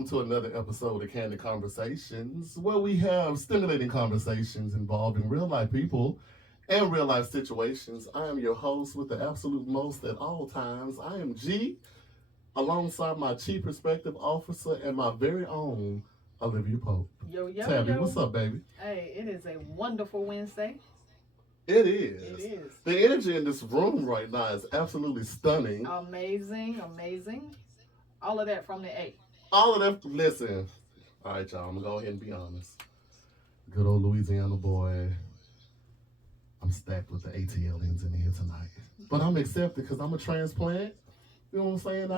welcome to another episode of Candid Conversations, where we have stimulating conversations involving real life people and real life situations. I am your host with the absolute most at all times. I am G, alongside my Chief Perspective Officer and my very own Olivia Pope. Yo, yo, Tabby, what's yo. up, baby? Hey, it is a wonderful Wednesday. It It is. is. The energy in this room right now is absolutely stunning. Amazing, amazing. All of that from the A. All of them, listen. All right, y'all, I'm going to go ahead and be honest. Good old Louisiana boy. I'm stacked with the ATLians in here tonight. But I'm accepted because I'm a transplant. You know what I'm saying?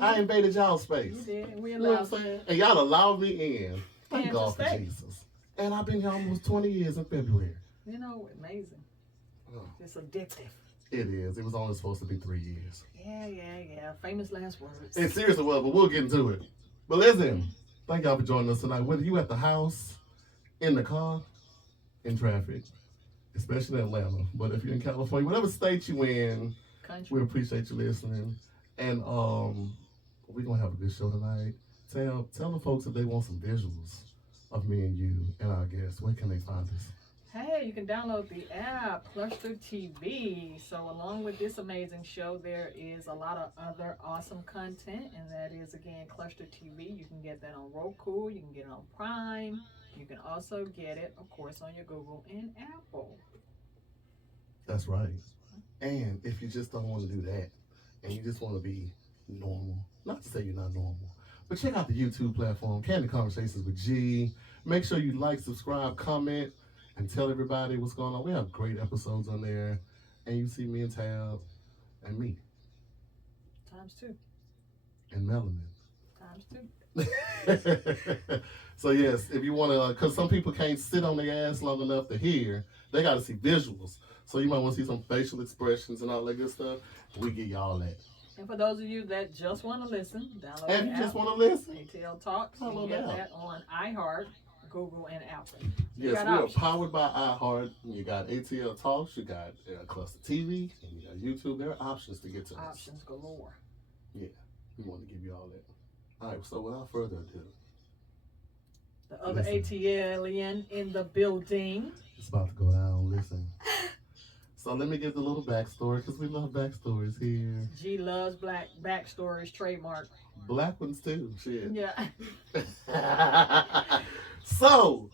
I invaded y'all space. You did. We You know what I'm allowed saying? And y'all allowed me in. Thank And God to for stay. Jesus. And I've been here almost 20 years in February. amazing. Oh, It's addictive. it is. It was only supposed to be 3 years. Yeah. Famous last words. It seriously was, but we'll get into it. But listen, thank y'all for joining us tonight. Whether you at the house, in the car, in traffic, especially in Atlanta. But if you're in California, whatever state you in, we Country. appreciate you listening. And we're gonna have a good show tonight. Tell the folks if they want some visuals of me and you and our guests. Where can they find us? Hey, you can download the app, Cluster TV. So, along with this amazing show, there is a lot of other awesome content, and that is again Cluster TV. You can get that on Roku, you can get it on Prime, you can also get it, of course, on your Google and Apple. That's right. And if you just don't want to do that, and you just want to be normal, not to say you're not normal, but check out the YouTube platform, Candid Conversations with G. Make sure you like, subscribe, comment, and tell everybody what's going on. We have great episodes on there, and you see me and Tab, and me, Times two. and Melanin. Times two. So yes, if you want to, because some people can't sit on their ass long enough to hear, they got to see visuals. So you might want to see some facial expressions and all that good stuff. We get y'all that. And for those of you that just want to listen, download And the you app. just want to listen. ATL Talks. You Download can get the app. that on iHeart, Google, and Apple. You Yes, got we are options. powered by iHeart. You got ATL Talks, you got Cluster TV, and you got YouTube. There are options to get to us. Options galore. Yeah, we want to give you all that. All right, so without further ado, The other Listen. ATLian in the building. it's about to go down. Listen. So let me give the little backstory because we love backstories here. G loves black backstories, trademark. Black ones too. Shit. Yeah. So,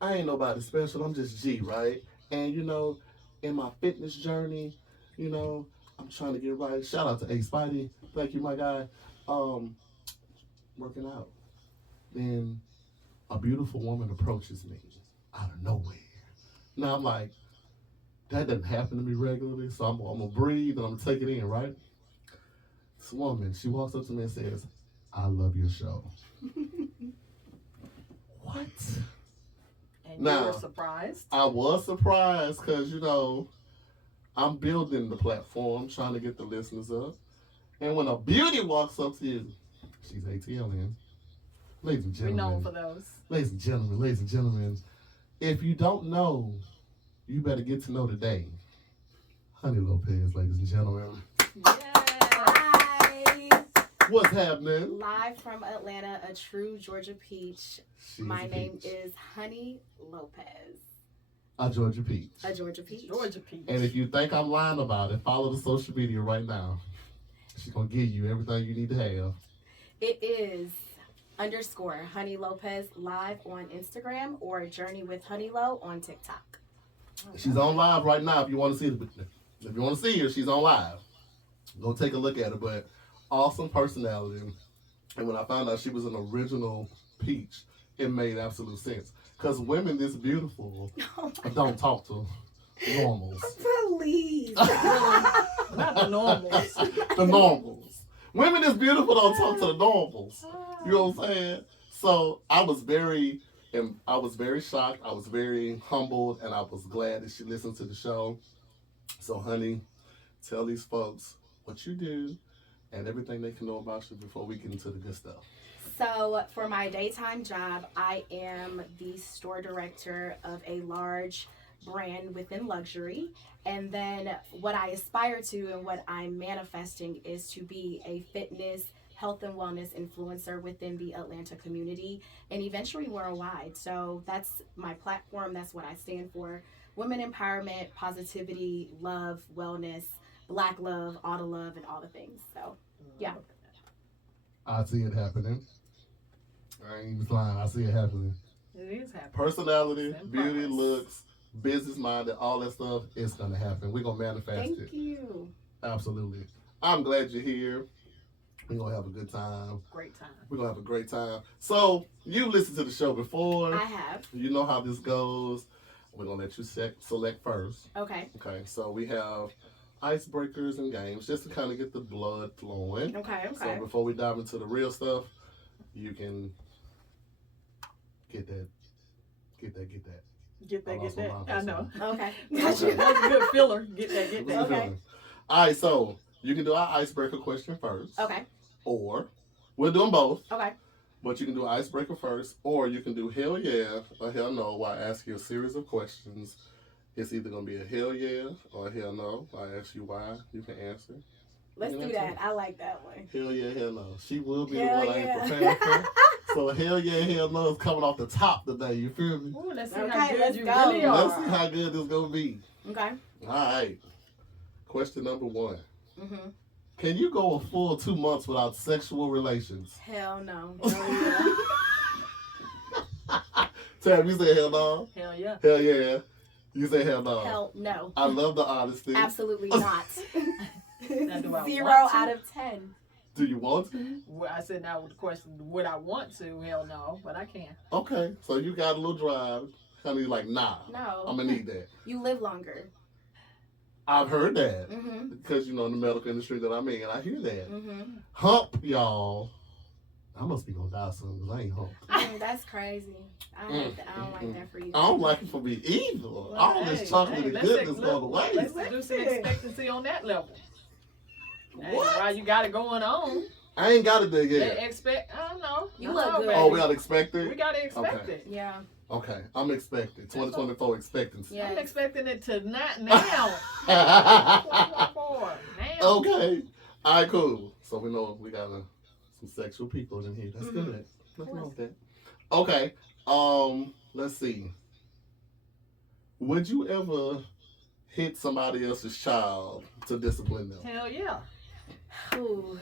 I ain't nobody special. I'm just G, right? And in my fitness journey, I'm trying to get right. Shout out to A Spidey. Thank you, my guy. Working out. Then a beautiful woman approaches me out of nowhere. Now I'm like, that doesn't happen to me regularly, so I'm gonna breathe and I'm gonna take it in, right? This woman, she walks up to me and says, "I love your show." What? And Now, you were surprised. I was surprised because, I'm building the platform, trying to get the listeners up. And when a beauty walks up to you, she's ATLian. Ladies and We're known gentlemen, for those. ladies and gentlemen, if you don't know, you better get to know today. Honey Lopez, ladies and gentlemen. Yeah. Hi. What's happening? Live from Atlanta, a true Georgia peach. She's My a name peach. is Honey Lopez. A Georgia Peach. A Georgia peach. Georgia Peach. And if you think I'm lying about it, follow the social media right now. She's going to give you everything you need to have. It is _, Honey Lopez live on Instagram or Journey with Honey Lo on TikTok. She's on live right now if you want to see it. If you want to see her, she's on live. Go take a look at her. But awesome personality. And when I found out she was an original peach, it made absolute sense. Because women this beautiful Oh don't talk to normals. Please. Not the normals. The normals. Women this beautiful don't talk to the normals. You know what I'm saying? So I was very shocked. I was very humbled, and I was glad that she listened to the show. So, honey, tell these folks what you do and everything they can know about you before we get into the good stuff. So, for my daytime job, I am the store director of a large brand within luxury. And then what I aspire to and what I'm manifesting is to be a fitness health and wellness influencer within the Atlanta community and eventually worldwide. So that's my platform. That's what I stand for. Women empowerment, positivity, love, wellness, black love, all the love, and all the things. So, yeah. I see it happening. I ain't even lying. I see it happening. It is happening. Personality, It's in beauty, progress. looks, business minded, all that stuff, it's going to happen. We're going to manifest Thank it. you. Absolutely. I'm glad you're here. We're going to have a good time. Great time. We're going to have a great time. So, you listened to the show before. I have. You know how this goes. We're going to let you select first. Okay. Okay, so we have icebreakers and games just to kind of get the blood flowing. Okay. So Okay. before we dive into the real stuff, you can get that. Get that, I get lost my that. mind for I a know. Okay. That's Got a you. good filler. Get that, get that. Okay. All right, so you can do our icebreaker question first. Okay. Or we're doing both, Okay. but you can do icebreaker first, or you can do hell yeah or hell no while I ask you a series of questions. It's either going to be a hell yeah or a hell no. I ask you why, you can answer. Let's You do know that. I like that one. Hell yeah, hell no. She will be Hell the one I yeah. ain't prepared for. So hell yeah, hell no is coming off the top today. You feel me? Ooh, let's see Okay, how good let's you go. really are. Let's see how good this gonna be. Okay. All right. Question number 1. Mhm. Can you go a full 2 months without sexual relations? Hell no. Oh, Tam, you say hell no? yeah. Hell yeah. Hell yeah. You say hell no. Hell no. I love the honesty. Absolutely not. Now, do I 0 want to? out of 10. Do you want to? Well, I said now with the question, would I want to? Hell no, but I can. Okay. So you got a little drive. Honey, like, nah. No. I'm gonna need that. You live longer. I've heard that. Mhm. Because, you know, in the medical industry that I'm in, I hear that. Mhm. Hump, y'all. I must be gonna die soon because I ain't humped. That's crazy. I don't like that for you. I don't like it for me either. All this chocolate and let's goodness look, going away. Let's do some expectancy on that level. Hey, What? while you got it going on, I ain't got it there they yet. expect. I don't know. You I look know, good. baby. Oh, we gotta expect We it? gotta expect Okay. it. Yeah. Okay, I'm expecting. 2024 expectancy. Yeah. I'm expecting it to not now. 2024. Now. Okay. All right, cool. So we know we got some sexual people in here. That's good. Nothing wrong with that. Okay. Let's see. Would you ever hit somebody else's child to discipline them? Hell yeah. Ooh.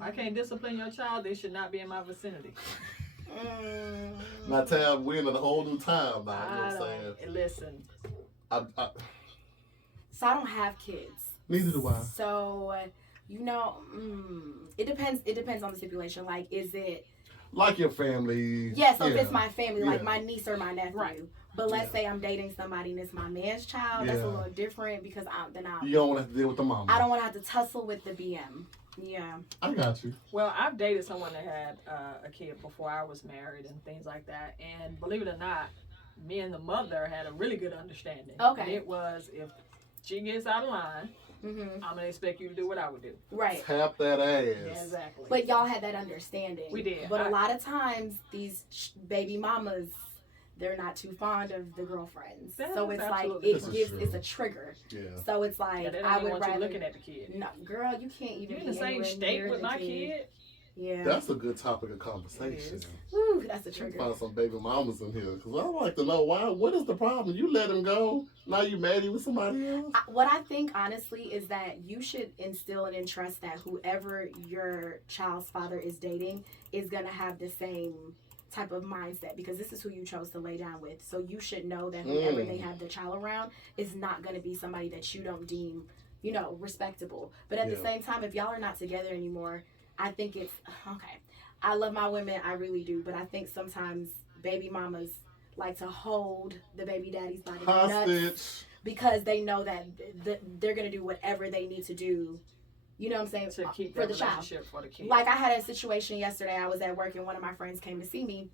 I can't discipline your child. They should not be in my vicinity. Now, Tam, we're in a whole new time now. You know I what I'm saying? don't. Listen. So I don't have kids. Neither do I. So, it depends. It depends on the stipulation. Like, is it? Like your family. Yeah. So if it's my family, like Yeah. my niece or my nephew. Right. But let's say I'm dating somebody and it's my man's child. That's a little different because You don't want to have to deal with the mama. I don't want to have to tussle with the BM. Yeah. I got you. Well, I've dated someone that had a kid before I was married and things like that. And believe it or not, me and the mother had a really good understanding. Okay. And it was, if she gets out of line, Mhm. I'm going to expect you to do what I would do. Right. Tap that ass. Yeah, exactly. But y'all had that understanding. We did. But a lot of times, these baby mamas, they're not too fond of the girlfriends. That so is it's like absolutely it true. gives it's a trigger. Yeah. So it's like Yeah, they don't I even would want you rather looking at the kid. No, girl, you can't even You in be the same anywhere state near with the my kid? Yeah. That's a good topic of conversation. It is. Woo, that's a You trigger. find some baby mamas in here because I would like to know why. What is the problem? You let him go. Now you married with somebody else. What I think honestly is that you should instill and entrust that whoever your child's father is dating is gonna have the same type of mindset because this is who you chose to lay down with. So you should know that whoever they have the child around is not gonna be somebody that you don't deem, respectable. But at the same time, if y'all are not together anymore, I think it's okay. I love my women, I really do, but I think sometimes baby mamas like to hold the baby daddies by the nuts Hostage. because they know that they're gonna do whatever they need to do. You know what I'm saying? To keep for that the child. relationship for the kid. Like I had a situation yesterday. I was at work and one of my friends came to see me.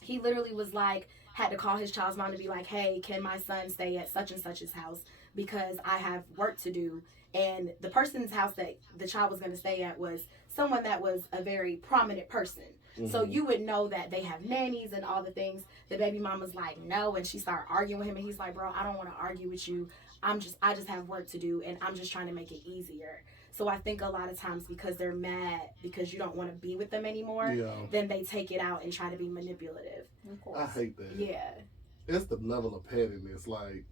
He literally was like, had to call his child's mom to be like, hey, can my son stay at such and such's house because I have work to do. And the person's house that the child was going to stay at was someone that was a very prominent person. So you would know that they have nannies and all the things. The baby mama's like, no. And she started arguing with him. And he's like, bro, I don't want to argue with you. I just have work to do. And I'm just trying to make it easier. So I think a lot of times because they're mad because you don't want to be with them anymore, Yeah. then they take it out and try to be manipulative. Of course. I hate that. Yeah. It's the level of pettiness. Like,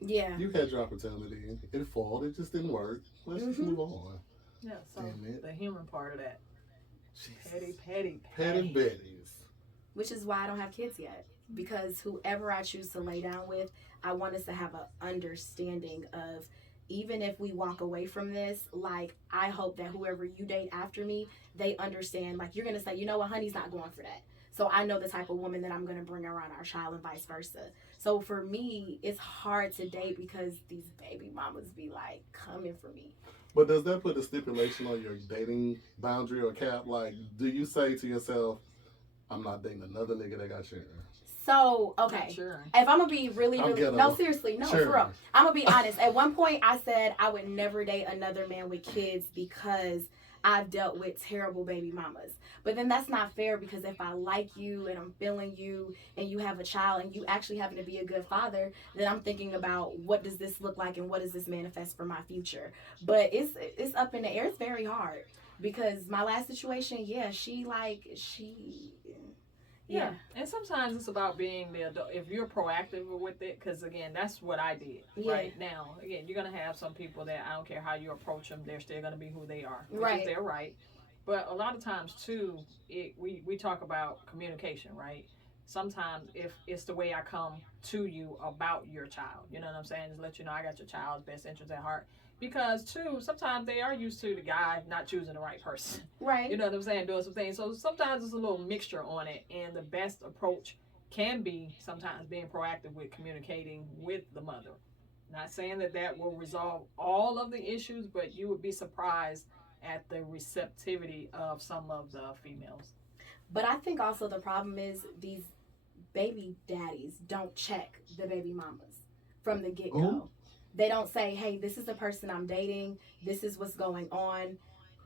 Yeah. you had your opportunity. It failed. It just didn't work. Let's just move on. Yeah, so Damn it. the human part of that. Jesus. Petty. Betties. Which is why I don't have kids yet. Because whoever I choose to lay down with, I want us to have an understanding of, even if we walk away from this, like, I hope that whoever you date after me, they understand, like, you're going to say, you know what, honey's not going for that. So I know the type of woman that I'm going to bring around our child and vice versa. So for me, it's hard to date because these baby mamas be, like, coming for me. But does that put a stipulation on your dating boundary or cap? Like, do you say to yourself, I'm not dating another nigga that got children? So, okay. Sure. If I'm going to be really, no, seriously, no, Sure. for real. I'm going to be honest. At one point, I said I would never date another man with kids because I've dealt with terrible baby mamas. But then that's not fair, because if I like you and I'm feeling you and you have a child and you actually happen to be a good father, then I'm thinking about, what does this look like and what does this manifest for my future? But it's up in the air. It's very hard, because my last situation, yeah. Yeah, and sometimes it's about being the adult. If you're proactive with it, because again, that's what I did. Yeah. Right now, again, you're gonna have some people that, I don't care how you approach them, they're still gonna be who they are, which Right. is their right. But a lot of times too, we talk about communication, right? Sometimes if it's the way I come to you about your child, you know what I'm saying? Just let you know I got your child's best interest at heart. Because too, sometimes they are used to the guy not choosing the right person. Right. You know what I'm saying? Doing some things. So sometimes it's a little mixture on it. And the best approach can be sometimes being proactive with communicating with the mother. Not saying that will resolve all of the issues, but you would be surprised at the receptivity of some of the females. But I think also the problem is these baby daddies don't check the baby mamas from the get-go. Ooh. They don't say, hey, this is the person I'm dating. This is what's going on.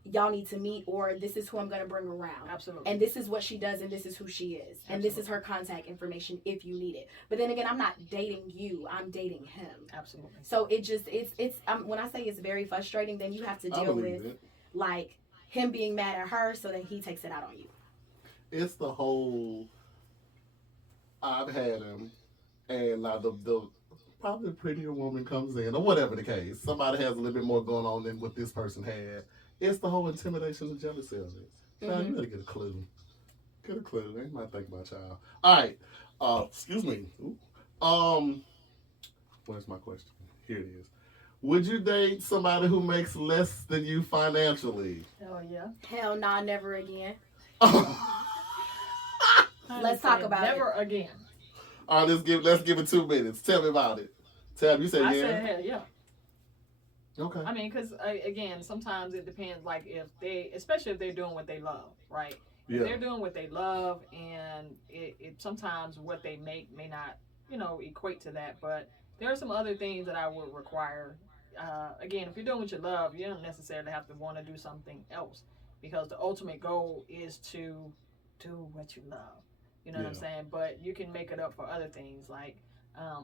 Y'all need to meet, or this is who I'm going to bring around. Absolutely. And this is what she does, and this is who she is. And this is her contact information if you need it. But then again, I'm not dating you. I'm dating him. Absolutely. So it just, it's when I say it's very frustrating, then you have to I deal believe with, it. like, him being mad at her, so then he takes it out on you. It's the whole, I've had him, and now the probably the prettier woman comes in, or whatever the case. Somebody has a little bit more going on than what this person had. It's the whole intimidation and jealousy of it. Now, you better get a clue. Get a clue. They might think about y'all. All right. Excuse me. Ooh. Where's my question? Here it is. Would you date somebody who makes less than you financially? Oh yeah. Hell nah, never again. I Let's say talk about never again. All right, let's give it 2 minutes. Tell me about it. Tab, you say I yeah? said hell yeah. Okay. I mean, because again, sometimes it depends. Like especially if they're doing what they love, right? If they're doing what they love, and it sometimes what they make may not, equate to that. But there are some other things that I would require. Again, if you're doing what you love, you don't necessarily have to want to do something else, because the ultimate goal is to do what you love. You know what I'm saying? But you can make it up for other things. Like,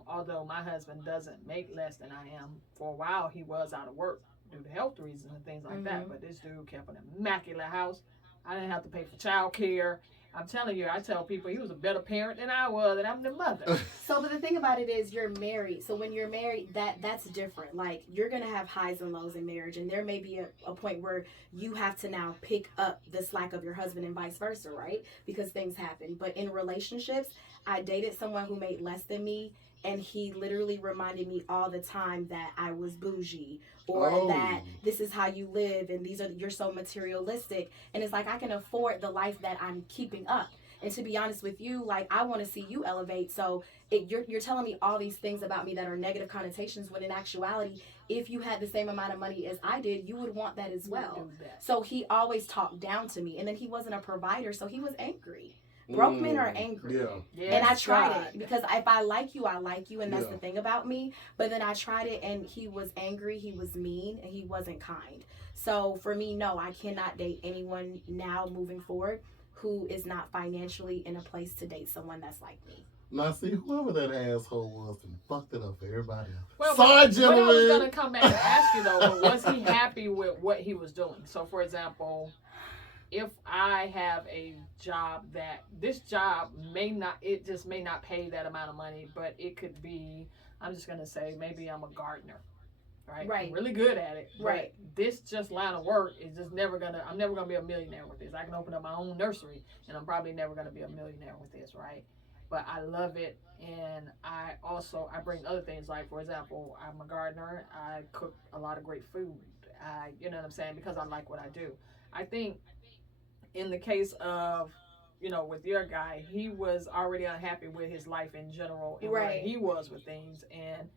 although my husband doesn't make less than I am, for a while he was out of work due to health reasons and things like that. But this dude kept an immaculate house. I didn't have to pay for child care. I'm telling you, I tell people he was a better parent than I was, and I'm the mother. So, but the thing about it is, you're married. So when you're married, that's different. Like, you're gonna have highs and lows in marriage, and there may be a point where you have to now pick up the slack of your husband and vice versa, right? Because things happen. But in relationships, I dated someone who made less than me, and he literally reminded me all the time that I was bougie, or that this is how you live, and you're so materialistic. And it's like, I can afford the life that I'm keeping up. And to be honest with you, like, I want to see you elevate. So you're telling me all these things about me that are negative connotations, when in actuality, if you had the same amount of money as I did, you would want that as well. So he always talked down to me, and then he wasn't a provider, so he was angry. Broke men are angry. Yeah. And I tried it, because if I like you, I like you, and that's the thing about me. But then I tried it, and he was angry, he was mean, and he wasn't kind. So for me, no, I cannot date anyone now moving forward who is not financially in a place to date someone that's like me. Now, see, whoever that asshole was and fucked it up for everybody else. Well, Sorry, what I was gentlemen. gonna come back and ask you though, was he happy with what he was doing? So, for example, if I have a job that this job it just may not pay that amount of money, but it could be, I'm just gonna say maybe I'm a gardener, right? Right. I'm really good at it, Right. This just line of work is just I'm never gonna be a millionaire with this. I can open up my own nursery, and I'm probably never gonna be a millionaire with this, right? But I love it, and I bring other things, like for example, I'm a gardener. I cook a lot of great food. You know what I'm saying, because I like what I do. I think in the case of, with your guy, he was already unhappy with his life in general and where he was with things, and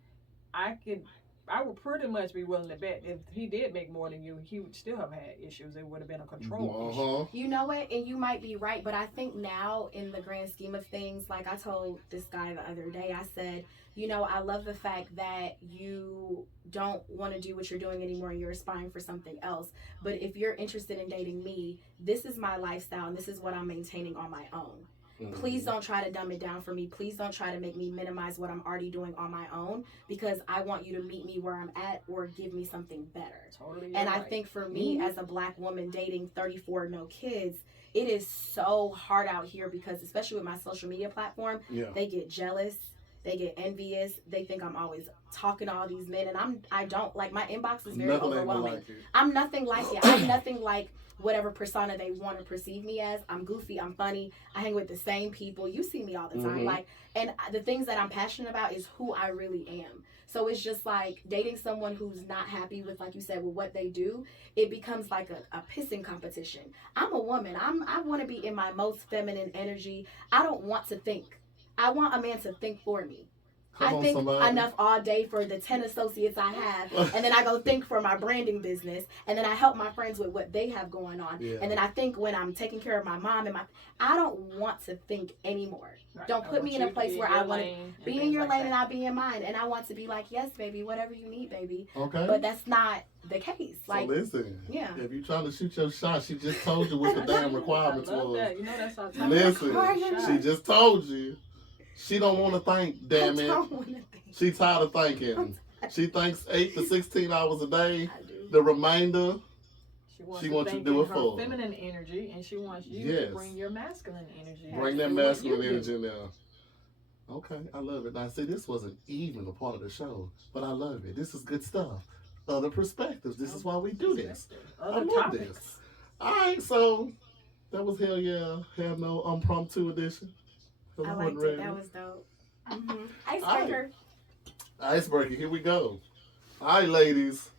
I would pretty much be willing to bet if he did make more than you, he would still have had issues. It would have been a control issue. You know what? And you might be right, but I think now, in the grand scheme of things, like I told this guy the other day, I said, I love the fact that you don't want to do what you're doing anymore and you're aspiring for something else. But if you're interested in dating me, this is my lifestyle and this is what I'm maintaining on my own. Please don't try to dumb it down for me. Please don't try to make me minimize what I'm already doing on my own, because I want you to meet me where I'm at or give me something better. Totally. And I think for me, as a Black woman dating 34, no kids, it is so hard out here, because especially with my social media platform, they get jealous. They get envious. They think I'm always talking to all these men, and I don't, like, my inbox is very overwhelming. I'm nothing like it. I'm nothing like whatever persona they want to perceive me as. I'm goofy. I'm funny. I hang with the same people. You see me all the time. Like, and the things that I'm passionate about is who I really am. So it's just like dating someone who's not happy with, like you said, with what they do. It becomes like a pissing competition. I'm a woman. I want to be in my most feminine energy. I don't want to think. I want a man to think for me. I think enough all day for the 10 associates I have, and then I go think for my branding business, and then I help my friends with what they have going on, and then I think when I'm taking care of my mom and I don't want to think anymore. Right. Don't put me in a place where I want to be in your lane and I'll be in mine, and I want to be like, yes, baby, whatever you need, baby. Okay. But that's not the case. Like, so listen, if you're trying to shoot your shot, she just told you what the damn requirements was. That. That's our time. Listen, she just told you. She don't want to think, damn it. She tired of thinking. She thinks 8 to 16 hours a day. The remainder, she wants you to do it full. Feminine energy, and she wants you to bring your masculine energy. Bring that masculine energy in there. Okay, I love it. Now, see, this wasn't even a part of the show, but I love it. This is good stuff. Other perspectives. This is why we do this. I love this. All right, so that was Hell No Impromptu edition. I liked it. That was dope. Icebreaker. Icebreaker. Here we go. All right, ladies.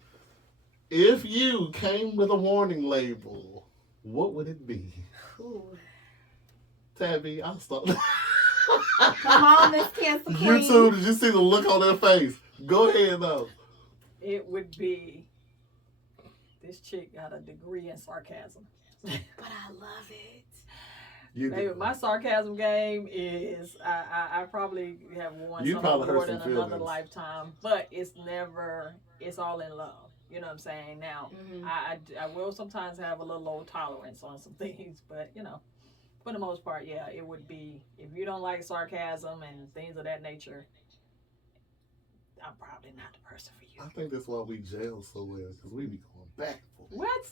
If you came with a warning label, what would it be? Ooh. Tabby, I'll start. Come on, Miss Cancer Queen. You too. Did you see the look on their face? Go ahead, though. It would be, this chick got a degree in sarcasm. But I love it. Maybe my sarcasm game is I probably have won some award in another lifetime, but it's all in love. You know what I'm saying? Now, I will sometimes have a little low tolerance on some things, but for the most part, it would be, if you don't like sarcasm and things of that nature, I'm probably not the person for you. I think that's why we jail so well, because we be going back and forth. What?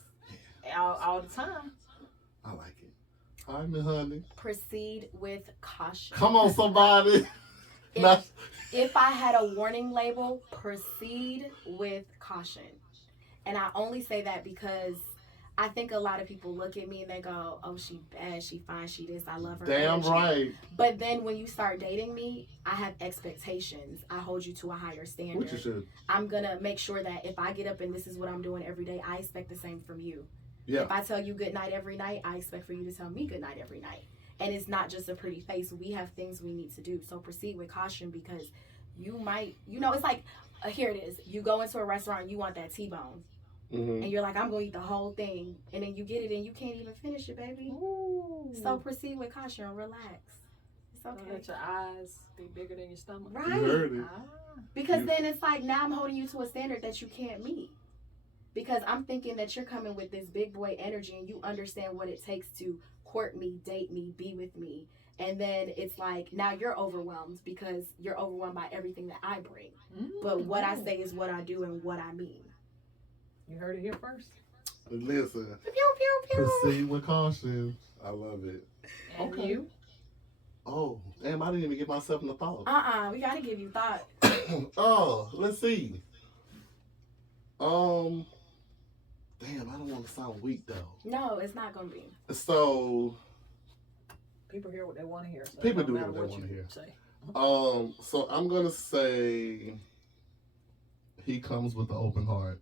Yeah. All the time. I like it. All right, honey. Proceed with caution. Come on, somebody. If I had a warning label, proceed with caution. And I only say that because I think a lot of people look at me and they go, oh, she bad, she fine, she this, I love her. Damn right. But then when you start dating me, I have expectations. I hold you to a higher standard. Which you should. I'm going to make sure that if I get up and this is what I'm doing every day, I expect the same from you. Yeah. If I tell you good night every night, I expect for you to tell me good night every night. And it's not just a pretty face. We have things we need to do. So proceed with caution, because you might, it's like, here it is. You go into a restaurant and you want that T-bone. And you're like, I'm going to eat the whole thing. And then you get it and you can't even finish it, baby. Ooh. So proceed with caution. Relax. It's okay. Don't let your eyes be bigger than your stomach. Right. You heard it. Because then it's like, now I'm holding you to a standard that you can't meet. Because I'm thinking that you're coming with this big boy energy and you understand what it takes to court me, date me, be with me. And then it's like now you're overwhelmed because you're overwhelmed by everything that I bring. But what I say is what I do and what I mean. You heard it here first. Listen, Pew, pew, pew. proceed with caution. I love it. And Okay. you? Oh, damn, I didn't even get myself in the thought. We gotta give you thought. Oh, let's see. Um, damn, I don't want to sound weak though. No, it's not gonna be. So, People hear what they want to hear. So People it don't do matter what they you wanna hear. Say. so I'm gonna say he comes with an open heart.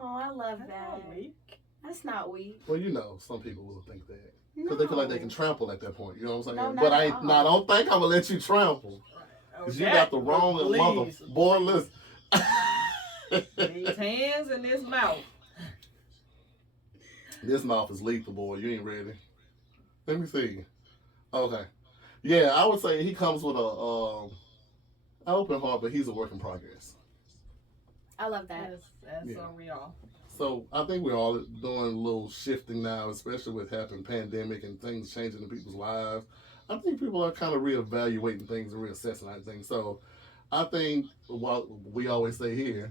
Oh, I love That's that. not weak. That's not weak. Well, some people will think that No. because they feel like they can trample at that point. You know what I'm saying? No, not but at I all. no, I don't think I'm gonna let you trample. Oh, Cause you got the wrong mother. please. Boy, listen. These hands and this mouth. This mouth is lethal, boy. You ain't ready. Let me see. Okay. Yeah, I would say he comes with a an open heart, but he's a work in progress. I love that. That's Yeah. we all. So I think we're all doing a little shifting now, especially with happening pandemic and things changing in people's lives. I think people are kind of reevaluating things and reassessing things. So I think what we always say here,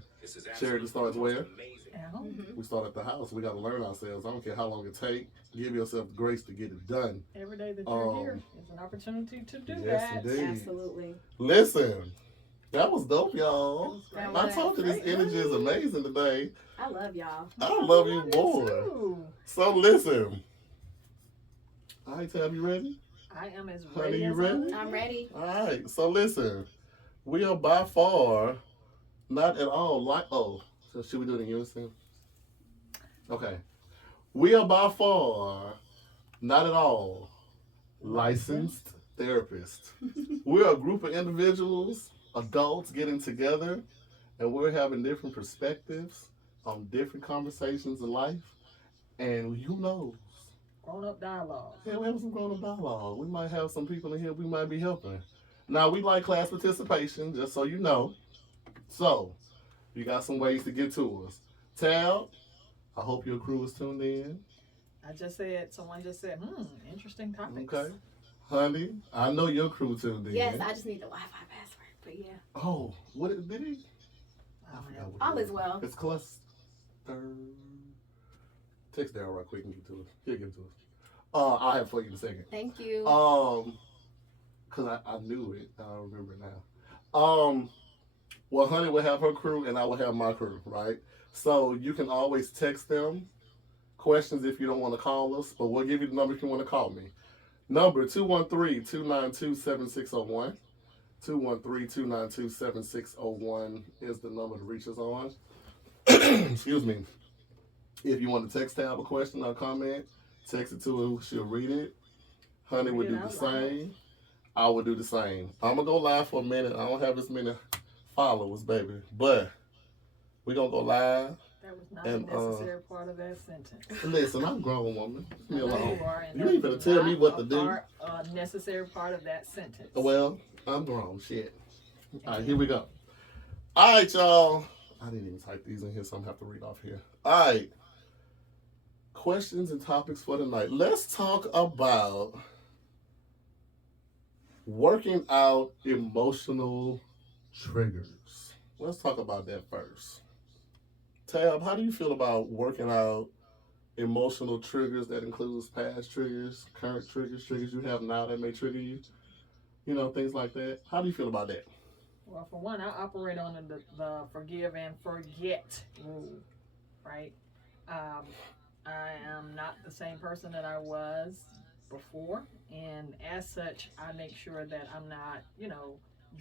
charity starts where? Yeah. Mhm. We start at the house. We got to learn ourselves. I don't care how long it takes. Give yourself the grace to get it done. Every day that you're Um, here is an opportunity to do yes, that. indeed. Absolutely. Listen, that was dope, y'all. That was That I was told you this great. energy is amazing today. I love y'all. I love you love more. too. So listen. All right, Tab, you ready? I am as Honey, ready you as ready? I'm ready. All right. So listen, we are by far not at all like. Oh, so should we do it in unison? Okay. We are by far not at all licensed therapists. We're a group of individuals, adults getting together, and we're having different perspectives on different conversations in life. And who knows? Grown up dialogue. Yeah, we have some grown up dialogue. We might have some people in here we might be helping. Now, we like class participation, just so you know. So, you got some ways to get to us. Tab, I hope your crew is tuned in. Someone just said, interesting topics. Okay. Honey, I know your crew tuned in. Yes, I just need the Wi-Fi password. But yeah, Oh, did he? Oh, I man. forgot what all it is was. well. It's cluster. Text Daryl right quick and give it to us. He'll give it to us. I'll have it for you in a second. Thank you. Cause I knew it. I remember it now. Well, Honey will have her crew and I will have my crew, right? So you can always text them questions if you don't want to call us, but we'll give you the number if you want to call me. Number 213-292-7601. 213-292-7601 is the number to reach us on. Excuse me. If you want to text Tab a question or comment, text it to her. She'll read it. Honey would do the same. I would do the same. I'm going to go live for a minute. I don't have as many followers, baby. But we're going to go live. That was not And, a necessary part of that sentence. Listen, I'm a grown woman. Leave me I know alone. you are, and You that ain't gonna was tell me not what to a do. necessary part of that sentence. Well, I'm grown. Shit. All right, here we go. All right, y'all. I didn't even type these in here, so I'm going to have to read off here. All right. Questions and topics for tonight. Let's talk about working out emotional triggers. Let's talk about that first. Tab, how do you feel about working out emotional triggers? That includes past triggers, current triggers, triggers you have now that may trigger you? You know, things like that. How do you feel about that? Well, for one, I operate on the forgive and forget rule, right? I am not the same person that I was before, and as such, I make sure that I'm not,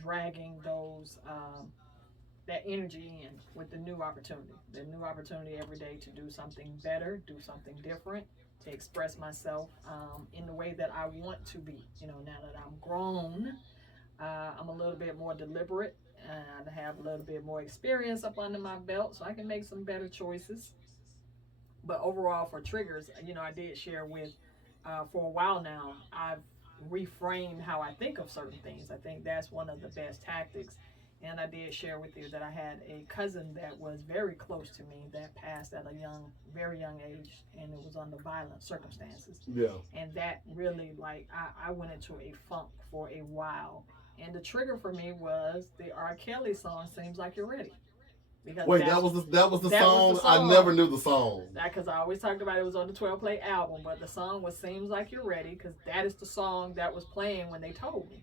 dragging that energy in with the new opportunity every day to do something better, do something different, to express myself in the way that I want to be. Now that I'm grown, I'm a little bit more deliberate and I have a little bit more experience up under my belt, so I can make some better choices. But overall, for triggers, I did share with, for a while now, I've reframed how I think of certain things. I think that's one of the best tactics And I did share with you that I had a cousin that was very close to me that passed at a very young age, and it was under violent circumstances. Yeah. And that really, like, I went into a funk for a while. And the trigger for me was the R. Kelly song, Seems Like You're Ready. Because Wait, that was the song? the song. I never knew the song. Because I always talked about it was on the 12 play album, but the song was Seems Like You're Ready, because that is the song that was playing when they told me.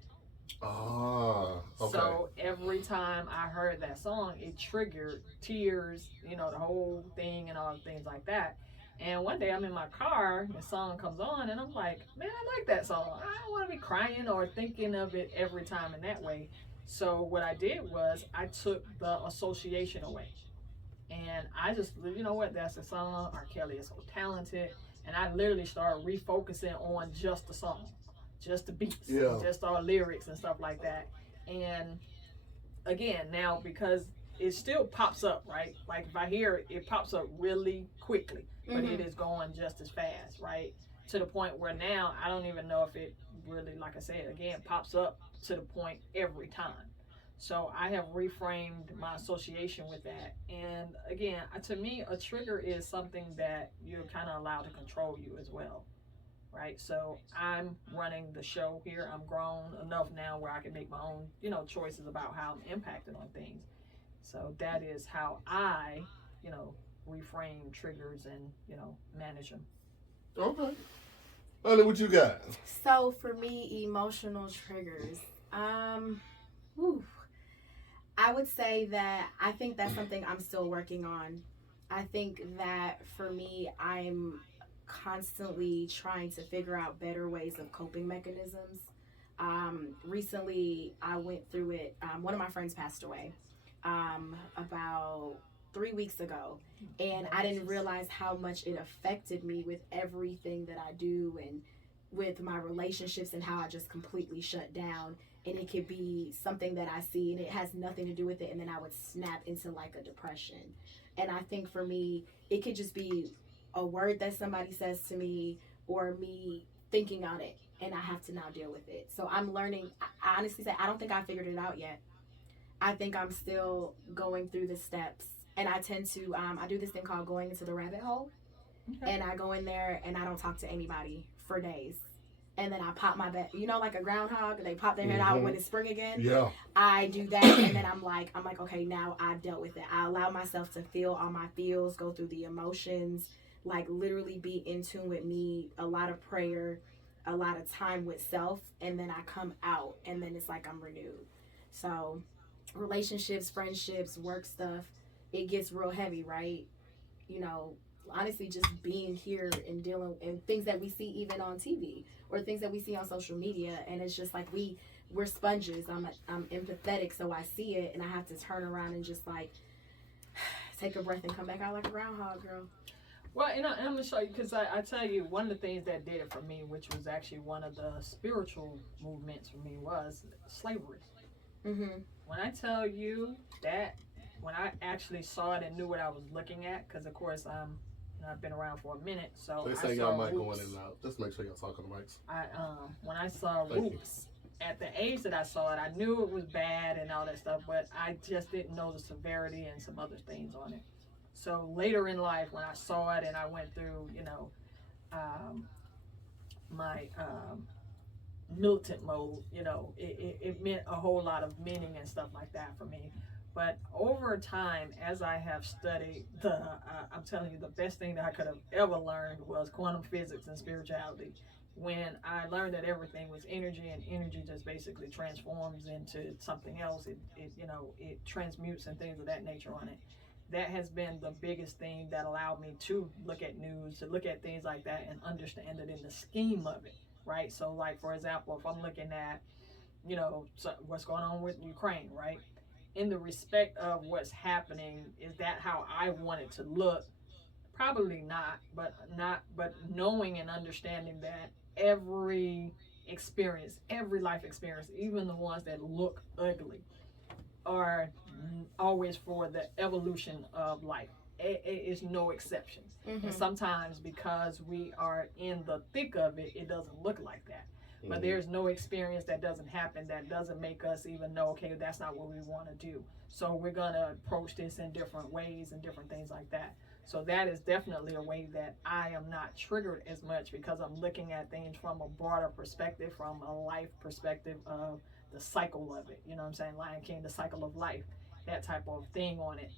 Ah, okay. So every time I heard that song, it triggered tears, the whole thing and all the things like that. And one day I'm in my car, the song comes on, and I'm like, man, I like that song. I don't want to be crying or thinking of it every time in that way. So what I did was I took the association away. And I just, you know what, that's a song. R. Kelly is so talented. And I literally started refocusing on just the song, just the beats, just our lyrics and stuff like that. And again, now because it still pops up, right? Like if I hear it, it pops up really quickly, but it is going just as fast, right? To the point where now I don't even know if it really, like I said, again, pops up to the point every time. So I have reframed my association with that. And again, to me, a trigger is something that you're kind of allowed to control you as well, right? So I'm running the show here. I'm grown enough now where I can make my own, choices about how I'm impacted on things. So that is how I, reframe triggers and, manage them. Okay. Honey, what you got? So for me, emotional triggers. Whew. I would say that I think that's something I'm still working on. I think that for me, I'm constantly trying to figure out better ways of coping mechanisms. Recently, I went through it. One of my friends passed away about 3 weeks ago, and I didn't realize how much it affected me with everything that I do and with my relationships and how I just completely shut down. And it could be something that I see and it has nothing to do with it, and then I would snap into like a depression. And I think for me, it could just be a word that somebody says to me or me thinking on it, and I have to now deal with it. So I'm learning. I honestly say I don't think I figured it out yet. I think I'm still going through the steps, and I tend to I do this thing called going into the rabbit hole. Okay. And I go in there and I don't talk to anybody for days. And then I pop my back, like a groundhog, they pop their head out when it's spring again. Yeah. I do that, and then I'm like, okay, now I've dealt with it. I allow myself to feel all my feels, go through the emotions, like literally be in tune with me, a lot of prayer, a lot of time with self, and then I come out, and then it's like I'm renewed. So relationships, friendships, work stuff, it gets real heavy, right? Honestly, just being here and dealing and things that we see even on TV or things that we see on social media, and it's just like we're sponges. I'm empathetic, so I see it and I have to turn around and just like take a breath and come back out like a groundhog, girl. Well, and I'm gonna show you, because I tell you, one of the things that did it for me, which was actually one of the spiritual movements for me, was slavery. When I tell you that, when I actually saw it and knew what I was looking at, because of course I've been around for a minute, so they say y'all might go in and out. Just make sure y'all talk on the mics. When I saw Roots, at the age that I saw it, I knew it was bad and all that stuff, but I just didn't know the severity and some other things on it. So later in life, when I saw it and I went through, my militant mode, it meant a whole lot of meaning and stuff like that for me. But over time, as I have studied, I'm telling you, the best thing that I could have ever learned was quantum physics and spirituality. When I learned that everything was energy, and energy just basically transforms into something else, it transmutes and things of that nature on it. That has been the biggest thing that allowed me to look at news, to look at things like that and understand it in the scheme of it, right? So like, for example, if I'm looking at, what's going on with Ukraine, right? In the respect of what's happening, is that how I want it to look? Probably not, but knowing and understanding that every experience, every life experience, even the ones that look ugly, are always for the evolution of life. It is no exception. And sometimes because we are in the thick of it, it doesn't look like that. But there's no experience that doesn't happen that doesn't make us even know, okay, that's not what we want to do. So we're going to approach this in different ways and different things like that. So that is definitely a way that I am not triggered as much, because I'm looking at things from a broader perspective, from a life perspective of the cycle of it. You know what I'm saying? Lion King, the cycle of life, that type of thing on it.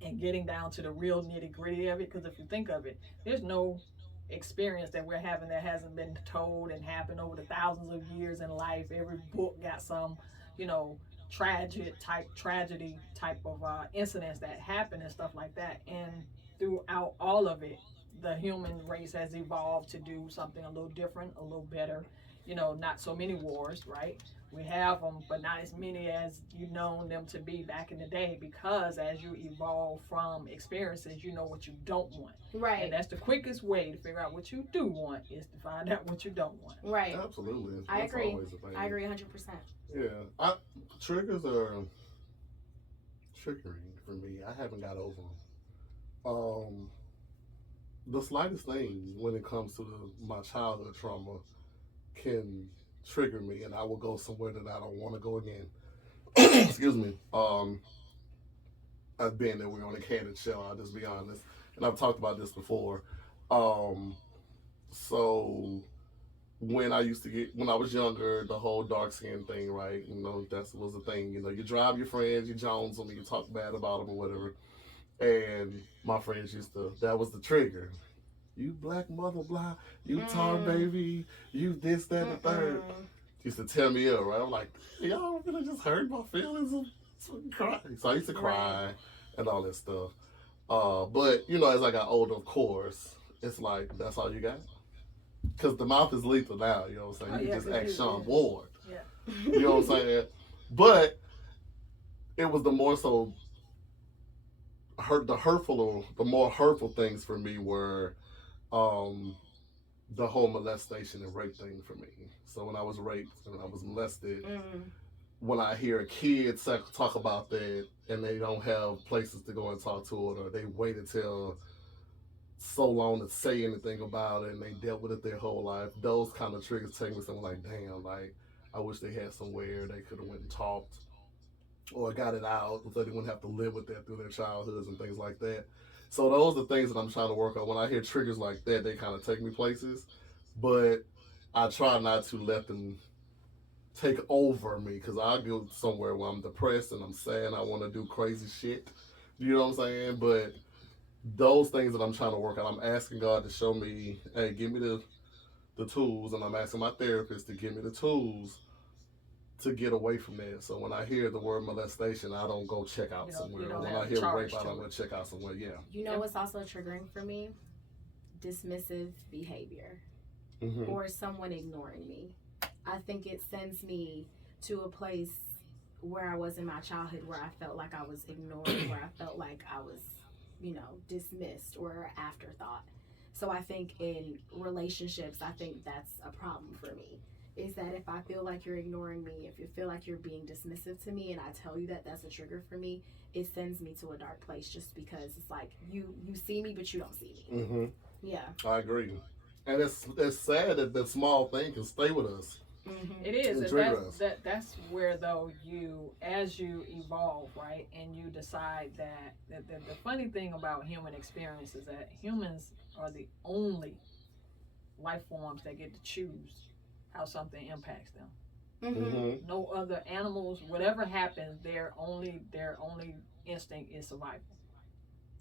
And getting down to the real nitty gritty of it. Because if you think of it, there's no experience that we're having that hasn't been told and happened over the thousands of years in life. Every book got some, you know, tragedy type of incidents that happen and stuff like that. And throughout all of it, the human race has evolved to do something a little different, a little better. You know, not so many wars, right? We have them, but not as many as you known them to be back in the day, because as you evolve from experiences, you know what you don't want. Right. And that's the quickest way to figure out what you do want, is to find out what you don't want. Right. Absolutely. I That's agree. always a thing. I agree 100%. Yeah. Triggers are triggering for me. I haven't got over them. The slightest thing when it comes to my childhood trauma can trigger me, and I will go somewhere that I don't want to go again. Excuse me. Being that we're on a Candid show, I'll just be honest, and I've talked about this before. So when I was younger, the whole dark skin thing, right? You know, that was the thing. You know, you drive your friends, you jones them, you talk bad about them or whatever. And my friends that was the trigger. You black mother blah, you tar baby, you this, that, and the third. Used to tear me up, right? I'm like, y'all really just hurt my feelings and cry. So I used to cry and all that stuff. But, you know, as I got older, of course, it's like, that's all you got? Because the mouth is lethal now, you know what I'm saying? You can just act Sean Ward. Yeah. You know what I'm saying? But it was the more so the more hurtful things for me were the whole molestation and rape thing for me. So when I was raped and I was molested, when I hear kids talk about that and they don't have places to go and talk to it, or they wait until so long to say anything about it and they dealt with it their whole life, those kind of triggers take me something like, damn, like I wish they had somewhere they could have went and talked or got it out so they wouldn't have to live with that through their childhoods and things like that. So those are things that I'm trying to work on. When I hear triggers like that, they kind of take me places, but I try not to let them take over me, because I'll go somewhere where I'm depressed and I'm sad and I want to do crazy shit. You know what I'm saying? But those things that I'm trying to work on, I'm asking God to show me, hey, give me the tools, and I'm asking my therapist to give me the tools to get away from that. So when I hear the word molestation, I don't go check out somewhere. When I hear rape, I don't go check out somewhere. Yeah. You know what's also triggering for me? Dismissive behavior, or someone ignoring me. I think it sends me to a place where I was in my childhood, where I felt like I was ignored, where I felt like I was, you know, dismissed or afterthought. So I think in relationships, I think that's a problem for me. Is that if I feel like you're ignoring me, if you feel like you're being dismissive to me, and I tell you that that's a trigger for me, it sends me to a dark place, just because it's like you see me, but you don't see me. Yeah. I agree. And it's sad that that small thing can stay with us. It is. That's where, though, as you evolve, right, and you decide that the funny thing about human experience is that humans are the only life forms that get to choose how something impacts them. No other animals, whatever happens, their only instinct is survival,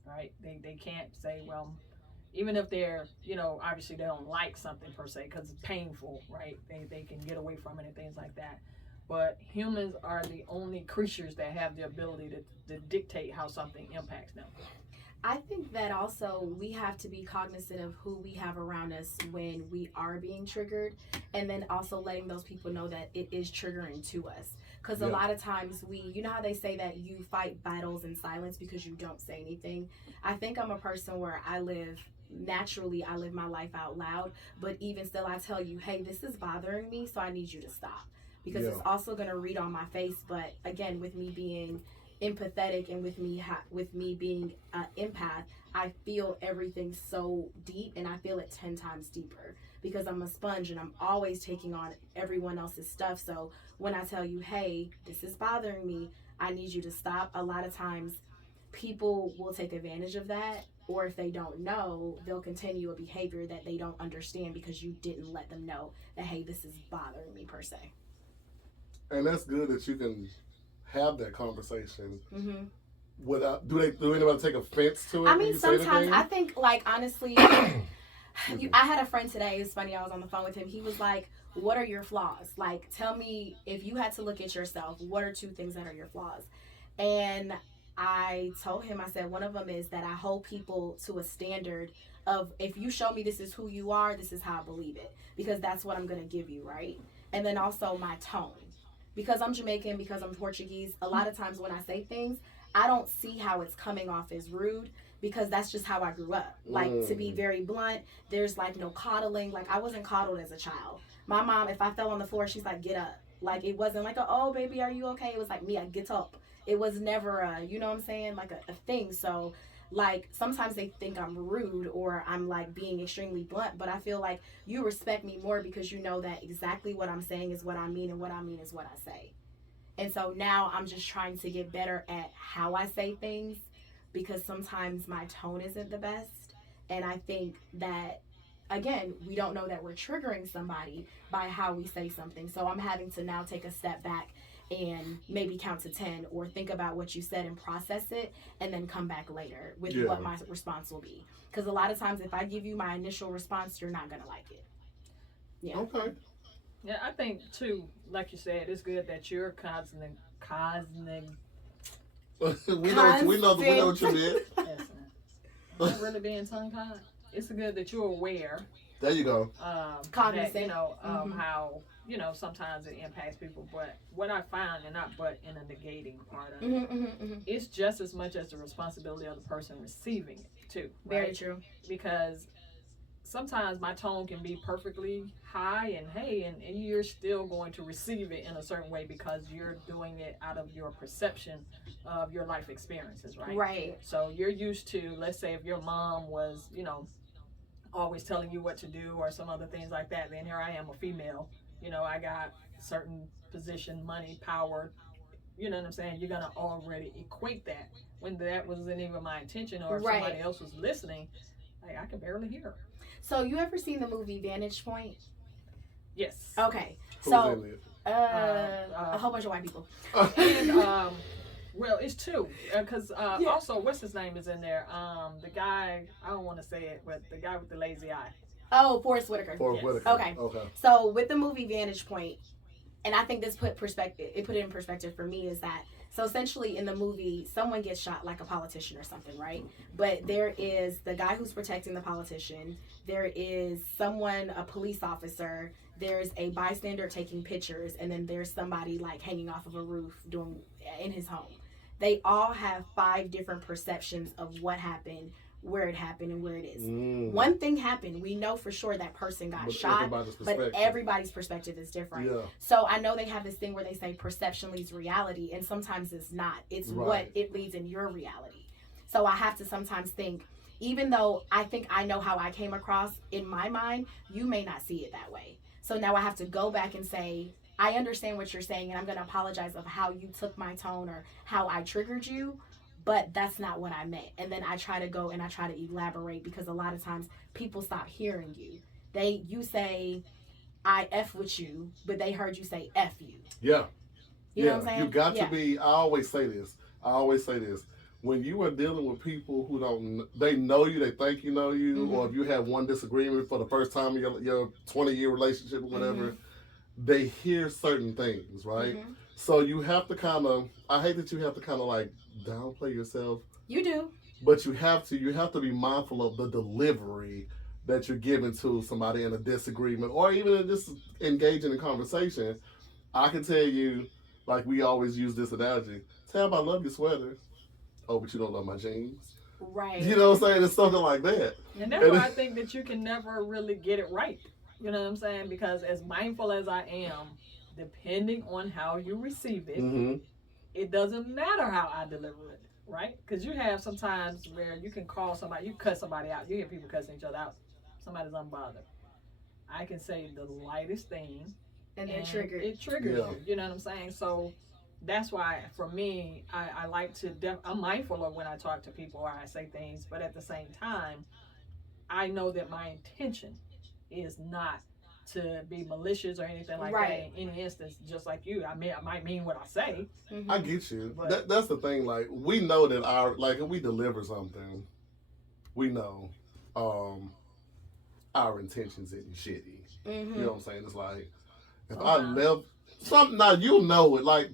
right? They can't say, well, even if they're, you know, obviously they don't like something per se because it's painful, right? They can get away from it and things like that. But humans are the only creatures that have the ability to dictate how something impacts them. I think that also we have to be cognizant of who we have around us when we are being triggered, and then also letting those people know that it is triggering to us. Because a lot of times you know how they say that you fight battles in silence because you don't say anything? I think I'm a person where I live my life out loud, but even still I tell you, hey, this is bothering me, so I need you to stop. Because it's also going to read on my face. But again, with me being empathetic and with me being an empath, I feel everything so deep, and I feel it 10 times deeper. because I'm a sponge and I'm always taking on everyone else's stuff. So when I tell you, hey, this is bothering me, I need you to stop, a lot of times people will take advantage of that. Or if they don't know, they'll continue a behavior that they don't understand because you didn't let them know that, hey, this is bothering me per se. And that's good that you can have that conversation Mm-hmm. without. Do anybody take offense to it? I when mean, you say sometimes anything? I think, like, honestly, I had a friend today. It's funny. I was on the phone with him. He was like, "What are your flaws? Like, tell me if you had to look at yourself. What are two things that are your flaws?" And I told him, I said, one of them is that I hold people to a standard of, if you show me this is who you are, this is how I believe it, because that's what I'm gonna give you, right? And then also my tone, because I'm Jamaican, because I'm Portuguese. A lot of times when I say things, I don't see how it's coming off as rude because that's just how I grew up. Like, to be very blunt, there's like no coddling. Like, I wasn't coddled as a child. My mom, if I fell on the floor, she's like, get up. Like, it wasn't like, oh, baby, are you okay? It was like, Mia, get up. It was never a, you know what I'm saying, like a thing. So, like, sometimes they think I'm rude or I'm like being extremely blunt, but I feel like you respect me more because you know that exactly what I'm saying is what I mean and what I mean is what I say. And so now I'm just trying to get better at how I say things because sometimes my tone isn't the best. And I think that, again, we don't know that we're triggering somebody by how we say something. So I'm having to now take a step back and maybe count to 10 or think about what you said and process it and then come back later with what my response will be. Because a lot of times if I give you my initial response, you're not going to like it. Yeah. Okay. Yeah, I think too, like you said, it's good that you're cosmic. we know what you meant. Not really being tongue tied. It's good that you're aware. There you go. That, you know, how, you know, sometimes it impacts people. But what I find, and not but in a negating part of it, it's just as much as the responsibility of the person receiving it too. Right? Very true. Because sometimes my tone can be perfectly high and hey, and you're still going to receive it in a certain way because you're doing it out of your perception of your life experiences, right? Right. So you're used to, let's say if your mom was, you know, always telling you what to do or some other things like that, then here I am, a female, you know, I got certain position, money, power, you know what I'm saying? You're going to already equate that when that wasn't even my intention, or if somebody else was listening, like, I can barely hear. So you ever seen the movie Vantage Point? Yes. Okay. Who's So in it? a whole bunch of white people. And well, it's two because also what's his name is in there. The guy, I don't want to say it, but the guy with the lazy eye. Oh, Forrest Whitaker. Whitaker. Okay. Okay. So with the movie Vantage Point, and I think this put it in perspective for me, is that, so essentially in the movie someone gets shot, like a politician or something, right? But there is the guy who's protecting the politician, there is someone, a police officer, there's a bystander taking pictures, and then there's somebody like hanging off of a roof doing in his home. They all have 5 different perceptions of what happened, where it happened, and where it is. One thing happened. We know for sure that person got shot, but everybody's perspective is different. Yeah. So I know they have this thing where they say perception leads reality, and sometimes it's not. It's what it leads in your reality. So I have to sometimes think, even though I think I know how I came across in my mind, you may not see it that way. So now I have to go back and say, I understand what you're saying, and I'm going to apologize of how you took my tone or how I triggered you, but that's not what I meant. And then I try to go and I try to elaborate, because a lot of times people stop hearing you. You say, I F with you, but they heard you say F you. Yeah. You know what I'm saying? You got to be, I always say this. When you are dealing with people who they know you, they think you know you, or if you have one disagreement for the first time in your 20-year relationship or whatever, they hear certain things, right? So you have to kind of, I hate that you have to kind of like downplay yourself. You do. But you have to be mindful of the delivery that you're giving to somebody in a disagreement, or even in just engaging in conversation. I can tell you, like we always use this analogy, Tab, I love your sweater. Oh, but you don't love my jeans. Right. You know what I'm saying? It's something like that. And that's why I think that you can never really get it right. You know what I'm saying? Because as mindful as I am, depending on how you receive it, it doesn't matter how I deliver it, right? Because you have sometimes where you can call somebody, you cut somebody out. You hear people cussing each other out. Somebody's unbothered. I can say the lightest thing, And then triggered. it triggers Yeah. you. You know what I'm saying? So that's why, for me, I like to. I'm mindful of when I talk to people or I say things, but at the same time, I know that my intention is not to be malicious or anything like Right. that. In any instance, just like you, I might mean what I say. Mm-hmm. I get you. But That's the thing. Like we know that if we deliver something, we know um, our intentions isn't shitty. Mm-hmm. You know what I'm saying? It's like if I sometimes, left something, now you'll know it. Like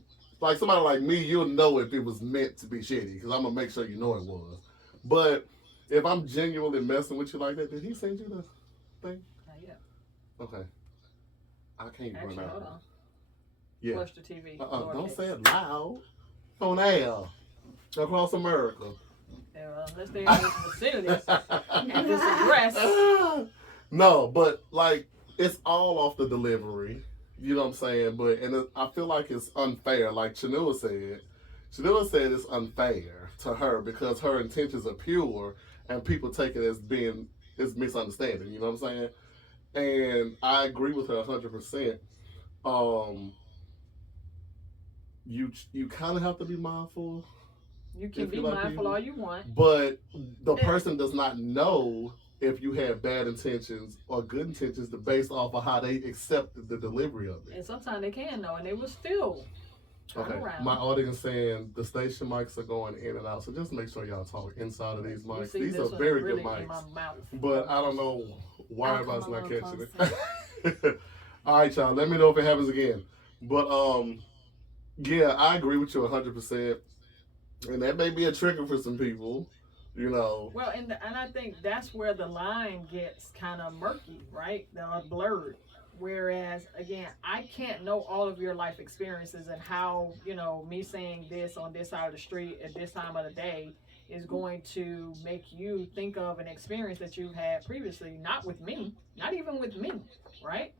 somebody like me, you'll know if it was meant to be shitty because I'm gonna make sure you know it was. But if I'm genuinely messing with you like that, did he send you the thing? not yet. Okay, I can't run Actually, out. hold on. Yeah. Flush the TV. Don't Lowercase. say it loud. On air across America. Yeah, well, unless they're in this vicinity at this address. No, but like it's all off the delivery. You know what I'm saying? But I feel like it's unfair. Like Chanua said it's unfair to her because her intentions are pure, and people take it as being is misunderstanding. You know what I'm saying? And I agree with her 100%. Um, you kind of have to be mindful You can if be you like mindful people, all you want. but the person does not know if you had bad intentions or good intentions based off of how they accepted the delivery of it. And sometimes they can know, and they will still turn Okay, around. my audience saying the station mics are going in and out, so just make sure y'all talk inside of these You mics. see These this are one very really good in my mics, mouth. but I don't know why I'll come everybody's a not little catching it. All right, y'all. Let me know if it happens again. But yeah, I agree with you 100%, and that may be a trigger for some people. You know. Well, and I think that's where the line gets kind of murky, right? Or blurred. Whereas, again, I can't know all of your life experiences and how, me saying this on this side of the street at this time of the day is going to make you think of an experience that you've had previously, not with me, not even with me, right?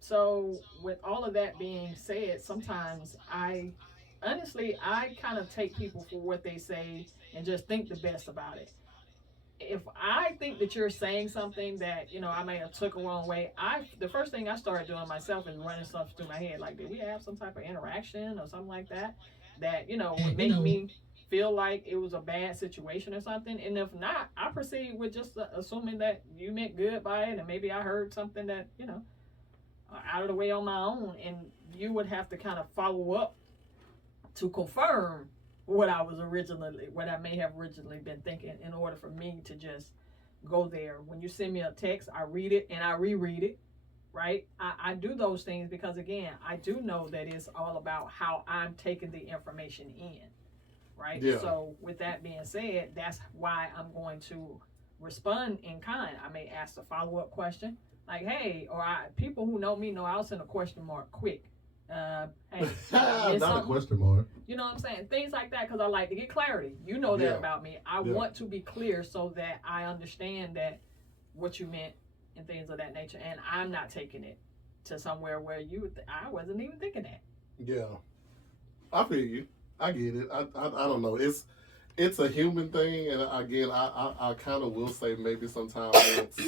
So, with all of that being said, sometimes I kind of take people for what they say and just think the best about it. If I think that you're saying something that I may have took a wrong way, the first thing I started doing myself is running stuff through my head, like, did we have some type of interaction or something like that would make me feel like it was a bad situation or something. And if not, I proceed with just assuming that you meant good by it, and maybe I heard something that out of the way on my own, and you would have to kind of follow up to confirm what I may have originally been thinking in order for me to just go there. When you send me a text, I read it and I reread it, right? I do those things because, again, I do know that it's all about how I'm taking the information in, right? Yeah. So with that being said, that's why I'm going to respond in kind. I may ask a follow-up question like, hey, or people who know me know I'll send a question mark quick. Hey, not a question mark. You know what I'm saying? Things like that, because I like to get clarity. You know that about me. I want to be clear so that I understand that what you meant and things of that nature, and I'm not taking it to somewhere where I wasn't even thinking that. Yeah, I feel you. I get it. I don't know. It's a human thing, and again, I kind of will say maybe sometimes it's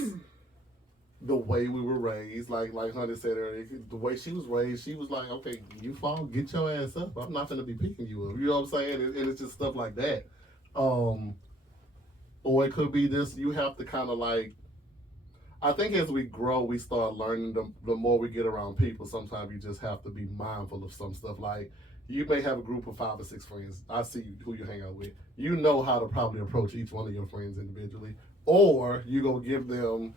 the way we were raised, like Honey said earlier, the way she was raised, she was like, okay, you fall, get your ass up. I'm not going to be picking you up. You know what I'm saying? And it's just stuff like that. Or it could be this, you have to kind of like, I think as we grow, we start learning the more we get around people, sometimes you just have to be mindful of some stuff. Like, you may have a group of 5 or 6 friends. I see who you hang out with. You know how to probably approach each one of your friends individually. Or you going to give them,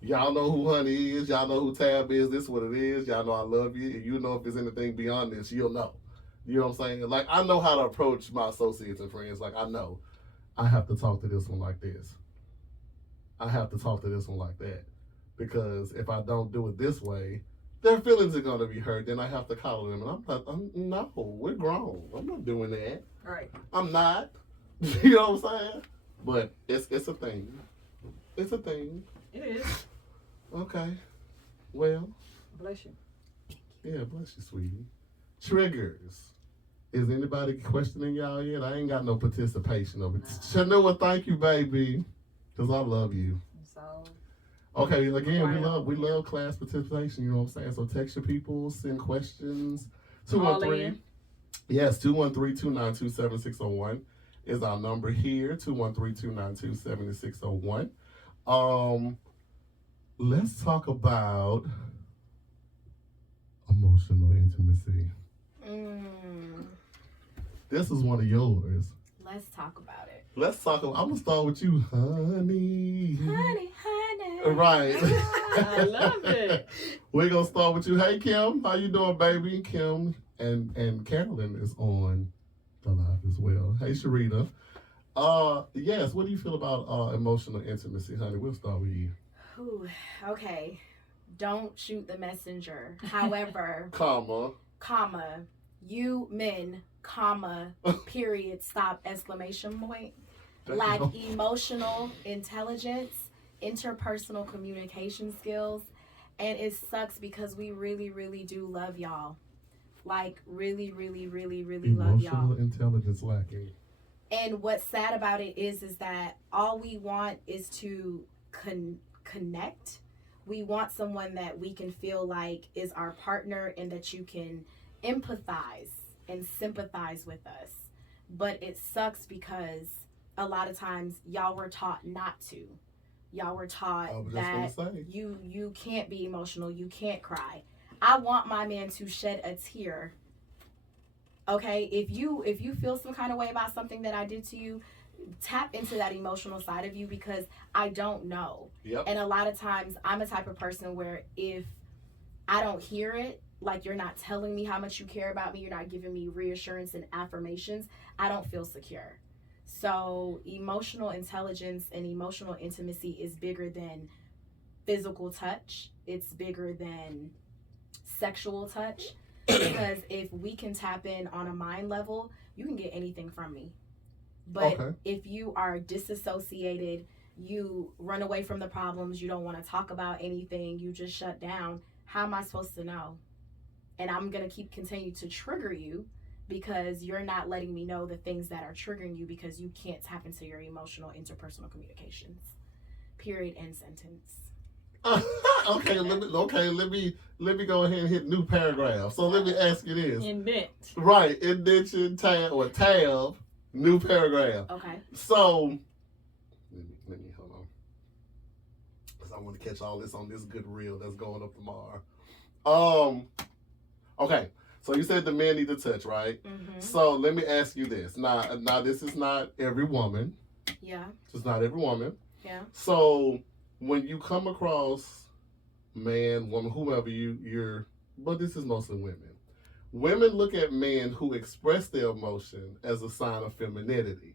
y'all know who Honey is. Y'all know who Tab is. This is what it is. Y'all know I love you. And you know if there's anything beyond this, you'll know. You know what I'm saying? Like, I know how to approach my associates and friends. Like, I know I have to talk to this one like this. I have to talk to this one like that. Because if I don't do it this way, their feelings are going to be hurt. Then I have to call them. And I'm like, no, we're grown. I'm not doing that. All right. I'm not. You know what I'm saying? But it's a thing. It's a thing. It is. Okay. Well. Bless you. Yeah, bless you, sweetie. Triggers. Is anybody questioning y'all yet? I ain't got no participation of it. Nah. Chanua, thank you, baby. Because I love you. So, Okay, and again, Right. we love class participation. You know what I'm saying? So text your people, send questions. Call 213. in. Yes, 213-292-7601 is our number here. 213-292-7601. Um, let's talk about emotional intimacy. Mm, This is one of yours. let's talk about it. Let's talk about, I'm gonna start with you, honey. Honey, honey. Right. I love it. We're gonna start with you. Hey Kim, how you doing, baby? Kim and Carolyn is on the live as well. Hey Sharita. Yes, what do you feel about emotional intimacy, honey? We'll start with you. Whew, okay. Don't shoot the messenger. However, Comma. comma, you men, comma, period, stop, exclamation point, lack Damn. emotional intelligence, interpersonal communication skills, and it sucks because we really, really do love y'all. Like, really, really, really, really love y'all. Emotional intelligence lacking. And what's sad about it is that all we want is to connect. We want someone that we can feel like is our partner and that you can empathize and sympathize with us. But it sucks because a lot of times y'all were taught not to. Y'all were taught I was just that gonna say. you can't be emotional, you can't cry. I want my man to shed a tear. Okay, if you feel some kind of way about something that I did to you, tap into that emotional side of you because I don't know. Yep. And a lot of times I'm a type of person where if I don't hear it, like you're not telling me how much you care about me, you're not giving me reassurance and affirmations, I don't feel secure. So emotional intelligence and emotional intimacy is bigger than physical touch. It's bigger than sexual touch. Because if we can tap in on a mind level, you can get anything from me. But Okay. if you are disassociated, you run away from the problems, you don't want to talk about anything, you just shut down, how am I supposed to know? And I'm going to continue to trigger you because you're not letting me know the things that are triggering you because you can't tap into your emotional interpersonal communications. Period. End sentence. Okay, let me go ahead and hit new paragraph. So let me ask you this. Indent. Right, indentation tab, new paragraph. Okay. So let me hold on. Because I want to catch all this on this good reel that's going up tomorrow. Okay. So you said the men need to touch, right? Mm-hmm. So let me ask you this. Now this is not every woman. Yeah. It's not every woman. Yeah. So when you come across man, woman, whoever you're, but this is mostly women. Women look at men who express their emotion as a sign of femininity.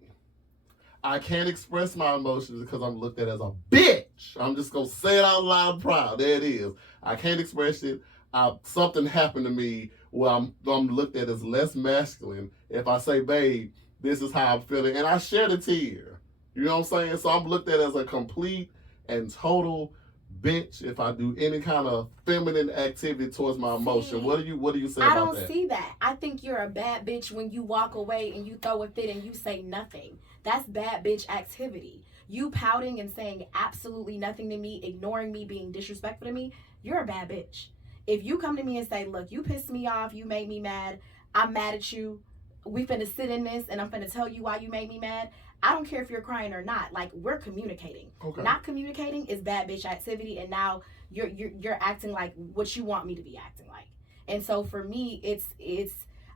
I can't express my emotions because I'm looked at as a bitch. I'm just gonna say it out loud and proud. There it is. I can't express it. Something happened to me where I'm looked at as less masculine. If I say, babe, this is how I'm feeling, and I shed a tear. You know what I'm saying? So I'm looked at as a complete and total bitch if I do any kind of feminine activity towards my emotion. What do you say I about don't that? see that. I think you're a bad bitch when you walk away and you throw a fit and you say nothing. That's bad bitch activity. You pouting and saying absolutely nothing to me, ignoring me, being disrespectful to me, you're a bad bitch. If you come to me and say, look, you pissed me off, you made me mad, I'm mad at you, we finna sit in this and I'm finna tell you why you made me mad, I don't care if you're crying or not. Like, we're communicating. Okay. Not communicating is bad bitch activity, and now you're acting like what you want me to be acting like. And so for me, it's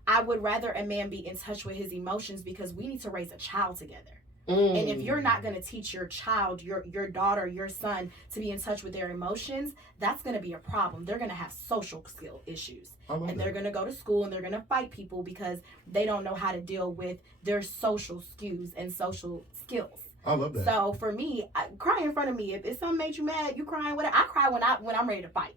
I would rather a man be in touch with his emotions because we need to raise a child together. And if you're not going to teach your child, your daughter, your son to be in touch with their emotions, that's going to be a problem. They're going to have social skill issues. And they're going to go to school and they're going to fight people because they don't know how to deal with their social skews and social skills. I love that. So for me, cry in front of me. If something made you mad, you crying, whatever. I cry when I'm ready to fight.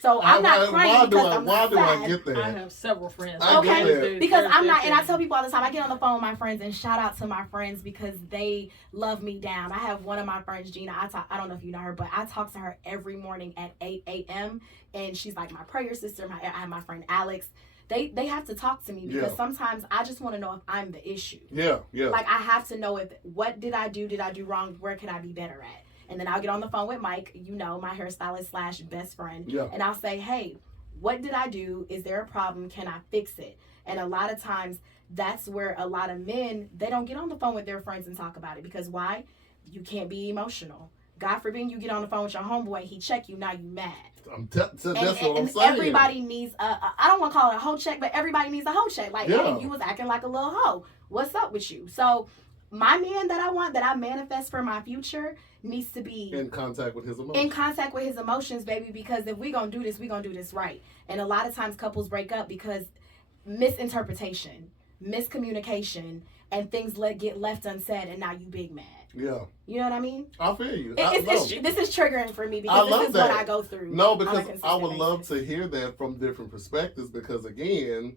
So I'm not crying because I'm sad. Why do I get that? I have several friends. I get that. Okay, Because I'm not, and I tell people all the time, I get on the phone with my friends and shout out to my friends because they love me down. I have one of my friends, Gina, I don't know if you know her, but I talk to her every morning at 8 a.m. and she's like my prayer sister. I have my friend Alex. They have to talk to me because sometimes I just want to know if I'm the issue. Yeah. Like I have to know what did I do wrong? Where can I be better at? And then I'll get on the phone with Mike, you know, my hairstylist slash best friend. Yeah. And I'll say, hey, what did I do? Is there a problem? Can I fix it? And a lot of times that's where a lot of men, they don't get on the phone with their friends and talk about it. Because why? You can't be emotional. God forbid you get on the phone with your homeboy, he check you, now you mad. That's what I'm saying. Everybody needs I don't want to call it a hoe check, but everybody needs a hoe check. Like, Yeah. hey, you was acting like a little hoe. What's up with you? So my man that I want, that I manifest for my future, needs to be in contact with his emotions. In contact with his emotions, baby, because if we gonna do this, we gonna do this right. And a lot of times couples break up because misinterpretation, miscommunication, and things get left unsaid, and now you big mad. Yeah. You know what I mean? I feel you. This is triggering for me because this is what I go through. No, because I would love to hear that from different perspectives, because again,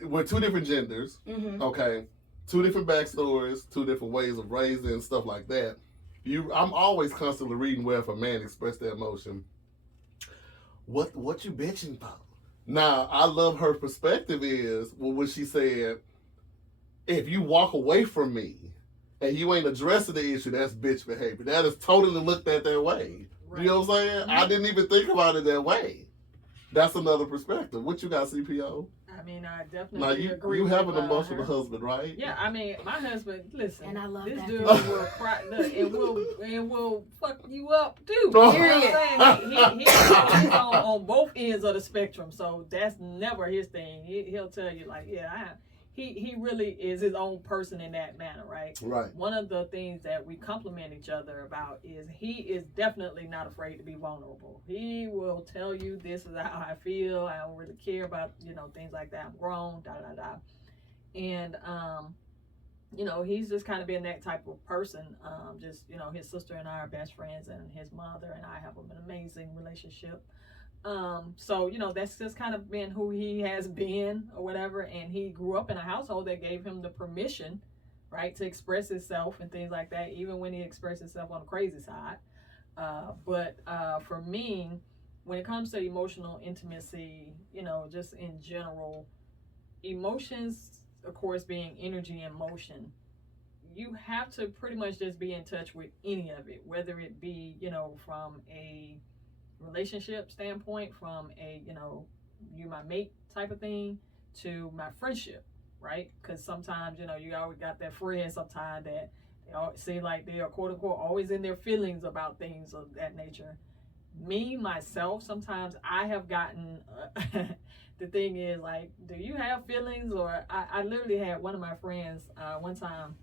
we're two different genders, okay? Two different backstories, two different ways of raising and stuff like that. I'm always constantly reading where if a man expressed their emotion, what you bitching about? Now, I love her perspective is, well, when she said, if you walk away from me and you ain't addressing the issue, that's bitch behavior. That is totally looked at that way. Right. You know what I'm saying? Mm-hmm. I didn't even think about it that way. That's another perspective. What you got, CPO? I mean, I definitely agree. You have an emotional husband, right? Yeah, I mean, my husband. Listen, and I love this that dude will cry and will fuck you up too. You know what I'm saying? He's on both ends of the spectrum, so that's never his thing. He'll tell you like, yeah, he really is his own person in that manner, right? Right. One of the things that we compliment each other about is he is definitely not afraid to be vulnerable. He will tell you, this is how I feel. I don't really care about, things like that. I'm grown, And, he's just kind of been that type of person. His sister and I are best friends, and his mother and I have an amazing relationship. So that's just kind of been who he has been or whatever, and he grew up in a household that gave him the permission, right, to express himself and things like that, even when he expressed himself on the crazy side. But for me, when it comes to emotional intimacy, just in general, emotions, of course, being energy and motion, you have to pretty much just be in touch with any of it, whether it be, from a relationship standpoint, from a you my mate type of thing, to my friendship, right? Because sometimes you always got that friend sometimes that they all seem like they are quote unquote always in their feelings about things of that nature. Me myself, sometimes I have gotten the thing is like, do you have feelings? Or I literally had one of my friends one time,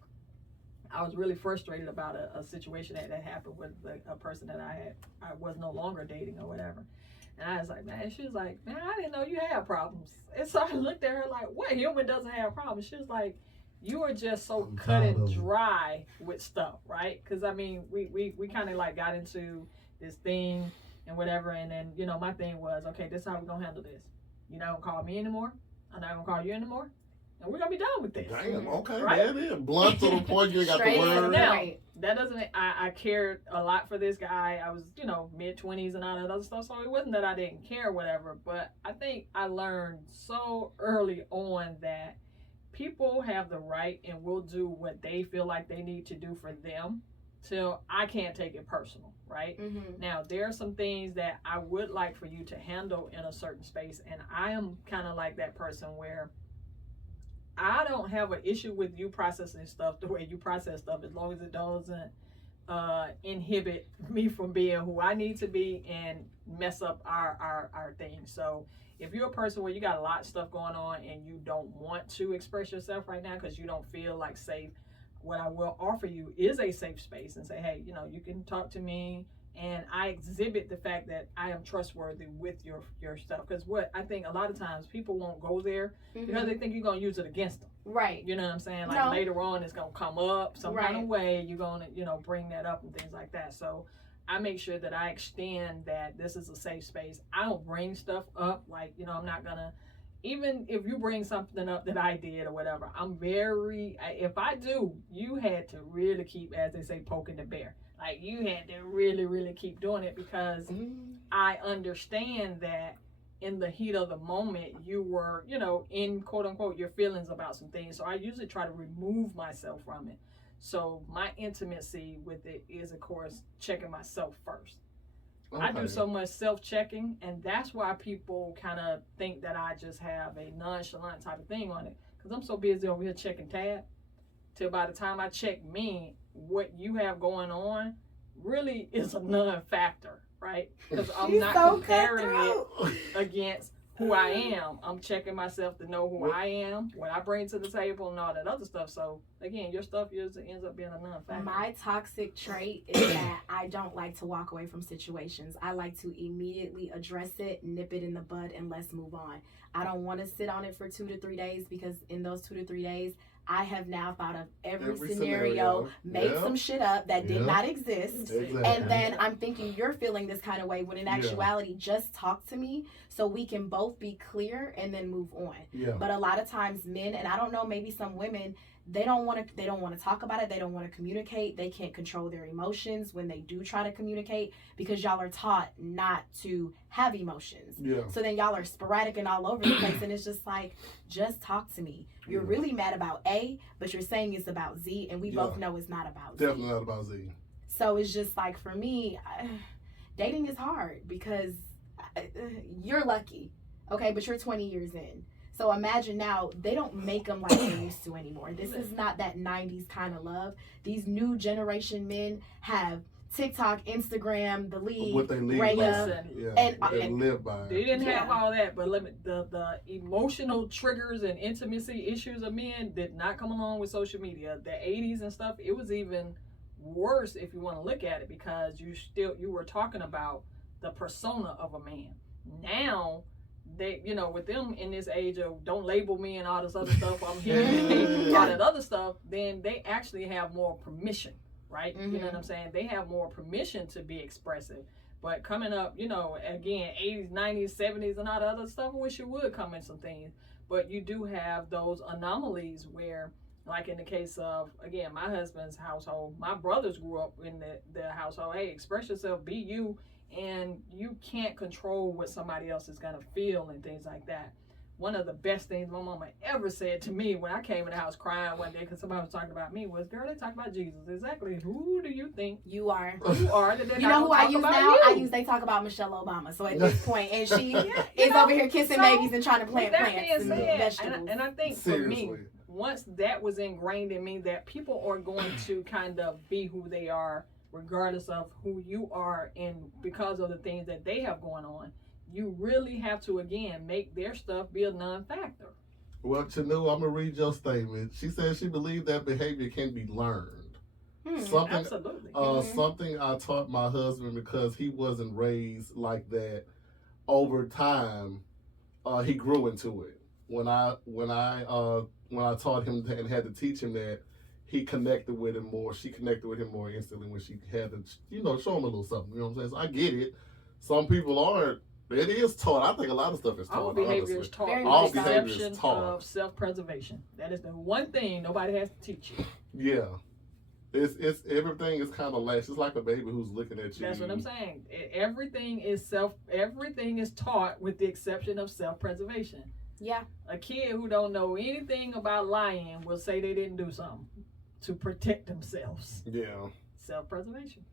I was really frustrated about a situation that happened with a person that I was no longer dating or whatever. And I was like, man, she was like, man, I didn't know you had problems. And so I looked at her like, what human doesn't have problems? She was like, you are just so cut and dry with stuff, right? Because I mean, we kind of like got into this thing and whatever. And then, my thing was, okay, this is how we're going to handle this. You're not going to call me anymore. I'm not going to call you anymore. And we're gonna be done with this. Damn, okay, right? That is blunt to the point you ain't got the word. Now, that doesn't mean I cared a lot for this guy. I was, mid-20s and all that other stuff. So it wasn't that I didn't care or whatever. But I think I learned so early on that people have the right and will do what they feel like they need to do for them, till I can't take it personal, right? Mm-hmm. Now, there are some things that I would like for you to handle in a certain space. And I am kind of like that person where I don't have an issue with you processing stuff the way you process stuff, as long as it doesn't inhibit me from being who I need to be and mess up our thing. So if you're a person where you got a lot of stuff going on and you don't want to express yourself right now because you don't feel like safe, what I will offer you is a safe space and say, hey, you can talk to me. And I exhibit the fact that I am trustworthy with your stuff. Because what I think a lot of times people won't go there because they think you're going to use it against them. Right. You know what I'm saying? Like later on it's going to come up some kind of way. You're going to, bring that up and things like that. So I make sure that I extend that this is a safe space. I don't bring stuff up. Like, I'm not going to, even if you bring something up that I did or whatever, if I do, you had to really keep, as they say, poking the bear. Like, you had to really, really keep doing it because I understand that in the heat of the moment, you were, in quote unquote, your feelings about some things. So I usually try to remove myself from it. So my intimacy with it is, of course, checking myself first. Okay. I do so much self-checking, and that's why people kind of think that I just have a nonchalant type of thing on it, because I'm so busy over here checking tab, till by the time I check me, what you have going on really is a non-factor, right? Because I'm She's not so comparing cutthroat. it against who I am. I'm checking myself to know who I am, what I bring to the table, and all that other stuff. So again, your stuff ends up being a non-factor. My toxic trait is that I don't like to walk away from situations. I like to immediately address it, nip it in the bud, and let's move on. I don't want to sit on it for 2 to 3 days, because in those 2 to 3 days, I have now thought of every scenario, made some shit up that did not exist. Exactly. And then I'm thinking you're feeling this kind of way, when in actuality, just talk to me so we can both be clear and then move on. Yeah. But a lot of times men, and I don't know, maybe some women, they don't want to talk about it. They don't want to communicate. They can't control their emotions when they do try to communicate, because y'all are taught not to have emotions. Yeah. So then y'all are sporadic and all over the place, and it's just like, just talk to me. You're really mad about A, but you're saying it's about Z, and we both know it's not about Z. Definitely not about Z. So it's just like, for me, dating is hard, because you're lucky, okay, but you're 20 years in. So imagine now, they don't make them like they used to anymore. This is not that 90s kind of love. These new generation men have TikTok, Instagram, the league, What they live Raya, by. and they live by. They didn't have all that, but the emotional triggers and intimacy issues of men did not come along with social media. The 80s and stuff, it was even worse if you want to look at it, because you were talking about the persona of a man. Now, they, with them in this age of don't label me and all this other stuff, I'm here, all that other stuff, then they actually have more permission, right? Mm-hmm. You know what I'm saying? They have more permission to be expressive. But coming up, again, 80s, 90s, 70s, and all the other stuff, I wish you would come in some things. But you do have those anomalies where, like in the case of, again, my husband's household, my brothers grew up in the household, hey, express yourself, be you, and you can't control what somebody else is going to feel and things like that. One of the best things my mama ever said to me when I came in the house crying one day because somebody was talking about me was, girl, they talk about Jesus. Exactly. Who do you think you are? You are. That You know who I use now? You. They talk about Michelle Obama. So at this point, and she is over here kissing babies and trying to plant plants and vegetables. And I think for me, once that was ingrained in me, that people are going to kind of be who they are regardless of who you are, and because of the things that they have going on, you really have to, again, make their stuff be a non-factor. Well, Chanu, I'm going to read your statement. She said she believed that behavior can be learned. Absolutely. Something I taught my husband, because he wasn't raised like that. Over time, he grew into it. When I taught him and had to teach him that, he connected with him more. She connected with him more instantly when she had to, show him a little something. You know what I'm saying? So I get it. Some people aren't. It is taught. I think a lot of stuff is taught. All behavior is taught. All With the behavior is exception taught. of self-preservation. That is the one thing nobody has to teach you. Yeah. It's everything is kind of latched. It's like a baby who's looking at you. That's what I'm saying. Everything is taught with the exception of self-preservation. Yeah. A kid who don't know anything about lying will say they didn't do something to protect themselves. Yeah. Self-preservation.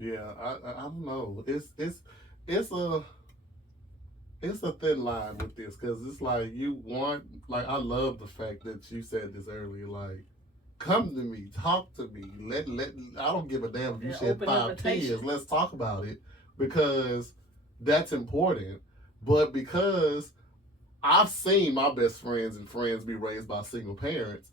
Yeah, I don't know. It's a thin line with this, because it's like I love the fact that you said this earlier, like, come to me, talk to me, I don't give a damn if you shed 5 tears, let's talk about it, because that's important. But because I've seen my best friends and friends be raised by single parents,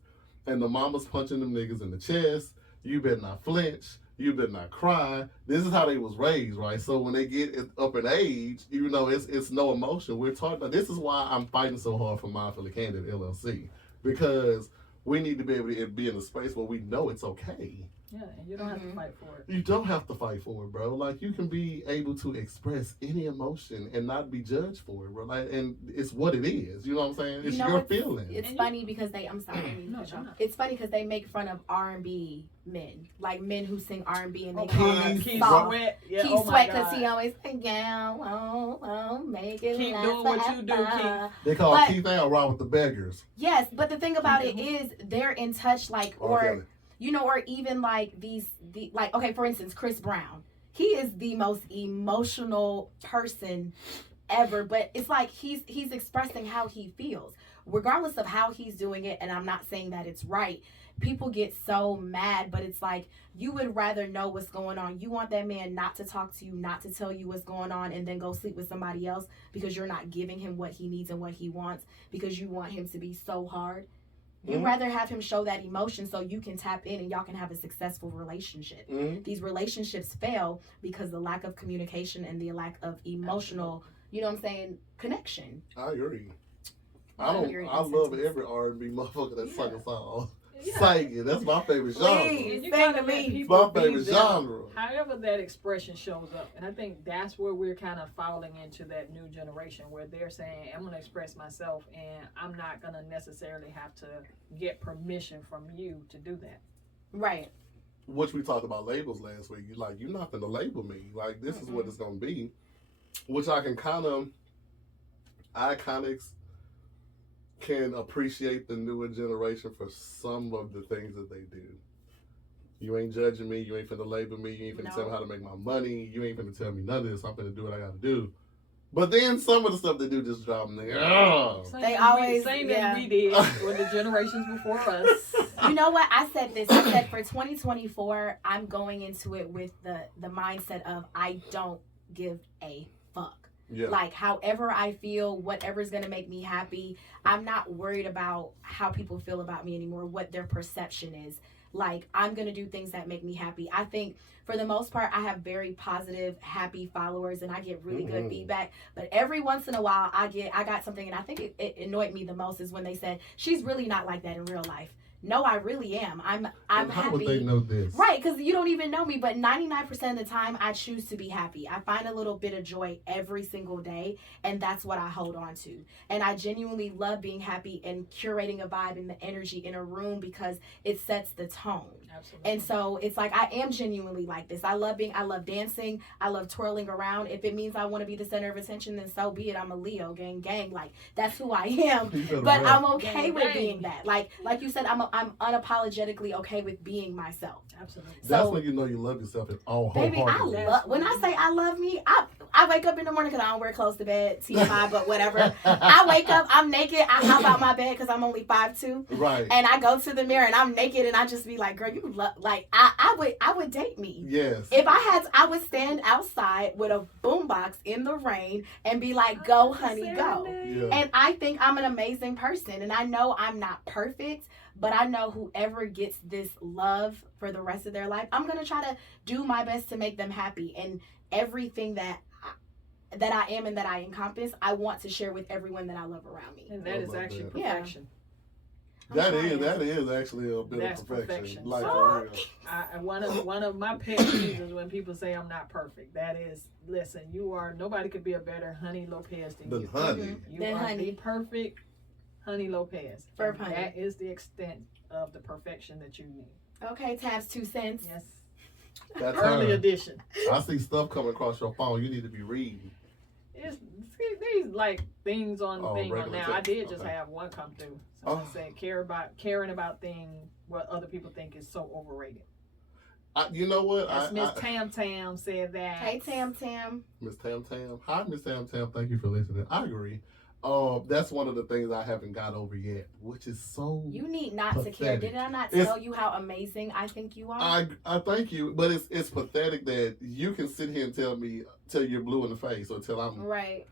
and the mama's punching them niggas in the chest, you better not flinch, you better not cry. This is how they was raised, right? So when they get up in age, even though it's no emotion, we're talking about, this is why I'm fighting so hard for Mindfully Candid LLC, because we need to be able to be in a space where we know it's okay. Yeah, and you don't have to fight for it. You don't have to fight for it, bro. Like, you can be able to express any emotion and not be judged for it, bro. Like, and it's what it is. You know what I'm saying? It's your feeling. It's funny because I'm sorry. It's funny because they make fun of R&B men, like men who sing R&B, and they call him Keith soft. Sweat. Yeah, Keith Sweat, because he always think, yeah, won't make it. Keep last doing what you do, forever. Keith. They call Keith Al Rob with the beggars. Yes, but the thing about it is they're in touch, like, or you know, or even like like, okay, for instance, Chris Brown. He is the most emotional person ever, but it's like he's expressing how he feels regardless of how he's doing it. And I'm not saying that it's right. People get so mad, but it's like you would rather know what's going on. You want that man not to talk to you, not to tell you what's going on, and then go sleep with somebody else because you're not giving him what he needs and what he wants, because you want him to be so hard. You'd rather have him show that emotion so you can tap in and y'all can have a successful relationship. These relationships fail because the lack of communication and the lack of emotional, you know what I'm saying, connection. I agree. I I love every R&B motherfucker that sing a song. Yeah. Singing, that's my favorite genre. Please, You sing gotta to let me. people My favorite be them. genre. However that expression shows up. And I think that's where we're kind of falling into that new generation where they're saying, I'm going to express myself and I'm not going to necessarily have to get permission from you to do that. Right. Which we talked about labels last week. You're like, you're not going to label me. Like, this is what it's going to be. Which I kind of can appreciate the newer generation for some of the things that they do. You ain't judging me. You ain't finna label me. You ain't finna tell me how to make my money. You ain't finna tell me none of this. I'm finna do what I gotta do. But then some of the stuff they do just drive me. They always, same yeah. as we did with the generations before us. You know what? I said this. I said for 2024, I'm going into it with the mindset of I don't give a fuck. Yeah. Like, however I feel, whatever's going to make me happy, I'm not worried about how people feel about me anymore, what their perception is. Like, I'm going to do things that make me happy. I think, for the most part, I have very positive, happy followers, and I get really good feedback. But every once in a while, I got something, and I think it annoyed me the most is when they said, she's really not like that in real life. No, I really am. I'm and happy. How would they know this? Right, because you don't even know me, but 99% of the time, I choose to be happy. I find a little bit of joy every single day, and that's what I hold on to. And I genuinely love being happy and curating a vibe and the energy in a room because it sets the tone. Absolutely. And so it's like I am genuinely like this. I love dancing. I love twirling around. If it means I want to be the center of attention, then so be it. I'm a Leo, gang. Like, that's who I am. But I'm okay with being that. Like you said, I'm unapologetically okay with being myself. Absolutely. That's So, when you know you love yourself and all baby, when I say I love me, I wake up in the morning because I don't wear clothes to bed, TMI, but whatever. I wake up, I'm naked. I hop out my bed because I'm only 5'2". Right. And I go to the mirror and I'm naked and I just be like, girl, you love, like, I would date me. Yes. If I would stand outside with a boombox in the rain and be like, go, honey, go. Yeah. And I think I'm an amazing person. And I know I'm not perfect, but I know whoever gets this love for the rest of their life, I'm going to try to do my best to make them happy. And everything that I am and that I encompass, I want to share with everyone that I love around me. And that is actually that. perfection. That is actually a bit That's of perfection. perfection. Like, So- for I real. one of my pet peeves is when people say I'm not perfect. That is, listen, nobody could be a better Honey Lopez than you. Honey. You Than are Honey. the perfect Honey Lopez. Verb And Honey. that is the extent of the perfection that you need. Okay, Tabs 2 cents. Yes. That's Early her. edition. I see stuff coming across your phone. You need to be reading. It's these like things on Oh, thing on regular now. text. I did just Okay. have one come through. Someone said caring about things what other people think is so overrated. You know what? Yes, Miss Tam Tam said that. Hey, Tam. Miss Tam Tam. Hi, Miss Tam Tam. Thank you for listening. I agree. That's one of the things I haven't got over yet, which is so. You need not to care. pathetic. Did I not It's- tell you how amazing I think you are? I thank you, but it's pathetic that you can sit here and tell you're blue in the face or tell I'm Right.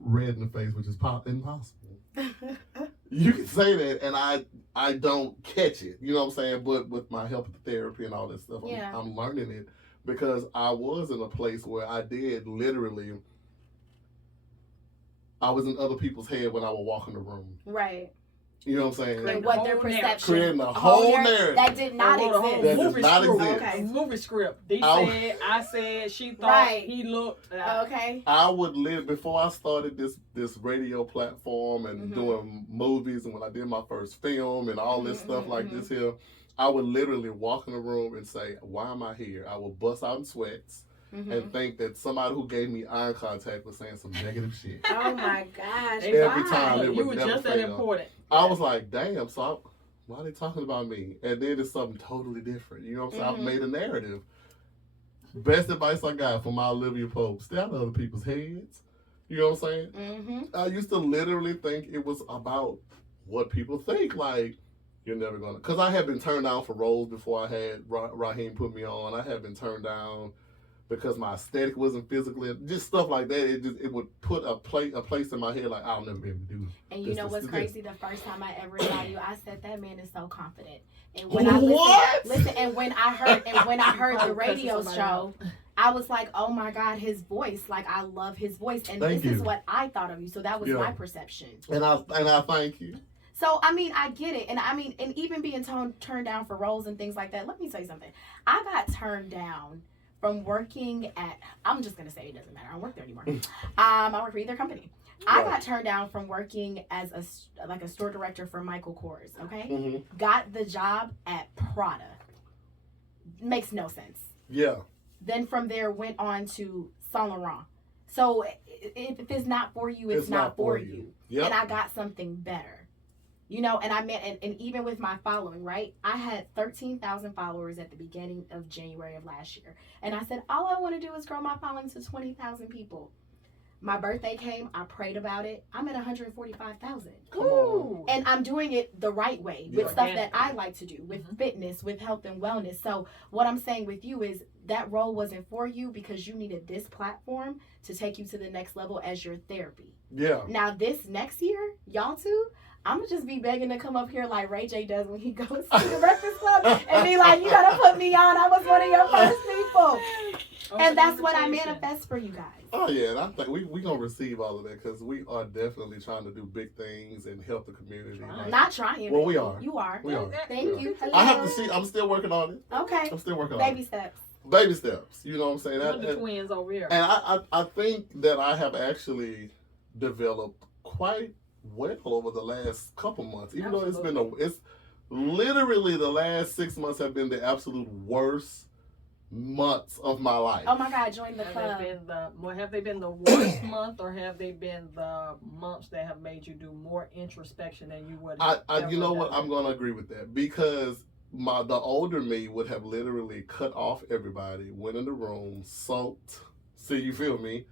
red in the face, which is impossible. You can say that, and I don't catch it. You know what I'm saying? But with my help with therapy and all that stuff, Yeah. I'm learning it because I was in a place where I did literally. I was in other people's head when I would walk in the room. Right. You know what I'm saying? Creating And a what whole their narrative. perception. Creating a whole narrative. That did not They wrote a whole exist. That does movie not script. exist. Okay. Movie script. He I- said, I said, she thought, Right. he looked. Okay. I would live before I started this radio platform and Mhm. doing movies, and when I did my first film and all this Mhm, stuff mhm, like this here, I would literally walk in the room and say, "Why am I here?" I would bust out in sweats and think that somebody who gave me eye contact was saying some negative shit. Oh my gosh. Every why? time it you would were never just that fail. important. I was like, "Damn!" So Why are they talking about me? And then it's something totally different. You know what I'm saying? I've made a narrative. Best advice I got from my Olivia Pope: stay out of other people's heads. You know what I'm saying? Mm-hmm. I used to literally think it was about what people think. Like, you're never gonna. Because I had been turned down for roles before I had Raheem put me on. I had been turned down because my aesthetic wasn't physically, just stuff like that. It would put a place in my head like I'll never be able to do. And you know what's crazy? The first time I ever saw you, I said that man is so confident. And when I listen, and when I heard the radio show, I was like, oh my God, his voice. Like, I love his voice. And this is what I thought of you. So that was my perception. And I thank you. So, I mean, I get it. And I mean, and even being turned down for roles and things like that, let me tell you something. I got turned down from working at, I'm just going to say it doesn't matter. I don't work there anymore. I work for either company. I got turned down from working as a store director for Michael Kors, okay? Mm-hmm. Got the job at Prada. Makes no sense. Yeah. Then from there went on to Saint Laurent. So if it's not for you, it's not for you. Yep. And I got something better. You know, and I meant, and even with my following, right? I had 13,000 followers at the beginning of January of last year. And I said, all I want to do is grow my following to 20,000 people. My birthday came, I prayed about it. I'm at 145,000. Ooh. And I'm doing it the right way with stuff that I like to do, with fitness, with health and wellness. So what I'm saying with you is that role wasn't for you because you needed this platform to take you to the next level as your therapy. Yeah. Now this next year, y'all two, I'm going to just be begging to come up here like Ray J does when he goes to the Breakfast Club and be like, you got to put me on. I was one of your first people. And that's what I manifest for you guys. Oh, yeah. And I think we going to receive all of that because we are definitely trying to do big things and help the community. Like, not trying. Well, we are. You are. We are. Thank you. Hello. I have to see. I'm still working on it. Okay. I'm still working on it. Baby steps. Baby steps. You know what I'm saying? The twins over here. And I think that I have actually developed quite well over the last couple months, even though it's literally the last 6 months have been the absolute worst months of my life. Oh my God, join the club. Have they been the worst month, or have they been the months that have made you do more introspection than you would? You know what? I'm going to agree with that because the older me would have literally cut off everybody, went in the room, sulked. See, you feel me?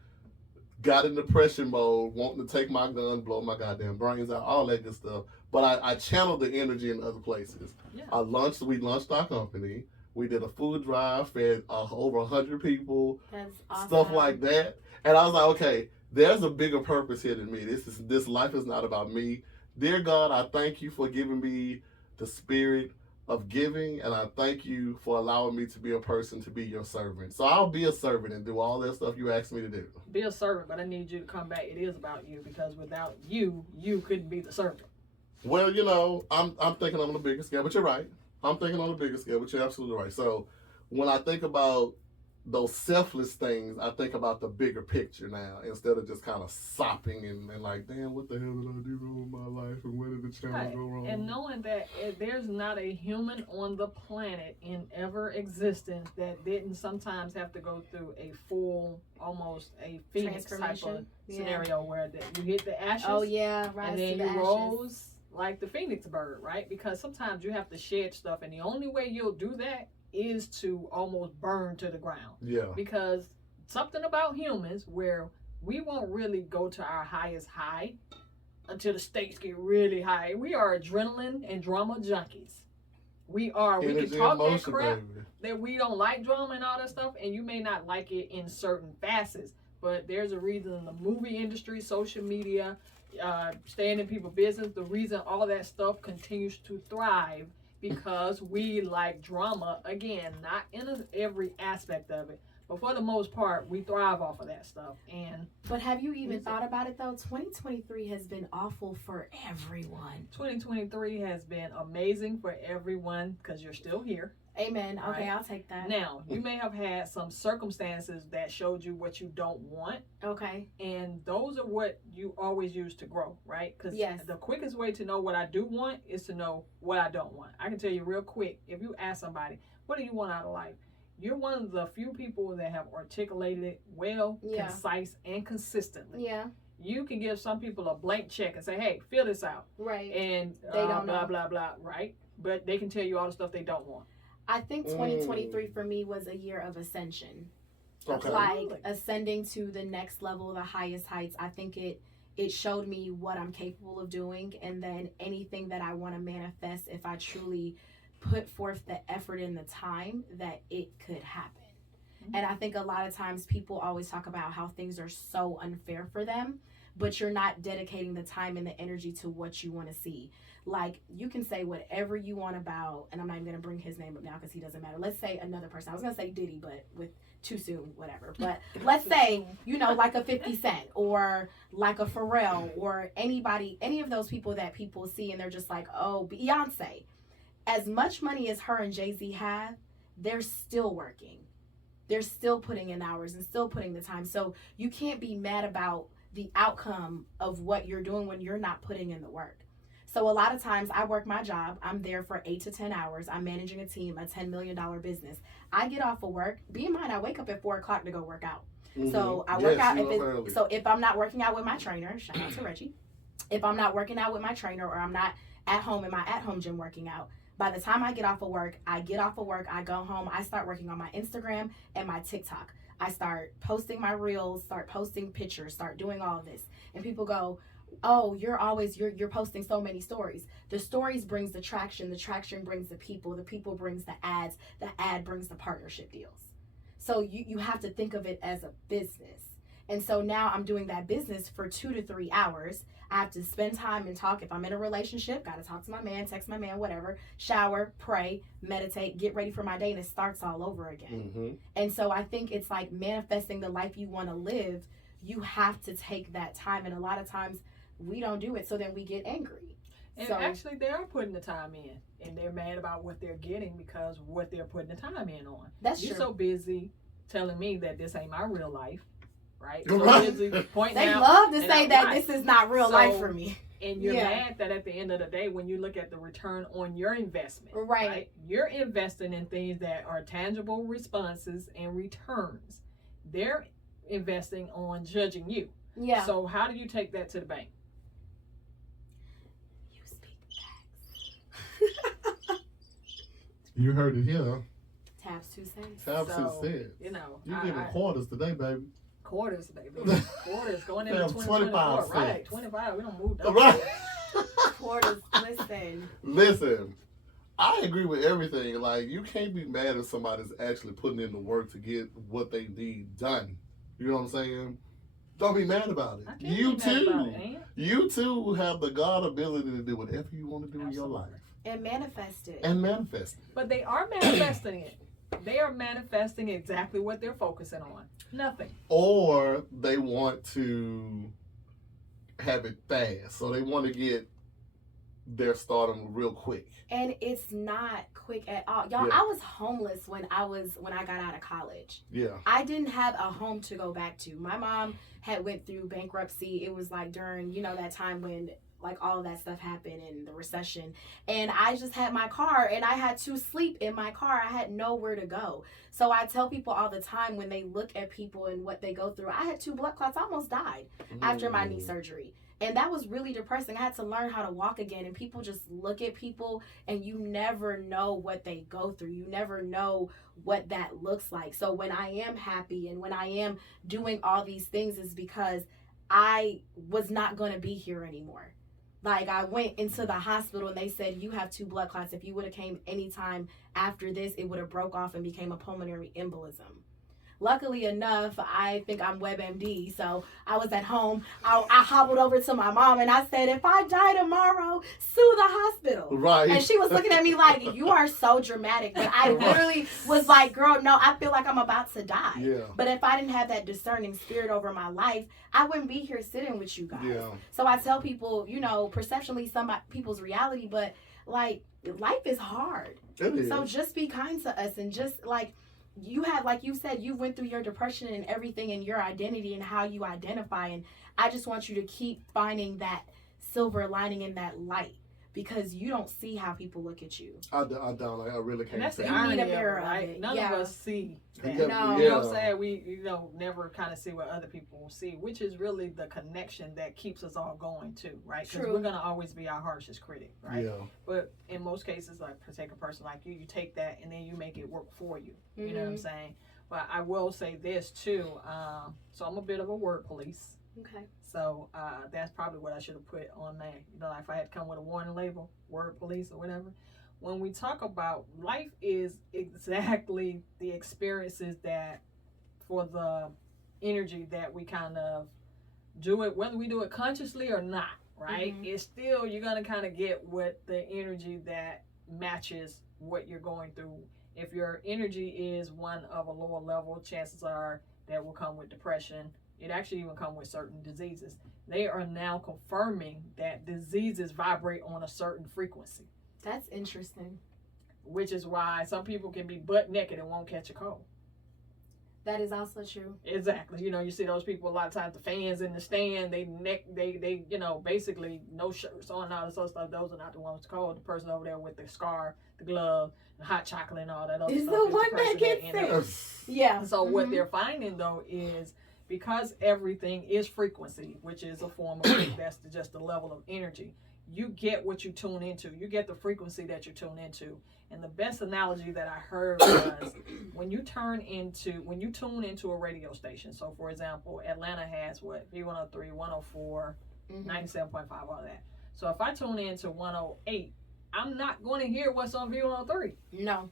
Got in depression mode, wanting to take my gun, blow my goddamn brains out, all that good stuff. But I channeled the energy in other places. Yeah. We launched our company. We did a food drive, fed over 100 people. That's awesome. Stuff like that. And I was like, okay, there's a bigger purpose here than me. This life is not about me. Dear God, I thank you for giving me the spirit of giving, and I thank you for allowing me to be a person to be your servant. So I'll be a servant and do all that stuff you asked me to do. Be a servant, but I need you to come back. It is about you, because without you, you couldn't be the servant. Well, you know, I'm thinking on the bigger scale, but you're right. I'm thinking on the bigger scale, but you're absolutely right. So when I think about those selfless things, I think about the bigger picture now instead of just kind of sopping and like, damn, what the hell did I do wrong in my life and where did the channel go wrong? And knowing that there's not a human on the planet in ever existence that didn't sometimes have to go through a full, almost a phoenix type of scenario where you hit the ashes. Oh yeah, right. And then you rose like the phoenix bird, right? Because sometimes you have to shed stuff, and the only way you'll do that is to almost burn to the ground. Yeah. Because something about humans where we won't really go to our highest high until the stakes get really high. We are adrenaline and drama junkies. We can talk that crap, that we don't like drama and all that stuff, and you may not like it in certain facets, but there's a reason in the movie industry, social media, staying in people's business, the reason all that stuff continues to thrive, because we like drama. Again, not in every aspect of it, but for the most part, we thrive off of that stuff. But have you even thought about it though? 2023 has been awful for everyone. 2023 has been amazing for everyone because you're still here. Amen. Okay, right? I'll take that. Now, you may have had some circumstances that showed you what you don't want. Okay. And those are what you always use to grow, right? Because the quickest way to know what I do want is to know what I don't want. I can tell you real quick, if you ask somebody, what do you want out of life? You're one of the few people that have articulated it well, concise, and consistently. Yeah. You can give some people a blank check and say, hey, fill this out. Right. And They don't blah, know. blah, blah, right? But they can tell you all the stuff they don't want. I think 2023 for me was a year of ascension. Okay. Like ascending to the next level, the highest heights. I think it showed me what I'm capable of doing, and then anything that I want to manifest, if I truly put forth the effort and the time, that it could happen. And I think a lot of times people always talk about how things are so unfair for them, but you're not dedicating the time and the energy to what you want to see. Like, you can say whatever you want about, and I'm not even going to bring his name up now because he doesn't matter. Let's say another person. I was going to say Diddy, but with too soon, whatever. But let's say, you know, like a 50 Cent or like a Pharrell or anybody, any of those people that people see and they're just like, oh, Beyonce. As much money as her and Jay-Z have, they're still working. They're still putting in hours and still putting the time. So you can't be mad about the outcome of what you're doing when you're not putting in the work. So a lot of times I work my job. I'm there for 8 to 10 hours. I'm managing a team, a $10 million business. I get off of work. Be in mind, I wake up at 4 o'clock to go work out. Mm-hmm. So I work out. So if I'm not working out with my trainer, shout out to Reggie. If I'm not working out with my trainer, or I'm not at home in my at-home gym working out, by the time I get off of work, I go home, I start working on my Instagram and my TikTok. I start posting my reels, start posting pictures, start doing all of this. And people go, oh, you're posting so many stories. The stories brings the traction brings the people brings the ads, the ad brings the partnership deals. So you have to think of it as a business. And so now I'm doing that business for 2 to 3 hours. I have to spend time and talk. If I'm in a relationship, got to talk to my man, text my man, whatever, shower, pray, meditate, get ready for my day, and it starts all over again. Mm-hmm. And so I think it's like manifesting the life you want to live. You have to take that time. And a lot of times we don't do it. So then we get angry. And actually they are putting the time in, and they're mad about what they're getting because what they're putting the time in on. That's You're true. so busy telling me that this ain't my real life. Right? So they love to say that this is not real life for me. And you're mad that at the end of the day, when you look at the return on your investment, right? You're investing in things that are tangible responses and returns. They're investing on judging you. Yeah. So how do you take that to the bank? You speak facts. You heard it here. Tabs 2 cents. Tabs 2 cents. You know, you giving quarters today, baby. Quarters, baby. Quarters going into 2024. Right, 25. We don't move that. Right. Quarters. Listen. I agree with everything. Like, you can't be mad if somebody's actually putting in the work to get what they need done. You know what I'm saying? Don't be mad about it. You too have the God ability to do whatever you want to do in your life. And manifest it. But they are manifesting it. They are manifesting exactly what they're focusing on. Nothing. Or they want to have it fast. So they want to get their stardom real quick. And it's not quick at all. Y'all, I was homeless when I got out of college. Yeah. I didn't have a home to go back to. My mom had went through bankruptcy. It was like during, that time when like all of that stuff happened in the recession. And I just had my car and I had to sleep in my car. I had nowhere to go. So I tell people all the time when they look at people and what they go through, I had 2 blood clots. I almost died after my knee surgery. And that was really depressing. I had to learn how to walk again. And people just look at people and you never know what they go through. You never know what that looks like. So when I am happy and when I am doing all these things is because I was not going to be here anymore. Like, I went into the hospital and they said, you have 2 blood clots. If you would have came anytime after this, it would have broke off and became a pulmonary embolism. Luckily enough, I think I'm WebMD, so I was at home. I hobbled over to my mom and I said, if I die tomorrow, sue the hospital. Right. And she was looking at me like, you are so dramatic. But I literally was like, girl, no, I feel like I'm about to die. Yeah. But if I didn't have that discerning spirit over my life, I wouldn't be here sitting with you guys. Yeah. So I tell people, perceptionally some people's reality, but like life is hard. It is. So just be kind to us and just like, you have, like you said, you went through your depression and everything and your identity and how you identify. And I just want you to keep finding that silver lining in that light, because you don't see how people look at you. I don't. Like, I really can't. And that's the say. You need irony a of it, mirror of right? it. None Yeah. of us see that. Yeah, No. You know what I'm yeah. saying? We, never kind of see what other people see, which is really the connection that keeps us all going too, right? Because True. we're going to always be our harshest critic, right? Yeah. But in most cases, like, take a person like you take that and then you make it work for you. You know what I'm saying? But I will say this too. So I'm a bit of a word police. Okay. So that's probably what I should have put on there. You know, like if I had come with a warning label, word police or whatever. When we talk about life is exactly the experiences that for the energy that we kind of do it, whether we do it consciously or not, right? It's still, you're going to kind of get what the energy that matches what you're going through. If your energy is one of a lower level, chances are that will come with depression. It actually even come with certain diseases. They are now confirming that diseases vibrate on a certain frequency. That's interesting. Which is why some people can be butt naked and won't catch a cold. That is also true. Exactly. You know, you see those people a lot of times, the fans in the stand, they basically no shirts on and all this other stuff. Those are not the ones cold. The person over there with the scar, the glove, the hot chocolate and all that other Is stuff. the is one the that person gets end up- sick. Yeah. So what they're finding though is because everything is frequency, which is a form of that's just the level of energy. You get what you tune into. You get the frequency that you tune into. And the best analogy that I heard was when you tune into a radio station. So for example, Atlanta has what? V103, 104, 97.5, all that. So if I tune into 108, I'm not going to hear what's on V103. No.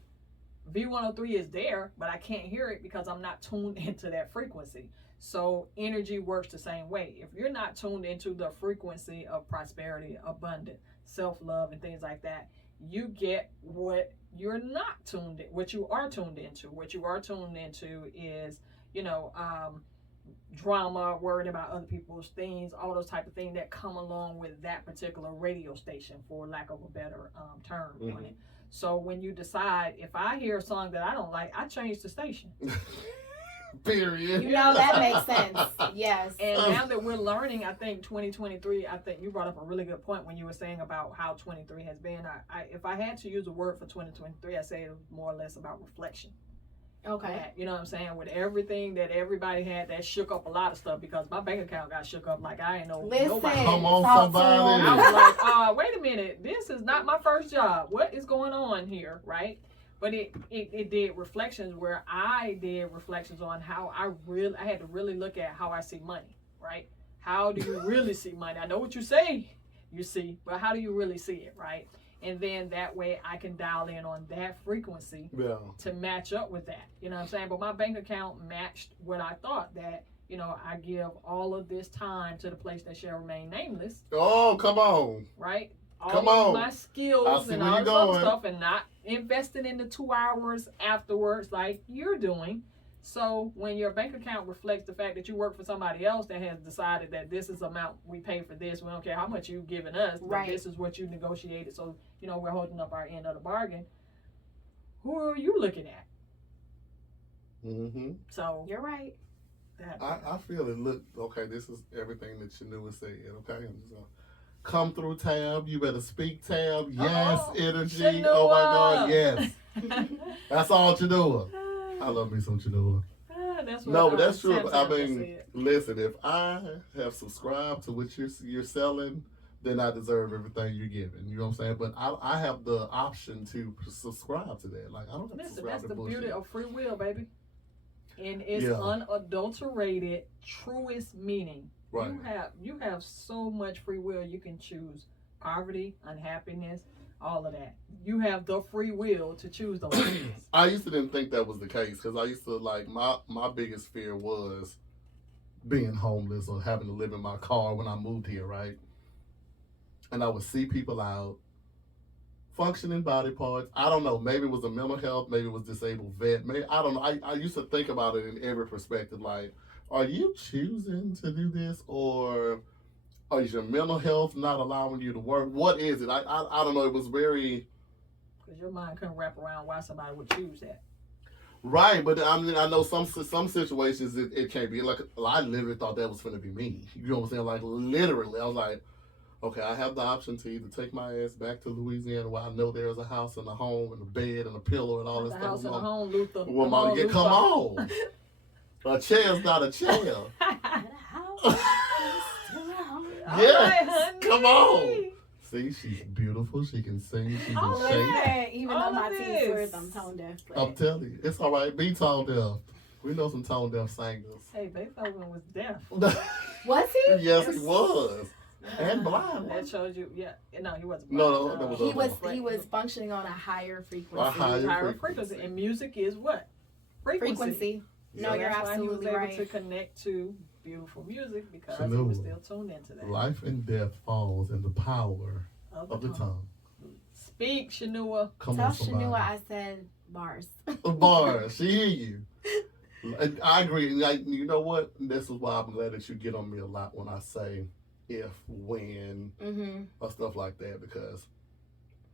V103 is there, but I can't hear it because I'm not tuned into that frequency. So energy works the same way. If you're not tuned into the frequency of prosperity, abundance, self-love, and things like that, you get what you're not tuned in, what you are tuned into. What you are tuned into is, drama, worrying about other people's things, all those type of things that come along with that particular radio station, for lack of a better term on it. So when you decide, if I hear a song that I don't like, I change the station. Period. You know, that makes sense. Yes. And now that we're learning, I think 2023, I think you brought up a really good point when you were saying about how 23 has been. If I had to use a word for 2023, I'd say it was more or less about reflection. Okay. That, you know what I'm saying? With everything that everybody had, that shook up a lot of stuff, because my bank account got shook up like I ain't know nobody. Come on, talk to somebody. him. I was like, wait a minute, this is not my first job. What is going on here, right? But it did reflections where I did reflections on how I had to really look at how I see money, right? How do you really see money? I know what you say you see, but how do you really see it, right? And then that way I can dial in on that frequency to match up with that. You know what I'm saying? But my bank account matched what I thought, that, I give all of this time to the place that shall remain nameless. Oh, come on. Right? Come all on. of my skills and all where this you're other going. stuff, and not investing in the 2 hours afterwards like you're doing. So when your bank account reflects the fact that you work for somebody else that has decided that this is the amount we pay for this, we don't care how much you've given us, but Right. this is what you negotiated, so we're holding up our end of the bargain. Who are you looking at? So You're right. I feel it. Look, okay, this is everything that Shanu said. Okay, so come through, Tab. You better speak, Tab. Yes, energy. Shanua. Oh my God, yes. That's all Chanua. I love me some Chanua. That's what No, but that's true. Sam I just mean, said. listen, if I have subscribed to what you're selling, then I deserve everything you're giving. You know what I'm saying? But I have the option to subscribe to that. Like, I don't have to Listen, subscribe that's to the bullshit. beauty of free will, baby. And it's Yeah. unadulterated, truest meaning. Right. You have so much free will. You can choose poverty, unhappiness, all of that. You have the free will to choose those things. I used to didn't think that was the case, because I used to, like, my biggest fear was being homeless or having to live in my car when I moved here, right? And I would see people out, functioning body parts. I don't know. Maybe it was a mental health. Maybe it was disabled vet. Maybe, I don't know. I used to think about it in every perspective. Like, are you choosing to do this, or is your mental health not allowing you to work? What is it? I don't know. It was very... Because your mind couldn't wrap around why somebody would choose that. Right, but I mean, I know some situations it can't be. Like, I literally thought that was going to be me. You know what I'm saying? Like, literally. I was like, okay, I have the option to either take my ass back to Louisiana where I know there's a house and a home and a bed and a pillow and all The this stuff. house and the home, Luther. Well, Mama, Luther. come on. A chair's not a chair. Yes, honey. come on. See, she's beautiful. She can sing. She All can of shake. that. Even All though my of teeth this. swears I'm tone deaf. I'm telling you, it's all right. Be tone deaf. We know some tone deaf singers. Hey, Beethoven was deaf. Was he? Yes, he was. And blind. That shows you, yeah. No, he wasn't No, blind. that was He was functioning on a higher frequency. A higher higher frequency. frequency. And music is what? Frequency. No, So you're that's why he was absolutely able right. to connect to beautiful music because he Chanel. was still tuned into that. Life and death falls in the power of the tongue. Speak, Shanua. Come Tell on, somebody. Shanua I said bars. Bars. She hear you. I agree. Like, you know what? This is why I'm glad that you get on me a lot when I say if, when, Mm-hmm. or stuff like that, because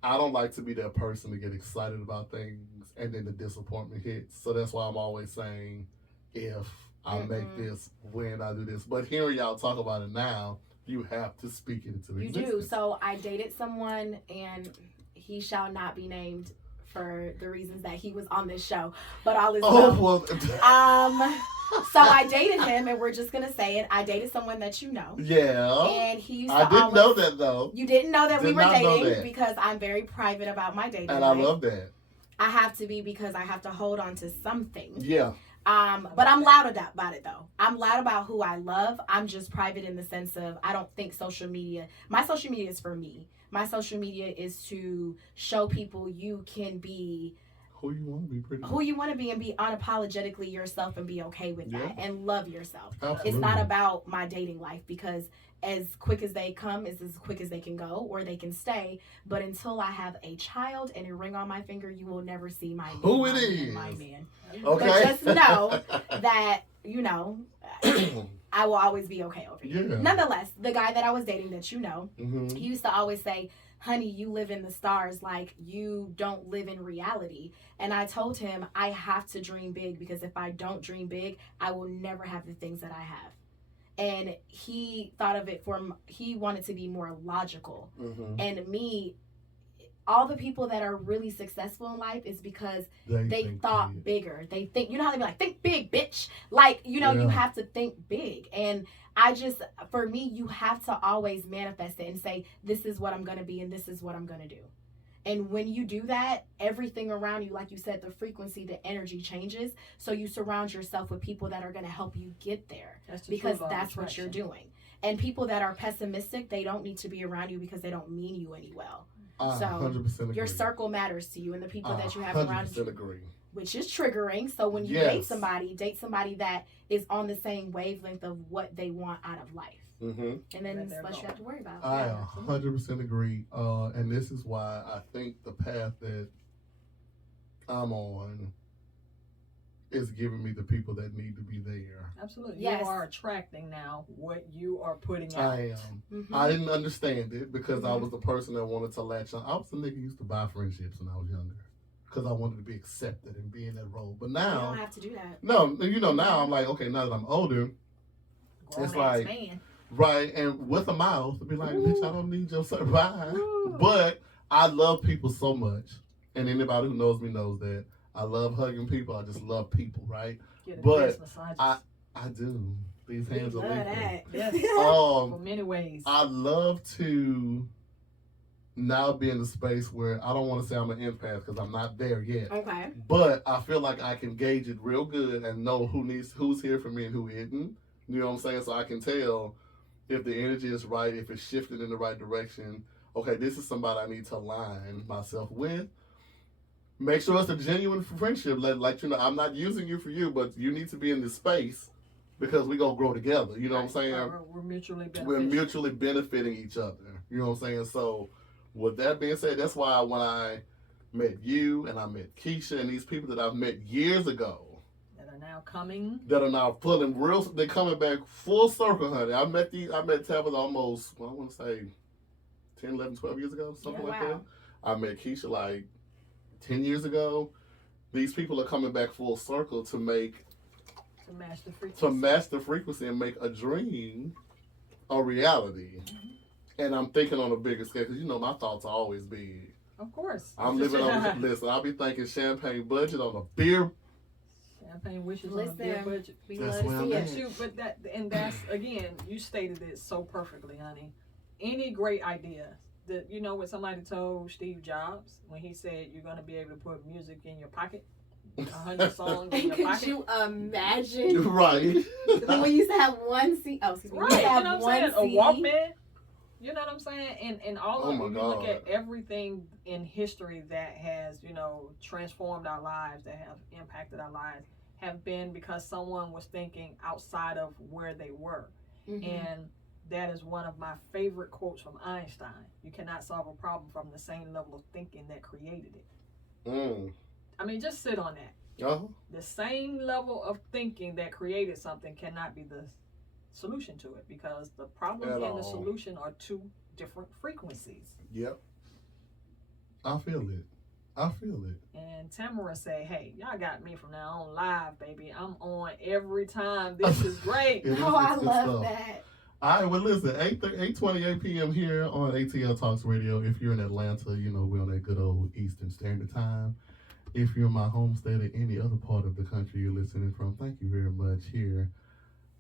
I don't like to be that person to get excited about things and then the disappointment hits. So that's why I'm always saying if I make this, when I do this. But hearing y'all talk about it now, you have to speak it into You existence. do. So I dated someone, and he shall not be named for the reasons that he was on this show. But all is well. well. So I dated him, and we're just gonna say it. I dated someone that you know. Yeah. And he used to I didn't always, know that though. You didn't know that we Did were not know dating that. because I'm very private about my dating And life. I love that. I have to be because I have to hold on to something. Yeah. But I'm loud about it though. I'm loud about who I love. I'm just private in the sense of I don't think my social media is for me. My social media is to show people you can be Who you want to be, pretty who you want to be and be unapologetically yourself and be okay with that and love yourself. Absolutely. It's not about my dating life because as quick as they come is as quick as they can go or they can stay. But until I have a child and a ring on my finger, you will never see my man, Who my it man, is. my man. Okay. But just know that, I will always be okay over you. Yeah. Nonetheless, the guy that I was dating that you know, Mm-hmm. he used to always say, honey, you live in the stars, like you don't live in reality. And I told him I have to dream big because if I don't dream big, I will never have the things that I have. And he thought of it he wanted to be more logical. Mm-hmm. And me, all the people that are really successful in life is because they thought bigger. They think, you know how they be like, think big, bitch. Like, you have to think big. And for me, you have to always manifest it and say, this is what I'm going to be and this is what I'm going to do. And when you do that, everything around you, like you said, the frequency, the energy changes. So you surround yourself with people that are going to help you get there because that's what you're doing. And people that are pessimistic, they don't need to be around you because they don't mean you any well. I So 100% agree. your circle matters to you and the people that you have around 100% you, agree. which is triggering. So when you date somebody that is on the same wavelength of what they want out of life. Mm-hmm. And then it's less you have to worry about. I 100% agree. And this is why I think the path that I'm on is giving me the people that need to be there. Absolutely. Yes. You are attracting now what you are putting out. I am. Mm-hmm. I didn't understand it because I was the person that wanted to latch on. I was the nigga who used to buy friendships when I was younger because I wanted to be accepted and be in that role. But now, you don't have to do that. no, now I'm like, okay, now that I'm older, it's like, man. right, and with a mouth, to be like, bitch, I don't need your service. But I love people so much, and anybody who knows me knows that. I love hugging people. I just love people, right? But I do. These hands are Love lethal. that. Yes. Um, For many ways. I love to now be in the space where I don't want to say I'm an empath because I'm not there yet. Okay. But I feel like I can gauge it real good and know who's here for me and who isn't. You know what I'm saying? So I can tell if the energy is right, if it's shifting in the right direction. Okay, this is somebody I need to align myself with. Make sure it's a genuine friendship. Like I'm not using you for you, but you need to be in this space because we're going to grow together. You know what I'm saying? We're mutually beneficial. We're mutually benefiting each other. You know what I'm saying? So with that being said, that's why when I met you and I met Keisha and these people that I've met years ago, that are now coming. that are now pulling they're coming back full circle, honey. I met Tabitha almost, I want to say 10, 11, 12 years ago, something like that. I met Keisha like 10 years ago. These people are coming back full circle to match the frequency and make a dream a reality. And I'm thinking on a bigger scale because my thoughts are always big. Of course. I'm living on. Listen, I'll be thinking champagne budget on a beer. Champagne wishes on a Listen, beer budget. we That's love where to I'm see at. it. But that's again, you stated it so perfectly, honey. Any great idea that what somebody told Steve Jobs when he said you're gonna be able to put music in your pocket, 100 songs in And your could pocket. you imagine Right. when we used to have one CD? Oh, excuse me. Right, We used to you have know what I'm one saying? CD. A Walkman. You know what I'm saying? And all Oh of my if you look God. at everything in history that has, transformed our lives, that have impacted our lives, have been because someone was thinking outside of where they were. Mhm. And that is one of my favorite quotes from Einstein. You cannot solve a problem from the same level of thinking that created it. Mm. I mean, just sit on that. Uh-huh. The same level of thinking that created something cannot be the solution to it, because the problem At and all. the solution are two different frequencies. Yep. I feel it. And Tamara said, "Hey, y'all got me from now on live, baby. I'm on every time. This is great." It is- Oh, I it's good love stuff. that. All right, well, listen, 8:28 p.m. here on ATL Talks Radio. If you're in Atlanta, we're on that good old Eastern Standard Time. If you're in my home state or any other part of the country you're listening from, thank you very much here.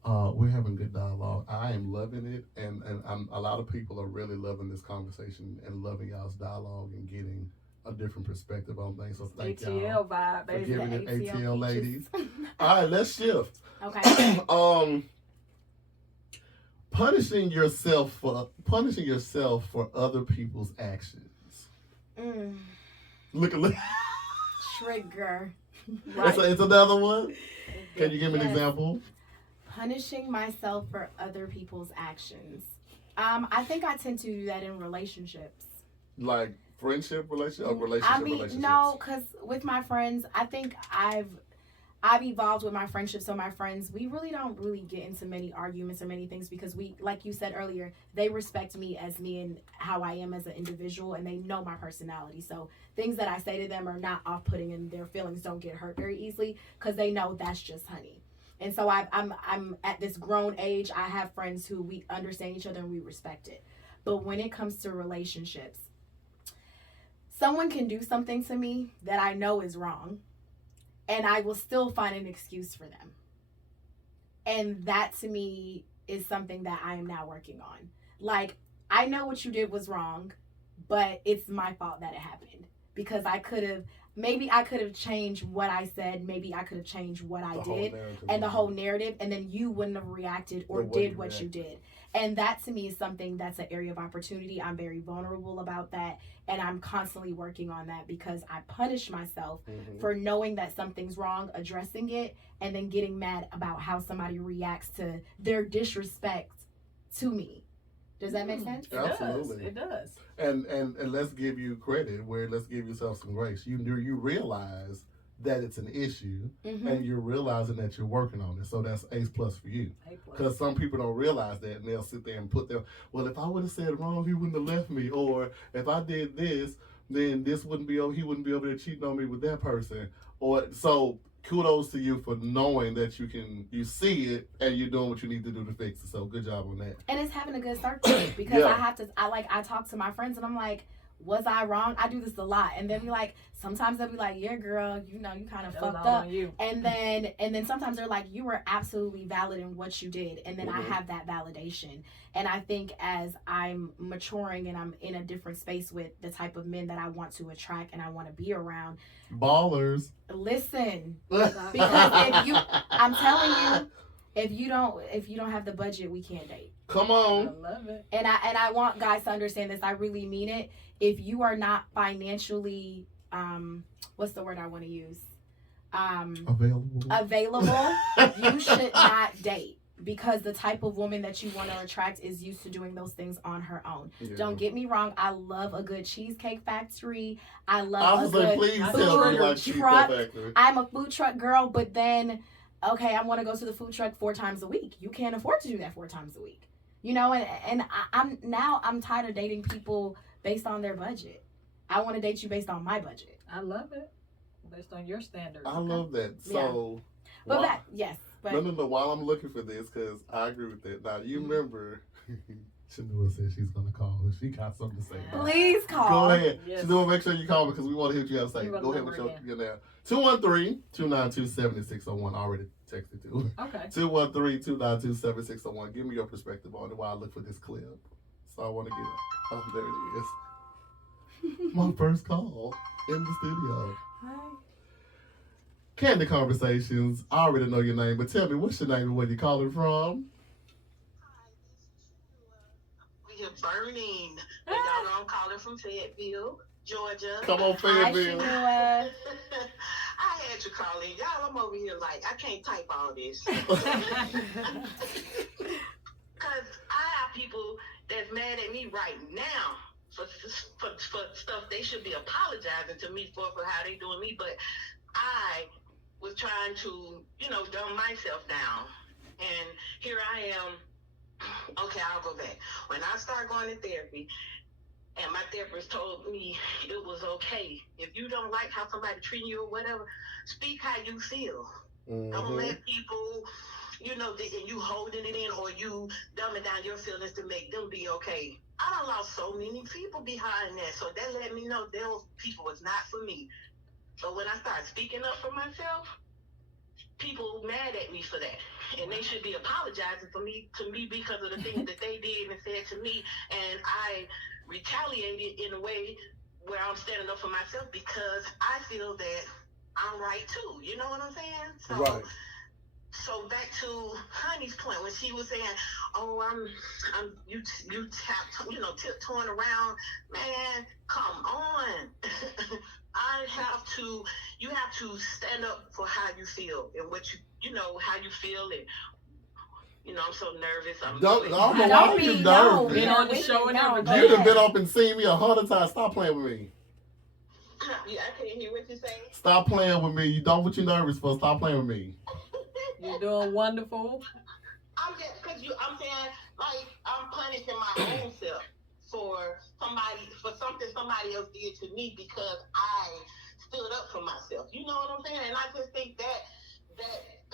We're having good dialogue. I am loving it, and a lot of people are really loving this conversation and loving y'all's dialogue and getting a different perspective on things. So thank y'all ATL vibe, for baby. giving The it ATL peaches. ladies. All right, let's shift. Okay. Punishing yourself for other people's actions. Mm, Look. trigger. It's another one. Can you give me an Yes. example? Punishing myself for other people's actions. I think I tend to do that in relationships. Like friendship relationship or relationship I mean, relationships? no, because with my friends, I think I've evolved with my friendships. So my friends, we really don't really get into many arguments or many things because we, like you said earlier, they respect me as me and how I am as an individual, and they know my personality. So things that I say to them are not off-putting, and their feelings don't get hurt very easily because they know that's just honey. And so I'm at this grown age. I have friends who we understand each other and we respect it. But when it comes to relationships, someone can do something to me that I know is wrong, and I will still find an excuse for them. And that to me is something that I am now working on. Like, I know what you did was wrong, but it's my fault that it happened. Because maybe I could have changed what I said. Maybe I could have changed what I did and the whole narrative, and then you wouldn't have reacted or did what you did. And that to me is something that's an area of opportunity. I'm very vulnerable about that, and I'm constantly working on that because I punish myself for knowing that something's wrong, addressing it, and then getting mad about how somebody reacts to their disrespect to me. Does that make sense? Absolutely. It does. And let's give you credit where let's give yourself some grace. You realize that it's an issue, and you're realizing that you're working on it. So that's A+ for you. Because some people don't realize that, and they'll sit there and put well, if I would have said wrong, he wouldn't have left me, or if I did this, then he wouldn't be over there cheating on me with that person. Or so kudos to you for knowing that you see it and you're doing what you need to do to fix it. So good job on that. And it's having a good circle because I talk to my friends and I'm like, was I wrong? I do this a lot, and they'll be like, sometimes they'll be like, yeah, girl, you kind of fucked up, and then sometimes they're like, you were absolutely valid in what you did, and then I have that validation. And I think as I'm maturing and I'm in a different space with the type of men that I want to attract and I want to be around, ballers, listen, because I'm telling you, if you don't have the budget, we can't date. Come on. I love it. And I want guys to understand this. I really mean it. If you are not financially, what's the word I want to use? Available, you should not date. Because the type of woman that you want to attract is used to doing those things on her own. Yeah. Don't get me wrong. I love a good Cheesecake Factory. I love a good food truck. I'm a food truck girl, but then, okay, I want to go to the food truck 4 times a week. You can't afford to do that 4 times a week. And I'm tired of dating people based on their budget. I want to date you based on my budget. I love it. Based on your standards. I love that. So, but yes. But no. While I'm looking for this, because I agree with that. Now, you remember Shanua said she's gonna call. She got something to say. Please call. Go ahead. Yes. Shanua, make sure you call because we want to hear what you have to say. Give her Go ahead the with number your there. 213-292-7601. I already texted you. Okay. 213-292-7601. Give me your perspective on it while I look for this clip. So I want to get. Oh, there it is. My first call in the studio. Hi. Candid Conversations. I already know your name, but tell me what's your name and where you calling from? We are burning. And y'all know I'm calling from Fayetteville, Georgia. Come on, Hi, Fayetteville. Shanua. I had to call in. Y'all, I'm over here like, I can't type all this. Because I have people that's mad at me right now for stuff they should be apologizing to me for how they doing me. But I was trying to, dumb myself down. And here I am. Okay, I'll go back. When I started going to therapy, and my therapist told me it was okay. If you don't like how somebody treating you or whatever, speak how you feel. Don't let people, and you holding it in or you dumbing down your feelings to make them be okay. I done lost so many people behind that. So that let me know those people was not for me. So when I started speaking up for myself, people mad at me for that. And they should be apologizing to me because of the things that they did and said to me. And I retaliated in a way where I'm standing up for myself because I feel that I'm right too. You know what I'm saying? So, Right. So back to Honey's point when she was saying, "Oh, you tiptoeing around, man. Come on." You have to stand up for how you feel and what how you feel and. I'm so nervous. I don't know why you nervous. Been on the show and everything. You done been up and seen me 100 times. Stop playing with me. Yeah, I can't hear what you're saying. Stop playing with me. You don't what you're nervous for. Stop playing with me. You're doing wonderful. I'm just I'm saying like I'm punishing my own self for something somebody else did to me because I stood up for myself. You know what I'm saying? And I just think that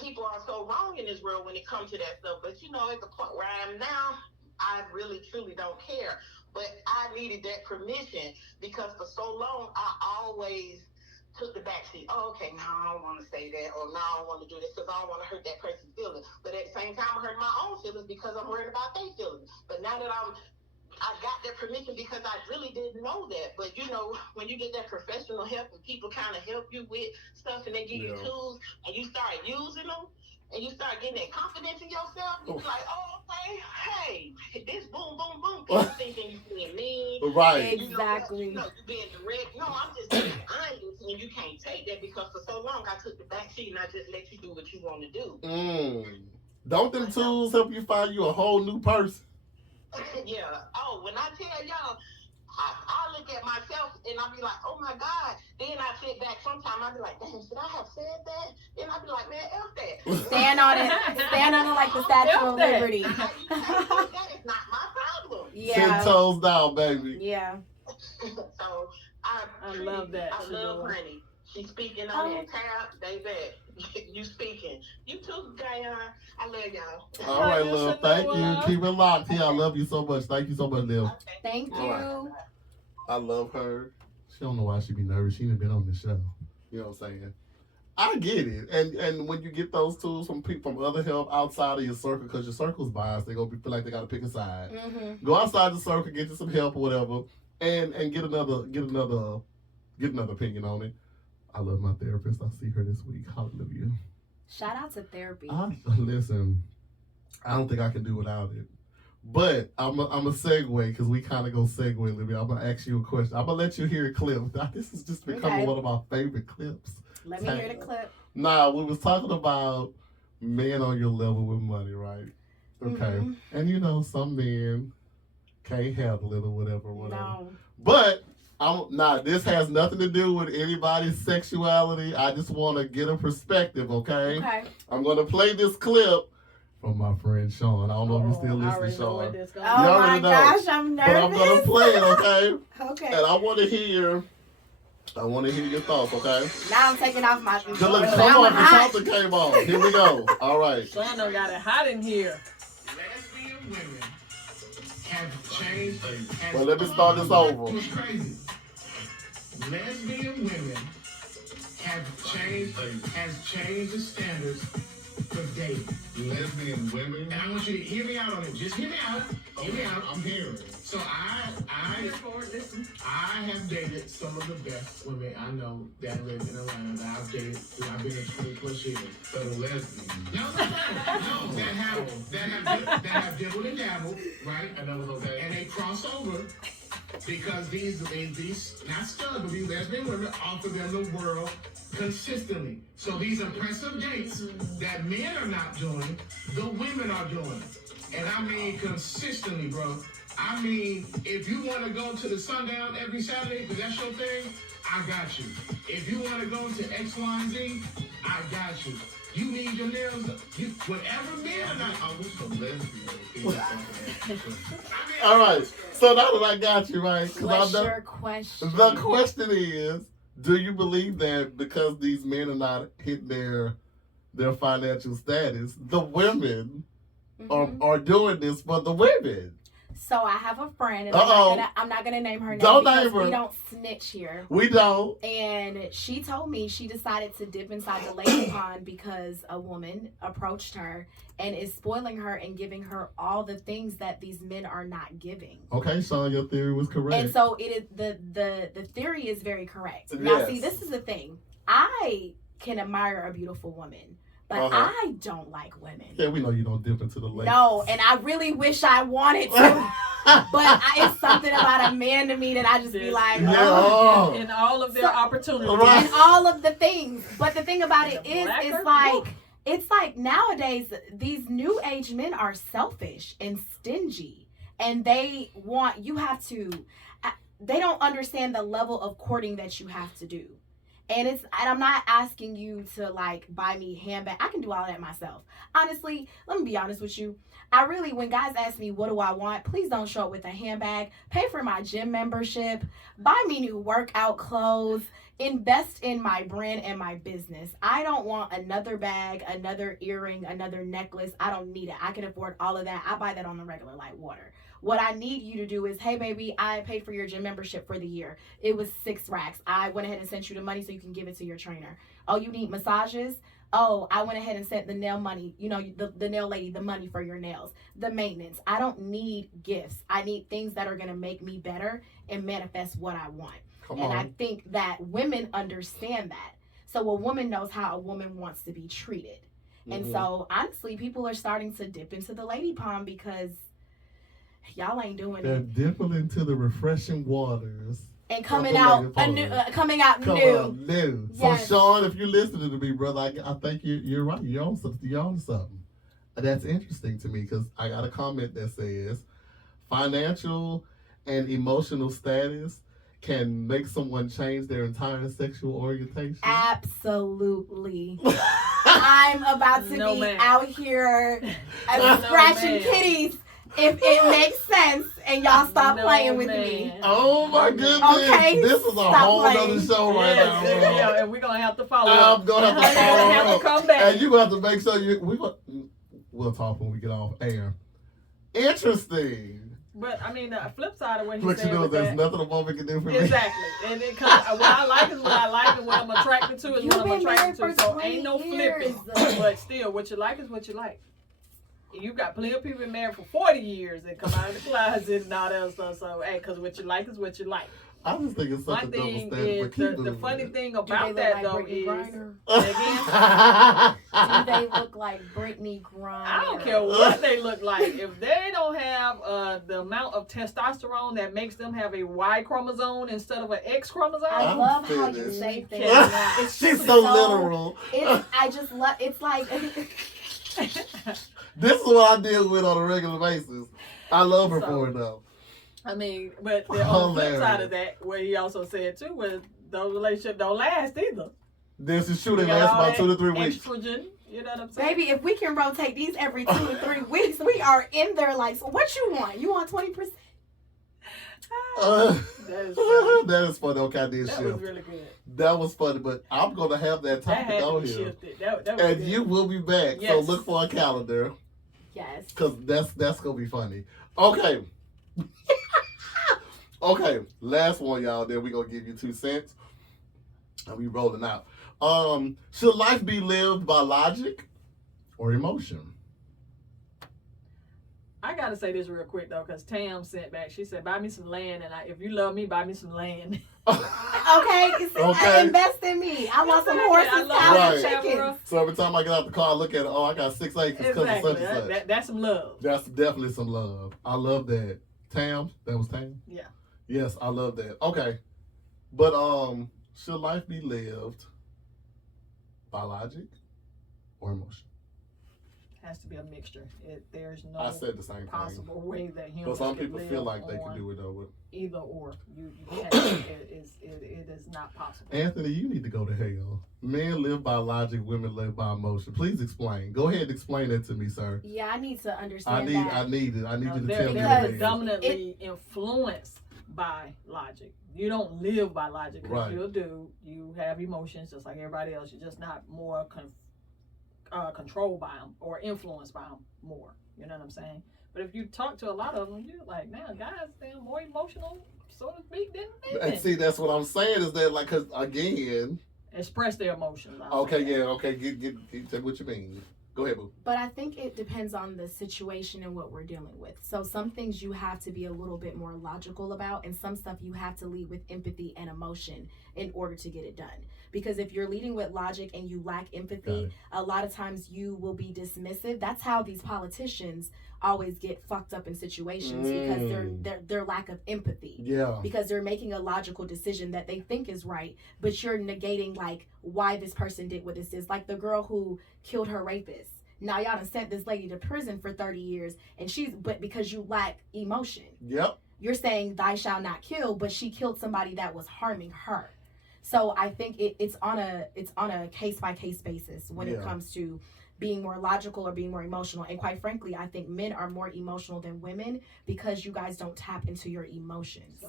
people are so wrong in this world when it comes to that stuff. But at the point where I am now, I really truly don't care. But I needed that permission because for so long I always took the backseat. Oh, okay, no, I don't want to say that, or no, I don't want to do this because I don't want to hurt that person's feelings. But at the same time, I hurt my own feelings because I'm worried about their feelings. But now that I got that permission because I really didn't know that. But when you get that professional help and people kind of help you with stuff and they give you tools and you start using them and you start getting that confidence in yourself, you be like, oh, okay, hey, this boom, boom, boom. People thinking you being mean. Right. You Exactly. being direct. No, I'm just being honest, and you can't take that because for so long I took the back seat and I just let you do what you want to do. Don't them tools help you find you a whole new person? Yeah. Oh, when I tell y'all, I look at myself and I be like, oh my God. Then I sit back sometimes, I be like, damn, should I have said that? Then I be like, man, F that. Stand on it like the Statue of Liberty. That is not my problem. Yeah. 10 toes down, baby. Yeah. So I love that. I love Honey. She's speaking on it. Tab, baby, you speaking. You too, Diane. I love y'all. All right, love. Thank you. Keep it locked here. I love you so much. Thank you so much, Liv. Okay. Thank you. Right. I love her. She don't know why she be nervous. She ain't been on the show. You know what I'm saying? I get it. And when you get those tools from people from other help outside of your circle, because your circle's biased, they gonna feel like they gotta pick a side. Mm-hmm. Go outside the circle, get you some help or whatever, and get another opinion on it. I love my therapist. I see her this week. Hallelujah. Shout out to therapy. Listen, I don't think I can do without it. But I'm a segue because we kind of go segue a little bit. I'm gonna ask you a question. I'm gonna let you hear a clip. This has just become one of my favorite clips. Let me hear the clip. Nah, we was talking about men on your level with money, right? Okay. Mm-hmm. And some men can't handle it or whatever. No. But this has nothing to do with anybody's sexuality. I just want to get a perspective, okay? Okay. I'm going to play this clip from my friend Sean. I don't know if you still listen, Sean. Oh my gosh, I'm nervous. But I'm going to play it, okay? Okay. And I want to hear your thoughts, okay? Now I'm taking off my Good look, the something came on. Here we go. All right. Sean got it hot in here. Lesbian women have have changed. Well, let me start this over. It was crazy. Lesbian women has changed the standards for dating. Lesbian women. And I want you to hear me out on it. Just hear me out. Hear me out. I'm hearing. So I have dated some of the best women I know that live in Atlanta that I've dated. I've been in 20 plus years. So the lesbian. No, that have dibbled and dabbled, right? And that was okay. And they cross over because these not studs, but these lesbian women offer them the world consistently. So these impressive dates that men are not doing, the women are doing. And I mean consistently, bro. I mean, if you want to go to the sundown every Saturday, because that's your thing, I got you. If you want to go to X, Y, and Z, I got you. You need your nails, whatever men are not. I wish some lesbian. All right. So now that I got you, right? What's your question? The question is, do you believe that because these men are not hitting their financial status, the women are doing this for the women? So I have a friend, and I'm not gonna name her name Don't because name her. we don't snitch here. We don't. And she told me she decided to dip inside the lady pond because a woman approached her and is spoiling her and giving her all the things that these men are not giving. Okay, Sean, your theory was correct. And so it is the theory is very correct. Now, Yes. see, this is the thing. I can admire a beautiful woman, but I don't like women. Yeah, we know you don't dip into the lake. No, and I really wish I wanted to. But it's something about a man to me that I just be like, Yeah. In all of their opportunities. Right. and all of the things. But the thing about it The is, blacker, it's like nowadays these new age men are selfish and stingy, and they want they don't understand the level of courting that you have to do. And I'm not asking you to like buy me handbag. I can do all that myself. Honestly, let me be honest with you. I really, when guys ask me what do I want, please don't show up with a handbag. Pay for my gym membership. Buy me new workout clothes. Invest in my brand and my business. I don't want another bag, another earring, another necklace. I don't need it. I can afford all of that. I buy that on the regular like water. What I need you to do is, hey, baby, I paid for your gym membership for the year. It was 6 racks. I went ahead and sent you the money so you can give it to your trainer. Oh, you need massages? Oh, I went ahead and sent the nail money, the nail lady, the money for your nails, the maintenance. I don't need gifts. I need things that are going to make me better and manifest what I want. I think that women understand that. So a woman knows how a woman wants to be treated. And so, honestly, people are starting to dip into the lady pond because y'all ain't doing They're it. dipping into the refreshing waters. And coming out new. So Yes. Sean, if you're listening to me, brother, I think you're right. You're on something. That's interesting to me because I got a comment that says financial and emotional status can make someone change their entire sexual orientation. Absolutely. I'm about to be out here scratching kitties. If it makes sense and y'all stop playing with me. Oh my goodness. Okay, this is a whole other show right now. Yeah, and we're going to have to follow up. I'm going to have to follow have up. to come back. And you're going to have to make sure we'll talk when we get off air. Interesting. But, I mean, the flip side of what he But said you know, was there's that, nothing a woman can do for me. exactly. And it comes, what I like is what I like, and what I'm attracted to is You've what I'm been attracted married to. for So ain't no 20 years. flipping. But still, what you like is what you like. You got plenty of people been married for 40 years and come out of the closet and all that other stuff. So, hey, because what you like is what you like. I just think it's such One a double thing standard. is, But keep the doing funny it. thing Do they about look that, like though, Brittany is, Griner? again, Do they look like Brittany Griner? I don't care what they look like. If they don't have the amount of testosterone that makes them have a Y chromosome instead of an X chromosome, I love how you finished. say things. Yeah. It's She's so literal. I just love. It's like. This is what I deal with on a regular basis. I love her So, for it though. I mean, but the on the flip side of that, where he also said too, was those relationships don't last either. This is true. They You got last all about that 2 to 3 weeks. Estrogen, you know what I'm saying? Baby, if we can rotate these every 2 to 3 weeks, we are in there like, so what you want? You want 20%? That is funny. That is funny. Okay, I did That shift. was really good. That was funny, but I'm gonna have that That topic had to on be here, shifted. That was and good. you will be back. So Yes. look for a calendar Yes. because that's gonna be funny. Okay, Okay, last one, y'all. Then we gonna give you 2 cents, and we rolling out. Should life be lived by logic or emotion? I gotta say this real quick though, because Tam sent back. She said, "Buy me some land, and if you love me, buy me some land." Okay, Okay. invest in me. I want some Exactly. horses, I love cows, Right. and that, chickens. bro. So every time I get out the car, I look at it. Oh, I got 6 acres because of Exactly. such and such. That's some love. That's definitely some love. I love that. Tam, that was Tam. Yeah. Yes, I love that. Okay, but should life be lived by logic or emotion? Has to be a mixture. There's no I said the same thing. possible way that humans But some can people live feel like they can on do it though. either or. You can't. It is not possible. Anthony, you need to go to hell. Men live by logic, women live by emotion. Please explain. Go ahead and explain that to me, sir. Yeah, I need to I understand need that. I need it. I need No, you to they're tell me because what it is. predominantly influenced by logic. You don't live by logic. 'Cause Right. you have emotions just like everybody else. You're just not more controlled by them or influenced by them more. You know what I'm saying? But if you talk to a lot of them, you're like, now guys, they're more emotional, so to speak, than And women. see, that's what I'm saying is that like, cause again, Express their emotions. I'll okay, say that. yeah, okay, get what you mean. Go ahead, boo. But I think it depends on the situation and what we're dealing with. So some things you have to be a little bit more logical about, and some stuff you have to lead with empathy and emotion in order to get it done. Because if you're leading with logic and you lack empathy, a lot of times you will be dismissive. That's how these politicians always get fucked up in situations because their lack of empathy. Yeah. Because they're making a logical decision that they think is right, but you're negating like why this person did what this is. Like the girl who killed her rapist. Now y'all done sent this lady to prison for 30 years, and but because you lack emotion. Yep. You're saying thou shall not kill, but she killed somebody that was harming her. So I think it's on a case by case basis when it comes to being more logical or being more emotional. And quite frankly, I think men are more emotional than women because you guys don't tap into your emotions.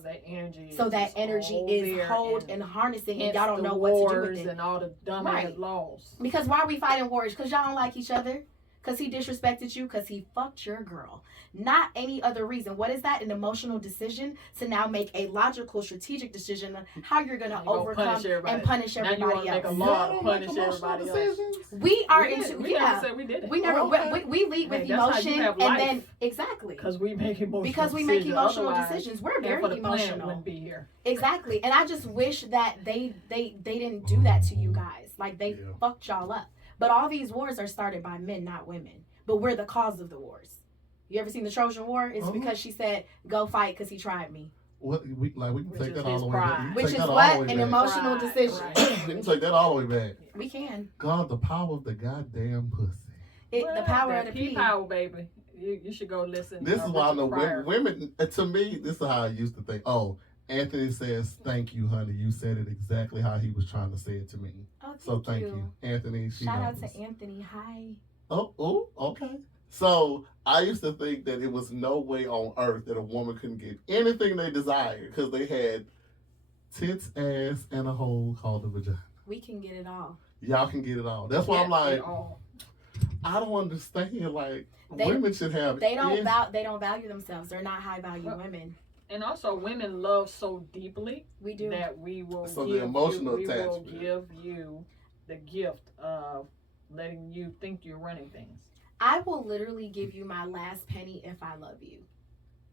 So that energy is hold and harnessing, and y'all don't know what to do with it. And all the dumbass laws. Because why are we fighting wars? Because y'all don't like each other. Because he disrespected you, because he fucked your girl. Not any other reason. What is that? An emotional decision to now make a logical, strategic decision on how you're going to overcome and punish everybody now you want to make a law to punish everybody else. We are we never said we did it. We never. We lead with emotion, and then exactly because we make emotional because we make emotional decisions. We're very emotional. Wouldn't be here. Exactly, and I just wish that they didn't do that to you guys. Like they fucked y'all up. But all these wars are started by men, not women. But we're the cause of the wars. You ever seen the Trojan War? It's because she said, "Go fight," because he tried me. What we can take that all the way back. Which is what an emotional decision. We can take that all the way back. We can. God, the power of the goddamn pussy. The power of the pee power, baby. You should go listen. This is why I know women. To me, this is how I used to think. Oh, Anthony says, "Thank you, honey. You said it exactly how he was trying to say it to me." Oh, so thank you, Anthony. Shout out to Anthony. Hi. Oh, okay. So I used to think that it was no way on earth that a woman couldn't get anything they desired because they had tits, ass, and a hole called a vagina. We can get it all. Y'all can get it all. That's why I'm like, I don't understand. Like women should have. They don't value themselves. They're not high value women. And also, women love so deeply. We do that we will. So the emotional attachment. We will give you the gift of letting you think you're running things. I will literally give you my last penny if I love you.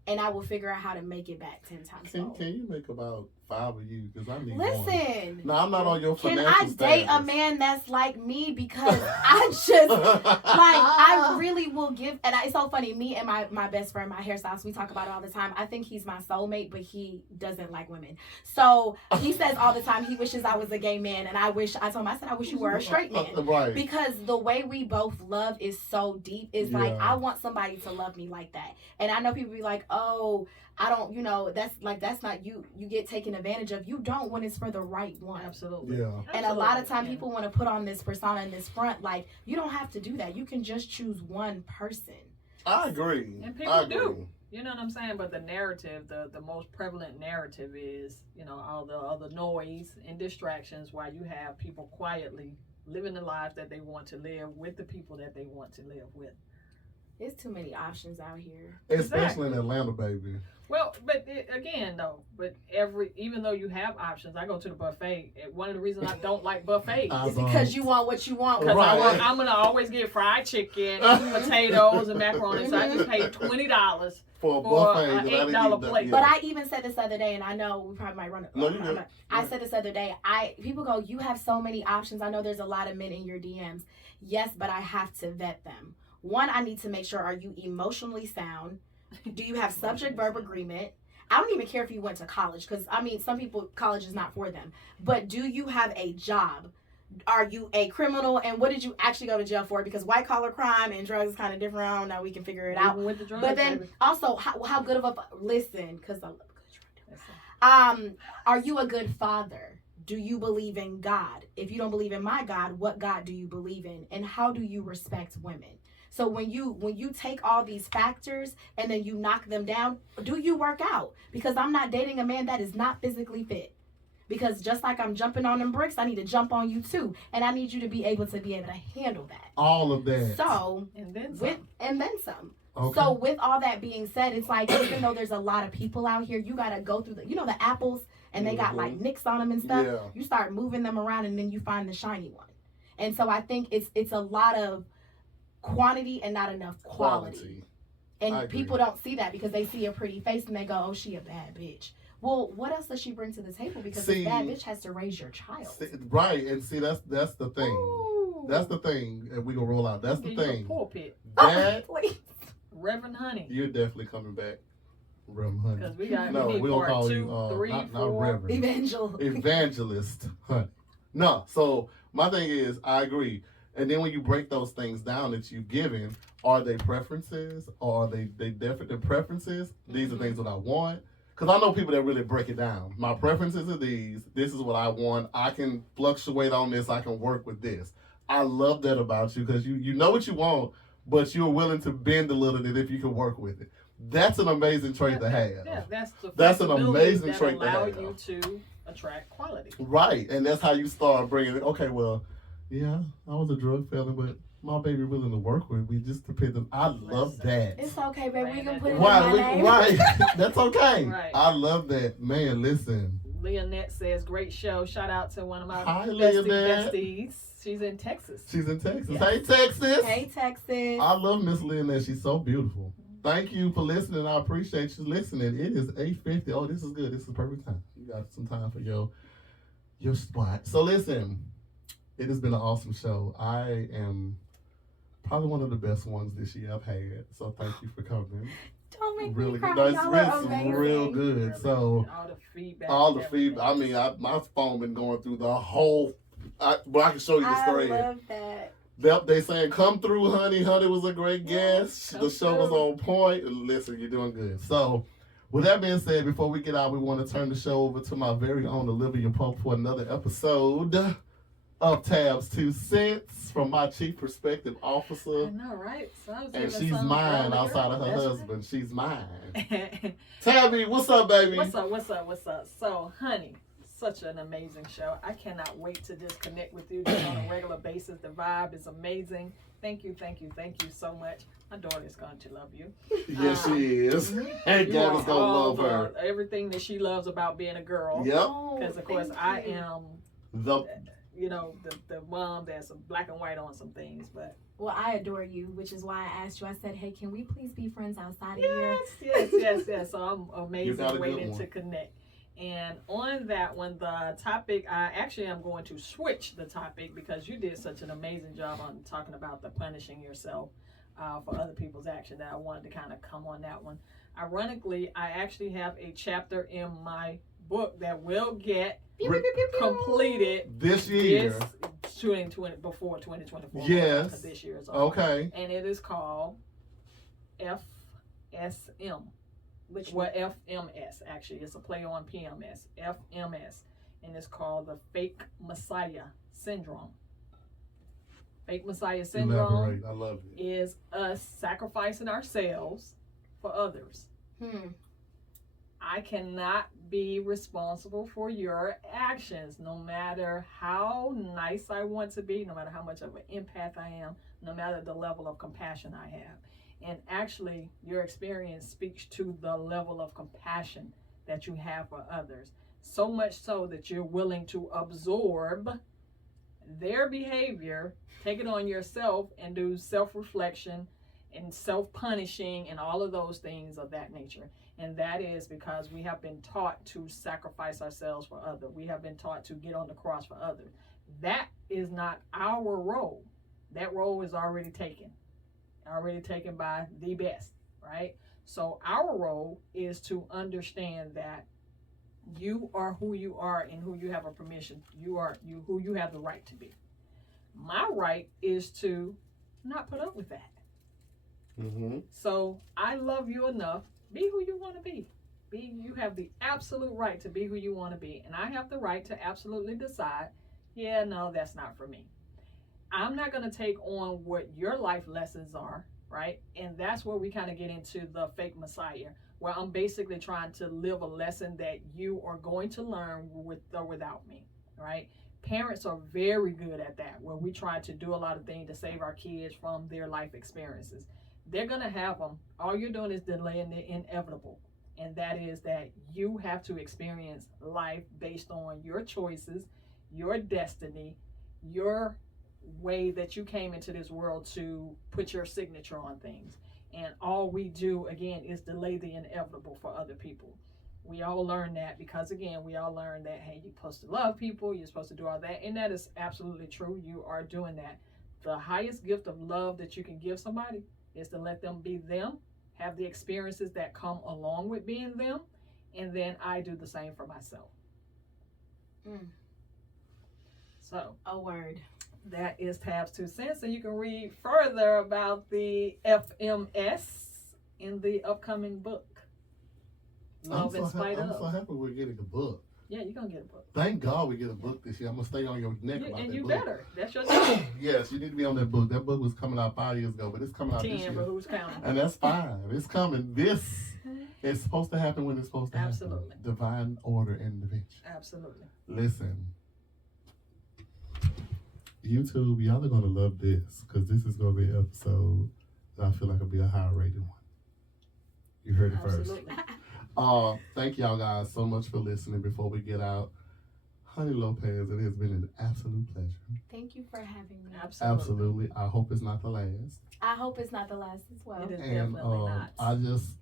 And I will figure out how to make it back 10 times. Can you make about 5 of you? Because I need Listen. one. No, I'm not on your financial Can I date a man that's like me? Because I just, I really will give. And it's so funny. Me and my best friend, my hairstylist, we talk about it all the time. I think he's my soulmate, but he doesn't like women. So he says all the time he wishes I was a gay man. And I told him, I said, I wish you were a straight man. Right. Because the way we both love is so deep. It's like, I want somebody to love me like that. And I know people be like, oh, I don't, that's not you. You get taken advantage of. You don't when it's for the right one. Absolutely. Yeah. And a lot of time people want to put on this persona in this front. Like, you don't have to do that. You can just choose one person. I agree. And people do. You know what I'm saying? But the narrative, the most prevalent narrative is, all the other noise and distractions while you have people quietly living the lives that they want to live with the people that they want to live with. It's too many options out here. Especially in Atlanta, baby. Well, but again, though, even though you have options, I go to the buffet. One of the reasons I don't like buffets It's because you want what you want. because Right. I'm gonna always get fried chicken, potatoes, and macaroni. So I just paid $20 for a for buffet. an that I didn't $8 eat that- plate. yeah. But I even said this other day, and I know we probably might run it. No, you good. I said this other day. People go, you have so many options. I know there's a lot of men in your DMs. Yes, but I have to vet them. One, I need to make sure, are you emotionally sound? Do you have subject-verb agreement? I don't even care if you went to college, because I mean, some people, college is not for them. But do you have a job? Are you a criminal? And what did you actually go to jail for? Because white collar crime and drugs is kind of different. I don't know. We can figure it out. Even with the drugs, But then baby. also, how good of a listen? Because I love a good Listen. are you a good father? Do you believe in God? If you don't believe in my God, what God do you believe in? And how do you respect women? So when you take all these factors and then you knock them down, do you work out? Because I'm not dating a man that is not physically fit. Because just like I'm jumping on them bricks, I need to jump on you too. And I need you to be able to handle that. All of that. So And then some. and then some. Okay. So with all that being said, it's like, even though there's a lot of people out here, you got to go through the apples, and they got like nicks on them and stuff. Yeah. You start moving them around, and then you find the shiny one. And so I think it's a lot of quantity and not enough quality. I And agree. people don't see that because they see a pretty face and they go, oh, she a bad bitch. Well, what else does she bring to the table? Because See- this bad bitch has to raise your child. Right, and see that's the thing. Ooh. That's the thing, and we gonna roll out. That's the Give you a thing. pulpit. That Please. Reverend Honey. you're definitely coming back, Reverend Honey. Because we got No, we need we don't part call 2, you 3, not 4. Reverend. Evangel. Evangelist Honey. No, so my thing is, I agree. And then when you break those things down that you've given, are they preferences or are they different preferences? These are things that I want. Because I know people that really break it down. My preferences are these. This is what I want. I can fluctuate on this. I can work with this. I love that about you because you know what you want, but you're willing to bend a little bit if you can work with it. That's an amazing trait to have. Yeah, that's That's an flexibility amazing that trait to allow have. you to attract quality. Right, and that's how you start bringing it. Okay, well, yeah, I was a drug felon, but my baby willing to work with. We just depend on. I love that. It's okay, baby. We can put it in Right, my name. right. That's okay. Right. I love that, man. Listen, Leonette says, great show. Shout out to one of my Hi, besties. Leonette. She's in Texas. she's in Texas. Yes. Hey, Texas. Hey, Texas. I love Miss Leonette. She's so beautiful. Thank you for listening. I appreciate you listening. It is 8:50. Oh, this is good. This is perfect time. You got some time for your spot. So listen, it has been an awesome show. I am probably one of the best ones this year I've had. So thank you for coming. Don't make Really me good. cry. No, Y'all are it's amazing. real good. Really, So all the feedback. all the everything. feedback. I mean, my phone been going through the whole. But I can show you the I thread. love that. They saying, come through, honey. Honey was a great guest. Come The show was through. on point. Listen, you're doing good. So, with that being said, before we get out, we want to turn the show over to my very own Olivia Pope for another episode of Tabs 2 Cents from my chief perspective I officer. know, right? So I was And giving she's some mine earlier. outside of her That's husband. She's mine. right. Tabby, what's up, baby? What's up? So, honey, such an amazing show. I cannot wait to just connect with you just on a regular basis. The vibe is amazing. Thank you so much. My daughter is going to love you. Yes, she is. And You Gabby's are gonna all love her. everything that she loves about being a girl. Yep. Oh, Because, of course, thank I you. am, The the mom that's black and white on some things. But Well, I adore you, which is why I asked you. I said, hey, can we please be friends outside of here? yes. So I'm got a amazing good waiting one. to connect. And on that one, the topic, I actually am going to switch the topic because you did such an amazing job on talking about the punishing yourself for other people's action that I wanted to kind of come on that one. Ironically, I actually have a chapter in my book that will get completed this year. this 2020 before 2024. Yes. because this year is over. Okay. And it is called FSM. Which Well, FMS, actually. It's a play on PMS. FMS. And it's called the Fake Messiah Syndrome. Fake Messiah Syndrome Elaborate. I love it. is us sacrificing ourselves for others. I cannot be responsible for your actions, no matter how nice I want to be, no matter how much of an empath I am, no matter the level of compassion I have. And actually, your experience speaks to the level of compassion that you have for others. So much so that you're willing to absorb their behavior, take it on yourself, and do self-reflection and self-punishing and all of those things of that nature. And that is because we have been taught to sacrifice ourselves for others. We have been taught to get on the cross for others. That is not our role. That role is already taken by the best, right? So our role is to understand that you are who you are and who you have a permission. You are who you have the right to be. My right is to not put up with that. Mm-hmm. So I love you enough. Be who you want to be. You have the absolute right to be who you want to be. And I have the right to absolutely decide, yeah, no, that's not for me. I'm not going to take on what your life lessons are, right? And that's where we kind of get into the fake messiah, where I'm basically trying to live a lesson that you are going to learn with or without me, right? Parents are very good at that, where we try to do a lot of things to save our kids from their life experiences. They're going to have them. All you're doing is delaying the inevitable. And that is that you have to experience life based on your choices, your destiny, your way that you came into this world to put your signature on things. And all we do, again, is delay the inevitable for other people. We all learn that because, again, we all learn that, hey, you're supposed to love people, you're supposed to do all that. And that is absolutely true. You are doing that. The highest gift of love that you can give somebody is to let them be them, have the experiences that come along with being them, and then I do the same for myself. So, a word. That is Tab's 2 cents, and you can read further about the FMS in the upcoming book. Love in Spite I'm of. so happy we're getting a book. Yeah, you're gonna get a book. Thank God we get a book this year. I'm gonna stay on your neck about And that you book. better. That's your job. Yes, you need to be on that book. That book was coming out 5 years ago, but it's coming out this 10, year. but who's counting? And that's fine. It's coming. This is supposed to happen when it's supposed to happen. Absolutely. Divine order and intervention. Absolutely. Listen, YouTube, y'all are gonna love this because this is gonna be an episode that I feel like will be a higher rated one. You heard it Absolutely. first. Thank y'all guys so much for listening. Before we get out, Honey Lopez, it has been an absolute pleasure. Thank you for having me. Absolutely. I hope it's not the last. I hope it's not the last as well. It is And definitely not.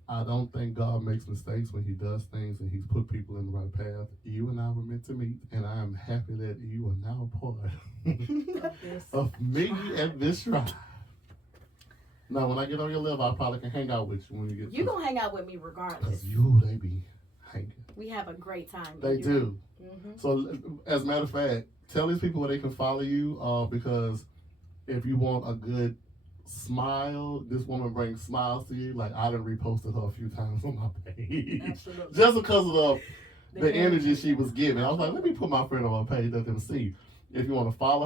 I don't think God makes mistakes when he does things and he's put people in the right path. You and I were meant to meet, and I am happy that you are now a part of me and this tribe. Now, when I get on your level, I probably can hang out with you when you get You gonna hang out with me regardless. Because they be hanging. We have a great time. They do. Mm-hmm. So, as a matter of fact, tell these people where they can follow you, because if you want a good smile, this woman brings smiles to you. Like, I done reposted her a few times on my page. Absolutely. Just because of the energy she was giving. I was like, let me put my friend on my page, let them see. If you want to follow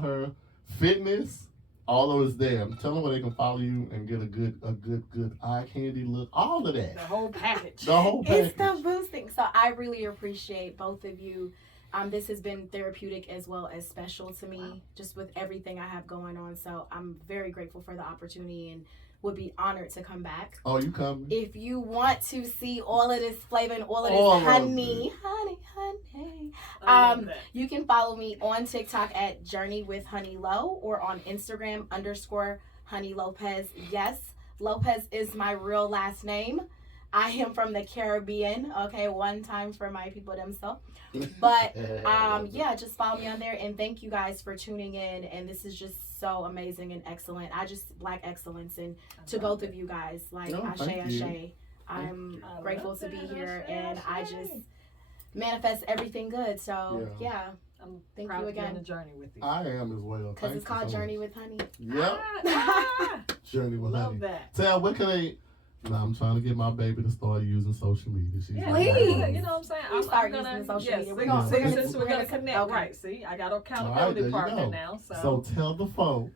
her. Fitness, all of it's there. Tell them where they can follow you and get a good eye candy look. All of that. The whole package. The whole package. It's the boosting. So I really appreciate both of you. This has been therapeutic as well as special to me, just with everything I have going on. So I'm very grateful for the opportunity and would be honored to come back. Oh, you coming? If you want to see all of this flavor and all of this All of honey, I love that. you can follow me on TikTok at Journey with Honey Lo or on Instagram _Honey Lopez. Yes, Lopez is my real last name. I am from the Caribbean. Okay, one time for my people themselves. But yeah, just follow me on there, and thank you guys for tuning in. And this is just so amazing and excellent. I just Black excellence, and to both of you guys, like No, Ashe thank you. Ashe. I'm I grateful love to be that. here, Ashe, and I Ashe. just manifest everything good. So yeah, I'm Thank proud you to be on again. the journey with you. I am as well. because it's called Journey with Honey. Yep. Ah, Journey with love Honey. that. Tell, what can they... Now, I'm trying to get my baby to start using social media. She's Yeah, like, Please. you know what I'm saying? You I'm start gonna, using the social yes, media. We're We're gonna, gonna- since we're gonna connect, okay. right? See, I got an All right, accountability there you partner go. now. So tell the folks,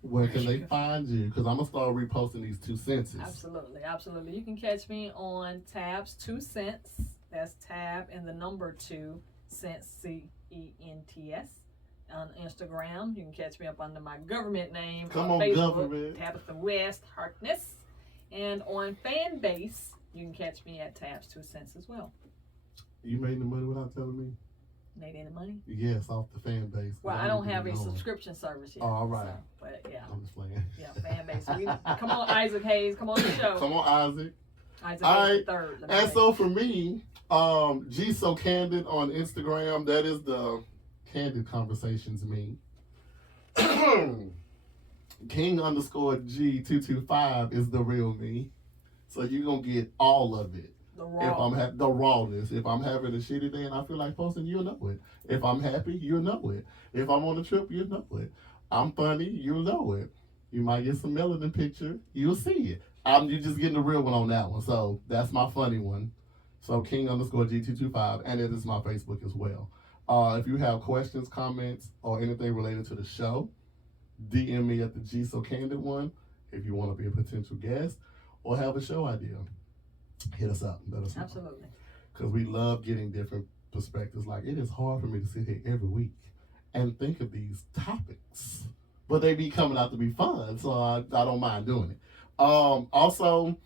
where can they find you? Because I'm going to start reposting these 2 senses. Absolutely. You can catch me on Tab's 2 cents. That's Tab and the number 2 cents, CENTS. On Instagram, you can catch me up under my government name. Come on on, Facebook, government. Tabitha West Harkness. And on fan base, you can catch me at Tabs 2 Cents as well. You made the money without telling me? Made any money? Yes, off the fan base. Well, I don't have a subscription service yet. Oh, all right. So, but yeah. I'm just playing. Yeah, fan base. Come on, Isaac Hayes. Come on the show. Come on, Isaac. Isaac All Hayes right. the third. And so for me, G So Candid on Instagram, that is the Candid Conversations me. King_G225 is the real me. So you're going to get all of it. The If raw. I'm the rawness. If I'm having a shitty day and I feel like posting, you'll know it. If I'm happy, you'll know it. If I'm on a trip, you'll know it. I'm funny, you'll know it. You might get some melanin picture, you'll see it. You're just getting the real one on that one. So that's my funny one. So King_G225, and it is my Facebook as well. If you have questions, comments, or anything related to the show, DM me at the G So Candid one. If you want to be a potential guest or have a show idea, hit us up. Let us know. Absolutely. Because we love getting different perspectives. Like, it is hard for me to sit here every week and think of these topics, but they be coming out to be fun, so I don't mind doing it. Also,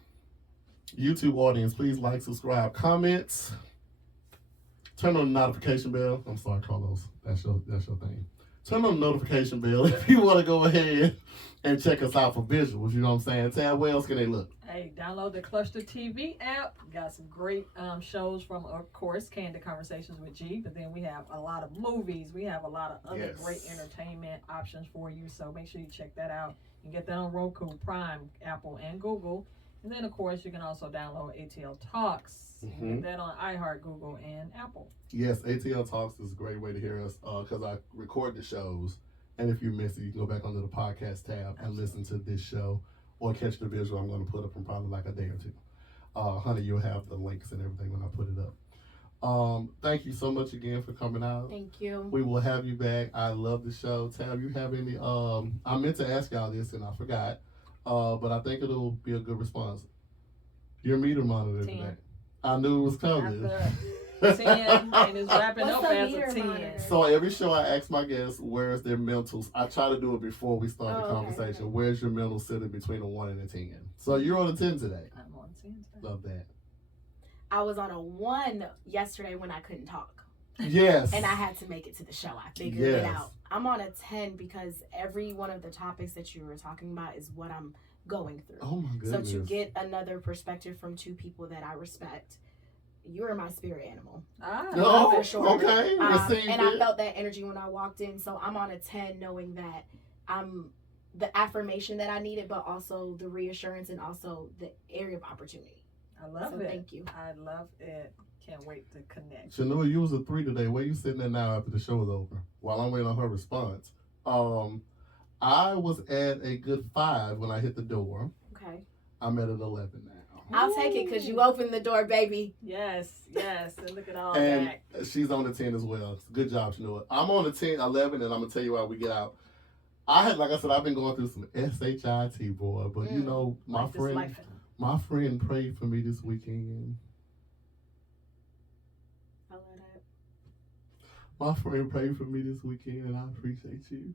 YouTube audience, please like, subscribe, comments, turn on the notification bell. I'm sorry, Carlos, that's your thing. Turn on the notification bell if you want to go ahead and check us out for visuals. You know what I'm saying? Tab, where else can they look? Hey, download the Cluster TV app. Got some great shows from, of course, Candid Conversations with G. But then we have a lot of movies. We have a lot of other great entertainment options for you. So make sure you check that out. You can get that on Roku, Prime, Apple, and Google. And then, of course, you can also download ATL Talks. You can get that on iHeart, Google, and Apple. Yes, ATL Talks is a great way to hear us because I record the shows. And if you miss it, you can go back under the podcast tab and listen to this show or catch the visual I'm going to put up in probably like a day or two. Honey, you'll have the links and everything when I put it up. Thank you so much again for coming out. Thank you. We will have you back. I love the show. Tab, you have any, I meant to ask y'all this and I forgot, but I think it'll be a good response. Your meter monitor 10. today. I knew it was coming. After 10, and it's wrapping What's up the as meter a 10. monitor? So every show I ask my guests, where's their mentals? I try to do it before we start the Oh, okay, conversation. okay. Where's your mental sitting between a 1 and a 10? So you're on a 10 today. I'm on 10 today. Love that. I was on a 1 yesterday when I couldn't talk. Yes. And I had to make it to the show. I figured it out. I'm on a 10 because every one of the topics that you were talking about is what I'm going through. Oh my goodness. So to get another perspective from two people that I respect, you are my spirit animal. Oh, for sure. okay. Received And it. I felt that energy when I walked in. So I'm on a 10 knowing that I'm the affirmation that I needed, but also the reassurance and also the area of opportunity. I love So it. thank you. I love it. Can't wait to connect. Chanua, you was a 3 today. Where you sitting there now after the show is over? While I'm waiting on her response. I was at a good 5 when I hit the door. Okay. I'm at an 11 now. I'll take it because you opened the door, baby. Yes. And look at all And that. she's on the 10 as well. Good job, Chanua. I'm on the 10, 11, and I'm going to tell you why we get out. Like I said, I've been going through some SHIT, boy. But you know, my Life is friend prayed for me this weekend. I love that. My friend prayed for me this weekend, and I appreciate you.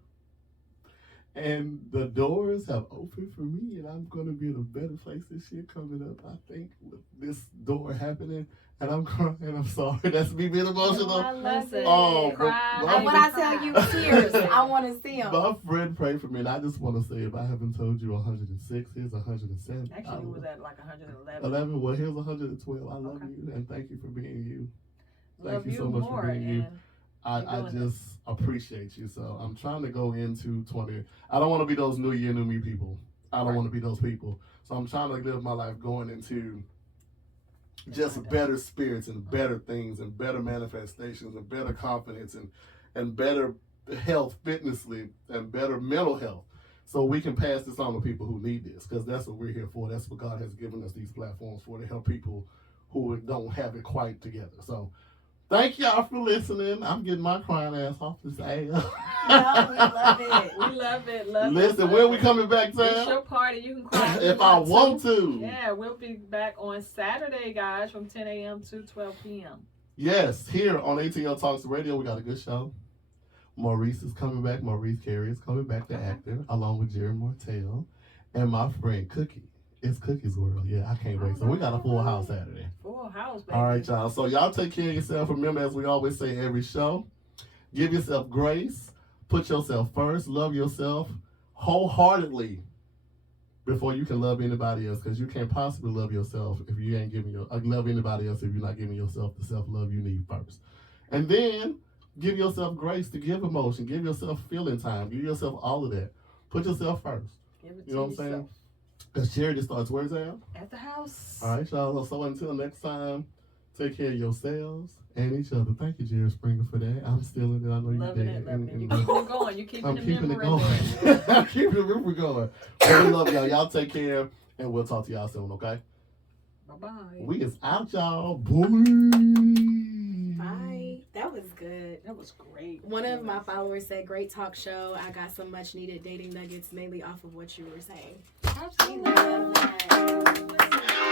And the doors have opened for me, and I'm going to be in a better place this year coming up, I think, with this door happening. And I'm crying. I'm sorry. That's me being emotional. I love it. Oh, Cry. but And when I tell you tears, I want to see them. my friend prayed for me, and I just want to say, if I haven't told you 106, here's 107. Actually, it was at like 111. 11. Well, here's 112. I love Okay. you, and thank you for being you. Thank Love you you so much more. for being you. And I doing just appreciate you. So I'm trying to go into 20. I don't want to be those new year, new me people. I don't Right. want to be those people. So I'm trying to live my life going into just like that. better spirits and better things and better manifestations and better confidence and better health, fitnessly, and better mental health. So we can pass this on to people who need this, because that's what we're here for. That's what God has given us these platforms for, to help people who don't have it quite together. So thank y'all for listening. I'm getting my crying ass off this ass. No, we love it. we love it. Love Listen, it. when we coming back, It's your Sam? party. You can cry If I want to. Yeah, we'll be back on Saturday, guys, from 10 a.m. to 12 p.m. Yes, here on ATL Talks Radio, we got a good show. Maurice is coming back. Maurice Carey is coming back, the actor, along with Jerry Mortel, and my friend Cookie It's Cookies World. Yeah, I can't wait. So we got a full house Saturday. Full house, baby. All right, y'all. So y'all take care of yourself. Remember, as we always say every show, give yourself grace. Put yourself first. Love yourself wholeheartedly before you can love anybody else. Because you can't possibly love yourself if you ain't giving love anybody else if you're not giving yourself the self-love you need first. And then give yourself grace to give emotion. Give yourself feeling time. Give yourself all of that. Put yourself first. Give it You know what I'm saying? Because charity starts where's that? At the house. All right, y'all. So until next time, take care of yourselves and each other. Thank you, Jerry Springer, for that. I'm stealing it. I know you Loving did. it, loving it. You keeping it going. You keeping I'm the keeping it memory going. there. I'm keeping the memory going. But we love y'all. Y'all take care, and we'll talk to y'all soon, okay? Bye-bye. We is out, y'all. Boy. Bye. That was good. That was great. One of my followers said, "Great talk show. I got some much needed dating nuggets, mainly off of what you were saying." Absolutely. Love that.